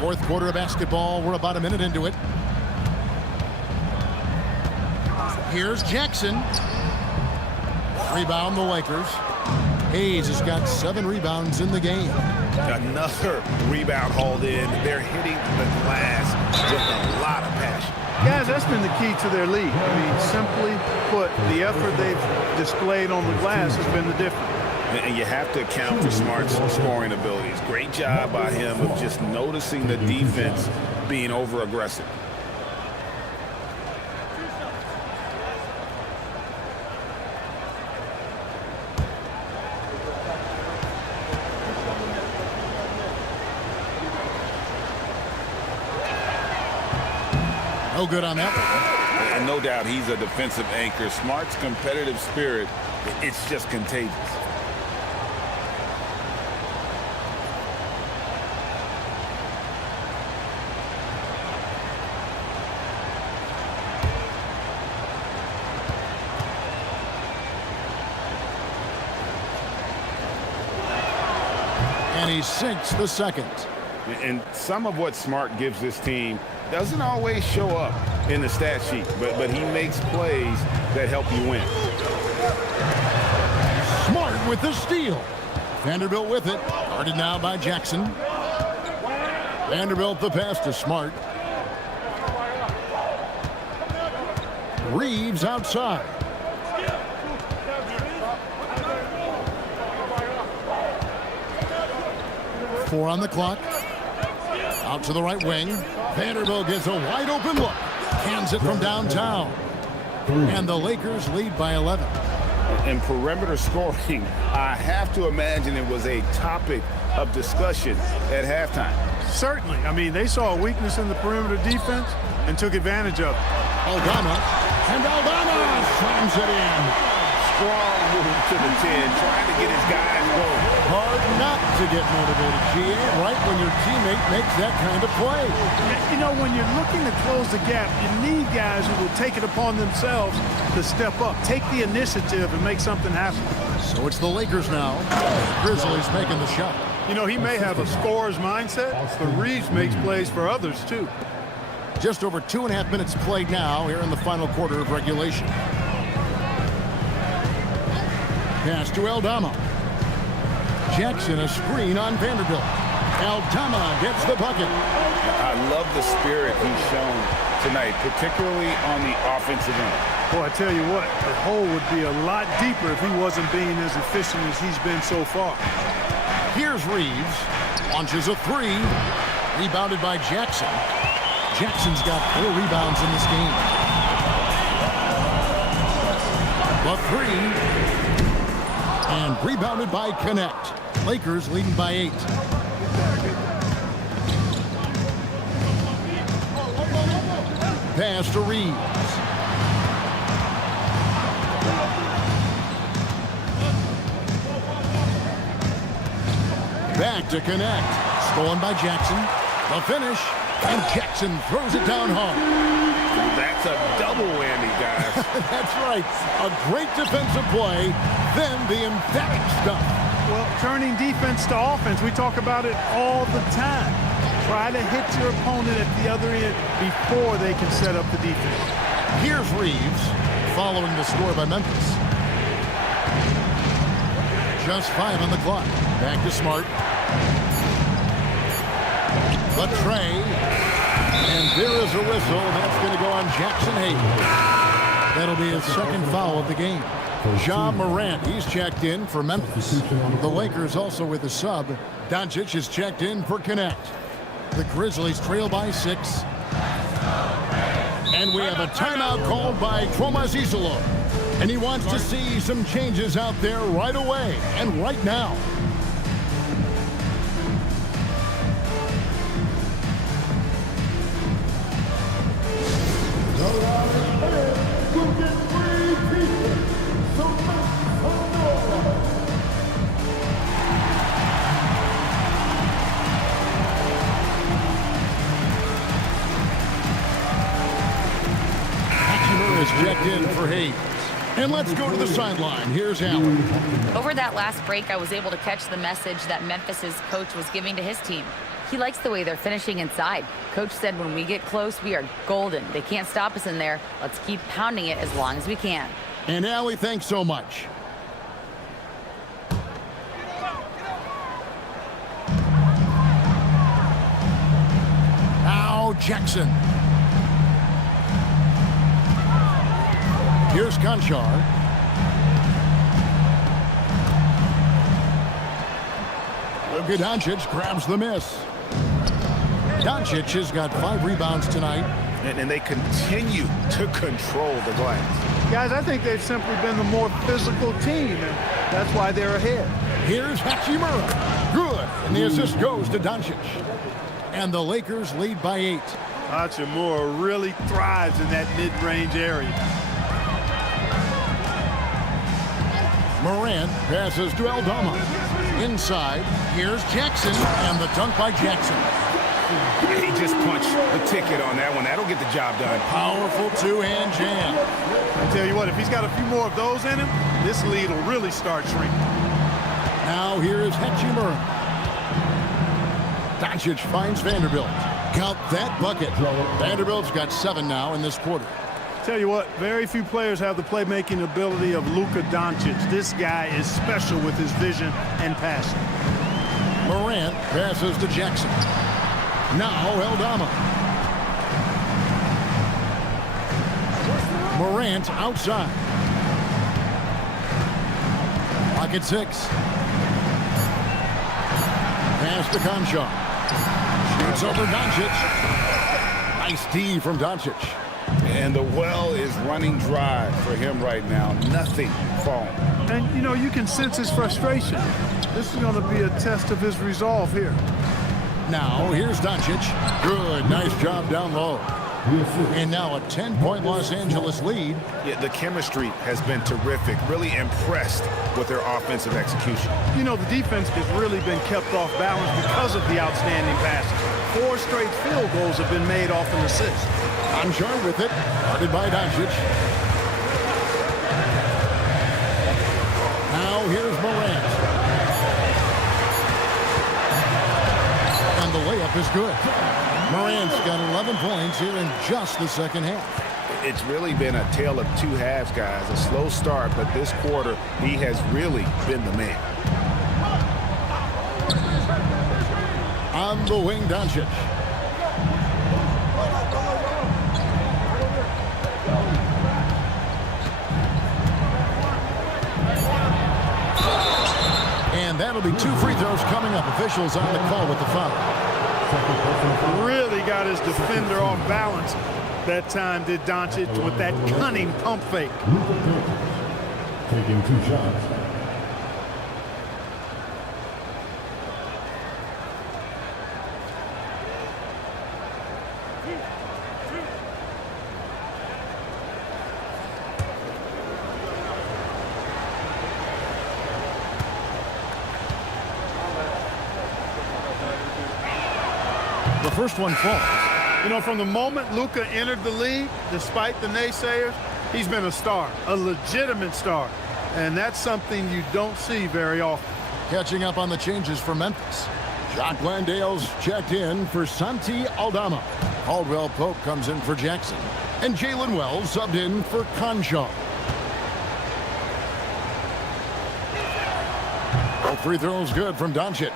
Fourth quarter of basketball. We're about a minute into it. Here's Jackson. Rebound the Lakers. Hayes has got 7 rebounds in the game. Another rebound hauled in. They're hitting the glass with a lot of passion. Guys, that's been the key to their lead. I mean, simply put, the effort they've displayed on the glass has been the difference. And you have to account for Smart's scoring abilities. Great job by him of just noticing the defense being over-aggressive. No good on that one. And no doubt he's a defensive anchor. Smart's competitive spirit, it's just contagious. And he sinks the second. And some of what Smart gives this team doesn't always show up in the stat sheet, but he makes plays that help you win. Smart with the steal. Vanderbilt with it. Guarded now by Jackson. Vanderbilt the pass to Smart. Reeves outside. Four on the clock. Out to the right wing. Vanderbilt gets a wide open look. Cans it from downtown. And the Lakers lead by 11. And perimeter scoring, I have to imagine it was a topic of discussion at halftime. Certainly. I mean, they saw a weakness in the perimeter defense and took advantage of it. Aldama. And Aldama slams it in. Strong move to the 10, trying to get his guys going. Hard not to get motivated, GA, right when your teammate makes that kind of play. You know, when you're looking to close the gap, you need guys who will take it upon themselves to step up, take the initiative and make something happen. So it's the Lakers now. Grizzlies making the shot. You know, he may have a scorer's mindset, but Reeves makes plays for others, too. Just over 2.5 minutes played now here in the final quarter of regulation. Pass to Aldama. Jackson a screen on Vanderbilt. Aldama gets the bucket. I love the spirit he's shown tonight, particularly on the offensive end. Boy, I tell you what, the hole would be a lot deeper if he wasn't being as efficient as he's been so far. Here's Reeves. Launches a 3. Rebounded by Jackson. Jackson's got 4 rebounds in this game. The 3. And rebounded by Connect. Lakers leading by 8. Pass to Reeves. Back to Connect. Stolen by Jackson. The finish. And Jackson throws it down hard. That's a double whammy, guys. That's right. A great defensive play, then the emphatic stuff. Well, turning defense to offense, we talk about it all the time. Try to hit your opponent at the other end before they can set up the defense. Here's Reeves, following the score by Memphis. Just 5 on the clock. Back to Smart. The tray. And there is a whistle. That's going to go on Jackson Hayes. That'll be his second foul of the game. Ja Morant, he's checked in for Memphis. The Lakers also with a sub. Doncic is checked in for Connect. The Grizzlies trail by 6. And we have a timeout called by Tomas Isolo. And he wants to see some changes out there right away and right now. Is checked in for Hayes. And let's go to the sideline. Here's Allen. Over that last break, I was able to catch the message that Memphis's coach was giving to his team. He likes the way they're finishing inside. Coach said when we get close, we are golden. They can't stop us in there. Let's keep pounding it as long as we can. And Allie, thanks so much. Now Jackson. Here's Conchar. Luka Doncic grabs the miss. Doncic has got 5 rebounds tonight. And they continue to control the glass. Guys, I think they've simply been the more physical team, and that's why they're ahead. Here's Hachimura. Good. And the assist goes to Doncic. And the Lakers lead by 8. Hachimura really thrives in that mid-range area. Morant passes to Aldama. Inside, here's Jackson, and the dunk by Jackson. He just punched the ticket on that one. That'll get the job done. Powerful two-hand jam. I tell you what, if he's got a few more of those in him, this lead will really start shrinking. Now here's Hachimura. Doncic finds Vanderbilt. Count that bucket. Vanderbilt's got 7 now in this quarter. Tell you what, very few players have the playmaking ability of Luka Doncic. This guy is special with his vision and passion. Morant passes to Jackson. Now Aldama. Morant outside. Pocket 6. Pass to Conchar. Shoots over Doncic. Nice D from Doncic. And the well is running dry for him right now. Nothing falling. And, you know, you can sense his frustration. This is going to be a test of his resolve here. Now, here's Doncic. Good, nice job down low. And now a 10-point Los Angeles lead. Yeah, the chemistry has been terrific. Really impressed with their offensive execution. You know, the defense has really been kept off balance because of the outstanding passes. 4 straight field goals have been made off an assist. Conchar with it. Guarded by Doncic. Now here's Morant. And the layup is good. Morant's got 11 points here in just the second half. It's really been a tale of 2 halves, guys. A slow start, but this quarter, he has really been the man. On the wing, Doncic. And that'll be 2 free throws coming up. Officials on the call with the foul. Really got his defender off balance. That time did Doncic with that cunning pump fake. Taking 2 shots. The first one falls. You know, from the moment Luka entered the league, despite the naysayers, he's been a star, a legitimate star. And that's something you don't see very often. Catching up on the changes for Memphis. Jock Landale's checked in for Santi Aldama. Caldwell Pope comes in for Jackson. And Jalen Wells subbed in for Conchar. Both free throws good from Doncic.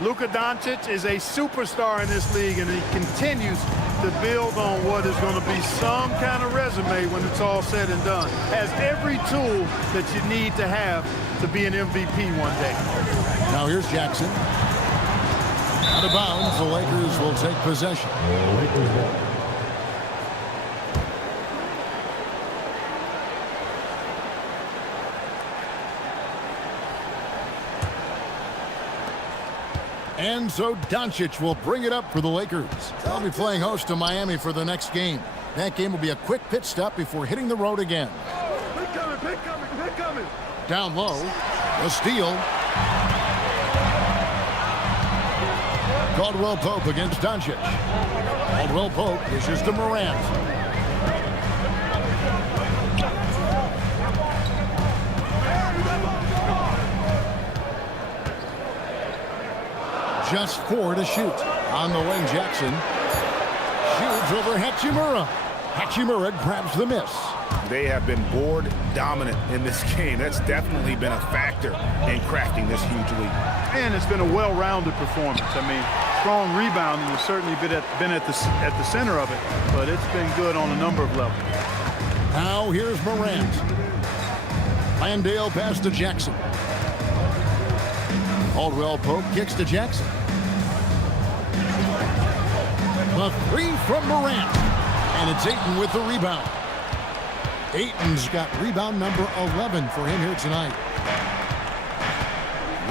Luka Doncic is a superstar in this league, and he continues to build on what is going to be some kind of resume when it's all said and done. Has every tool that you need to have to be an MVP one day. Now here's Jackson. Out of bounds, the Lakers will take possession. And so Doncic will bring it up for the Lakers. They'll be playing host to Miami for the next game. That game will be a quick pit stop before hitting the road again. Pick coming. Down low, a steal. Caldwell Pope against Doncic. Caldwell Pope dishes to Morant. Just 4 to shoot. On the wing, Jackson shoots over Hachimura. Hachimura grabs the miss. They have been board dominant in this game. That's definitely been a factor in crafting this huge lead. And it's been a well-rounded performance. I mean, strong rebounding has certainly been at the center of it, but it's been good on a number of levels. Now here's Morant. Landale pass to Jackson. Caldwell Pope kicks to Jackson. The 3 from Morant. And it's Ayton with the rebound. Ayton's got rebound number 11 for him here tonight.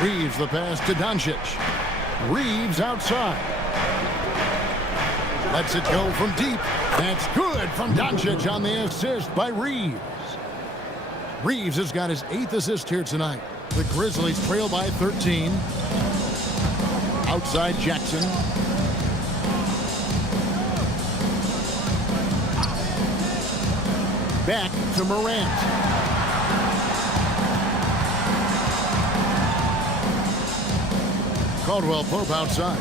Reeves the pass to Doncic. Reeves outside. Lets it go from deep. That's good from Doncic on the assist by Reeves. Reeves has got his 8th assist here tonight. The Grizzlies trail by 13. Outside Jackson. Back to Morant. Caldwell Pope outside.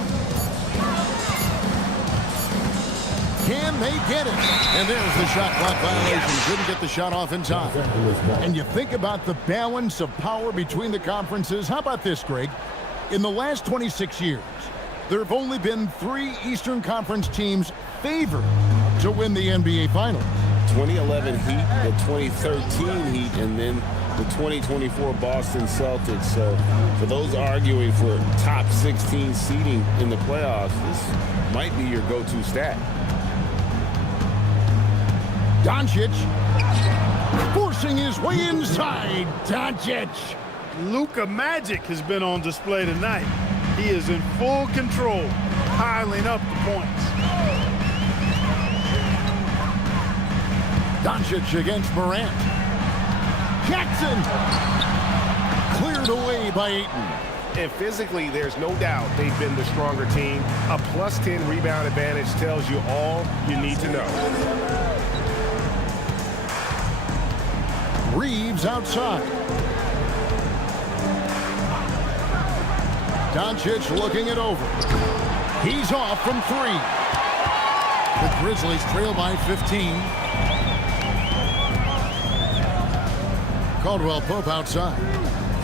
Can they get it? And there's the shot clock violation. Couldn't get the shot off in time. And you think about the balance of power between the conferences. How about this, Greg? In the last 26 years, there have only been 3 Eastern Conference teams favored to win the NBA Finals. 2011 Heat, the 2013 Heat, and then the 2024 Boston Celtics. So for those arguing for top 16 seeding in the playoffs, this might be your go-to stat. Doncic forcing his way inside. Doncic. Luka Magic has been on display tonight. He is in full control, piling up the points. Doncic against Morant. Jackson cleared away by Ayton. And physically, there's no doubt they've been the stronger team. A +10 rebound advantage tells you all you need to know. Reeves outside. Doncic looking it over. He's off from 3. The Grizzlies trail by 15. Caldwell Pope outside.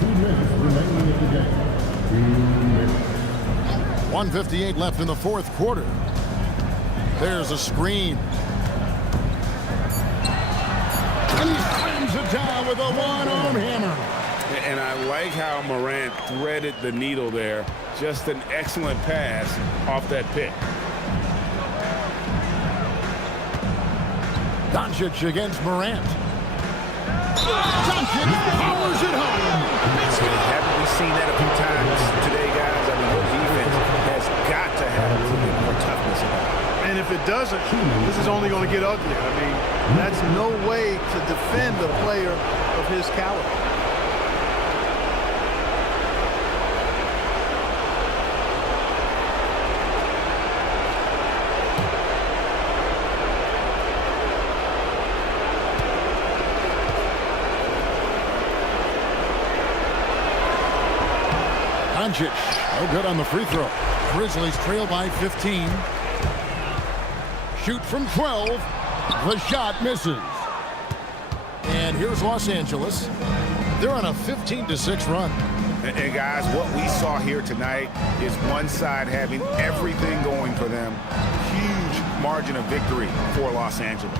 2 minutes remaining in the game. 2 minutes. 1:58 left in the 4th quarter. There's a screen. And he slams it down with a one-arm hammer. And I like how Morant threaded the needle there. Just an excellent pass off that pick. Doncic against Morant. Doncic powers it home. Haven't we seen that a few times today, guys? I mean, your defense has got to have a little bit more toughness about it. And if it doesn't, this is only going to get uglier. I mean, that's no way to defend a player of his caliber. Doncic, no good on the free throw. Grizzlies trail by 15. Shoot from 12. The shot misses. And here's Los Angeles. They're on a 15-6 run. And guys, what we saw here tonight is one side having everything going for them. Huge margin of victory for Los Angeles.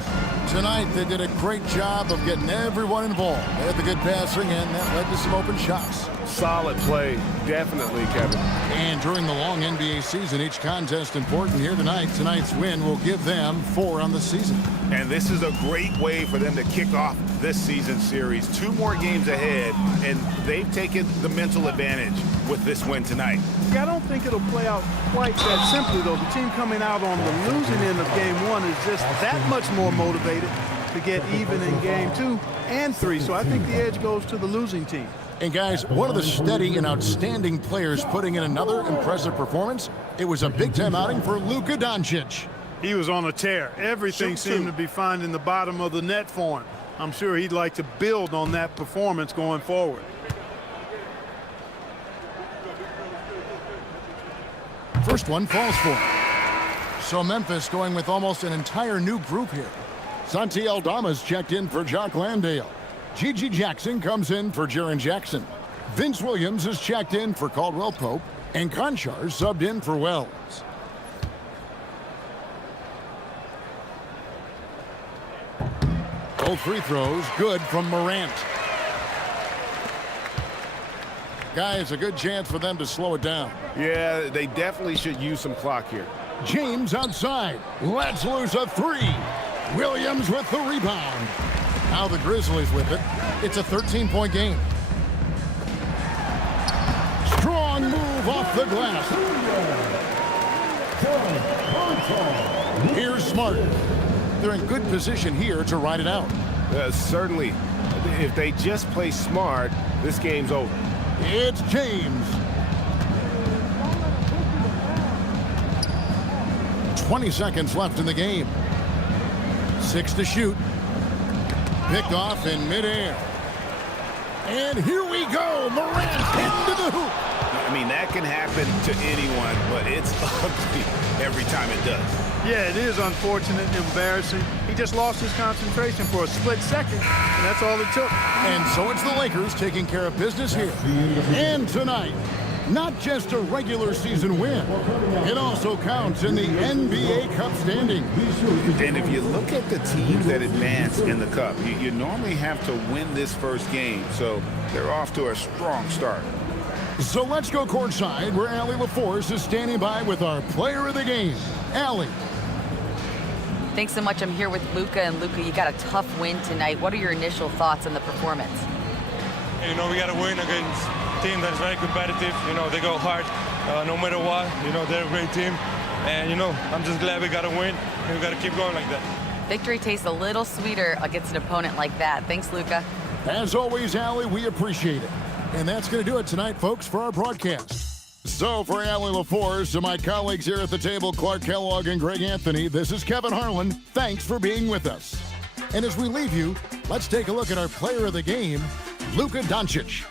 Tonight, they did a great job of getting everyone involved. They had the good passing, and that led to some open shots. Solid play, definitely, Kevin. And during the long NBA season, each contest important here tonight. Tonight's win will give them 4 on the season. And this is a great way for them to kick off this season series. 2 more games ahead, and they've taken the mental advantage with this win tonight. Yeah, I don't think it'll play out quite that simply, though. The team coming out on the losing end of game 1 is just that much more motivated to get even in game 2 and 3. So I think the edge goes to the losing team. And guys, one of the steady and outstanding players putting in another impressive performance. It was a big-time outing for Luka Doncic. He was on a tear. Everything seemed to be finding the bottom of the net for him. I'm sure he'd like to build on that performance going forward. First one falls for him. So Memphis going with almost an entire new group here. Santi Aldama's checked in for Jock Landale. Gigi Jackson comes in for Jaren Jackson. Vince Williams is checked in for Caldwell Pope. And Conchar subbed in for Wells. Both free throws good from Morant. Guys, a good chance for them to slow it down. Yeah, they definitely should use some clock here. James outside. Let's lose a 3. Williams with the rebound. Now the Grizzlies with it. It's a 13-point game. Strong move off the glass. Here's Smart. They're in good position here to ride it out. Certainly. If they just play smart, this game's over. It's James. 20 seconds left in the game. 6 to shoot. Picked off in midair. And here we go. Morant into the hoop. I mean, that can happen to anyone, but it's ugly every time it does. Yeah, it is unfortunate and embarrassing. He just lost his concentration for a split second, and that's all it took. And so it's the Lakers taking care of business here. And tonight, not just a regular season win, it also counts in the NBA Cup standing. And if you look at the teams that advance in the Cup, you normally have to win this first game, so they're off to a strong start. So let's go courtside where Allie LaForce is standing by with our player of the game. Allie. Thanks so much. I'm here with Luka, and Luka, you got a tough win tonight. What are your initial thoughts on the performance? You know, we got to win against a team that's very competitive. You know, they go hard no matter what. You know, they're a great team. And, you know, I'm just glad we got to win, and we got to keep going like that. Victory tastes a little sweeter against an opponent like that. Thanks, Luka. As always, Allie, we appreciate it. And that's going to do it tonight, folks, for our broadcast. So for Allie LaForce and my colleagues here at the table, Clark Kellogg and Greg Anthony, this is Kevin Harlan. Thanks for being with us. And as we leave you, let's take a look at our player of the game, Luka Doncic.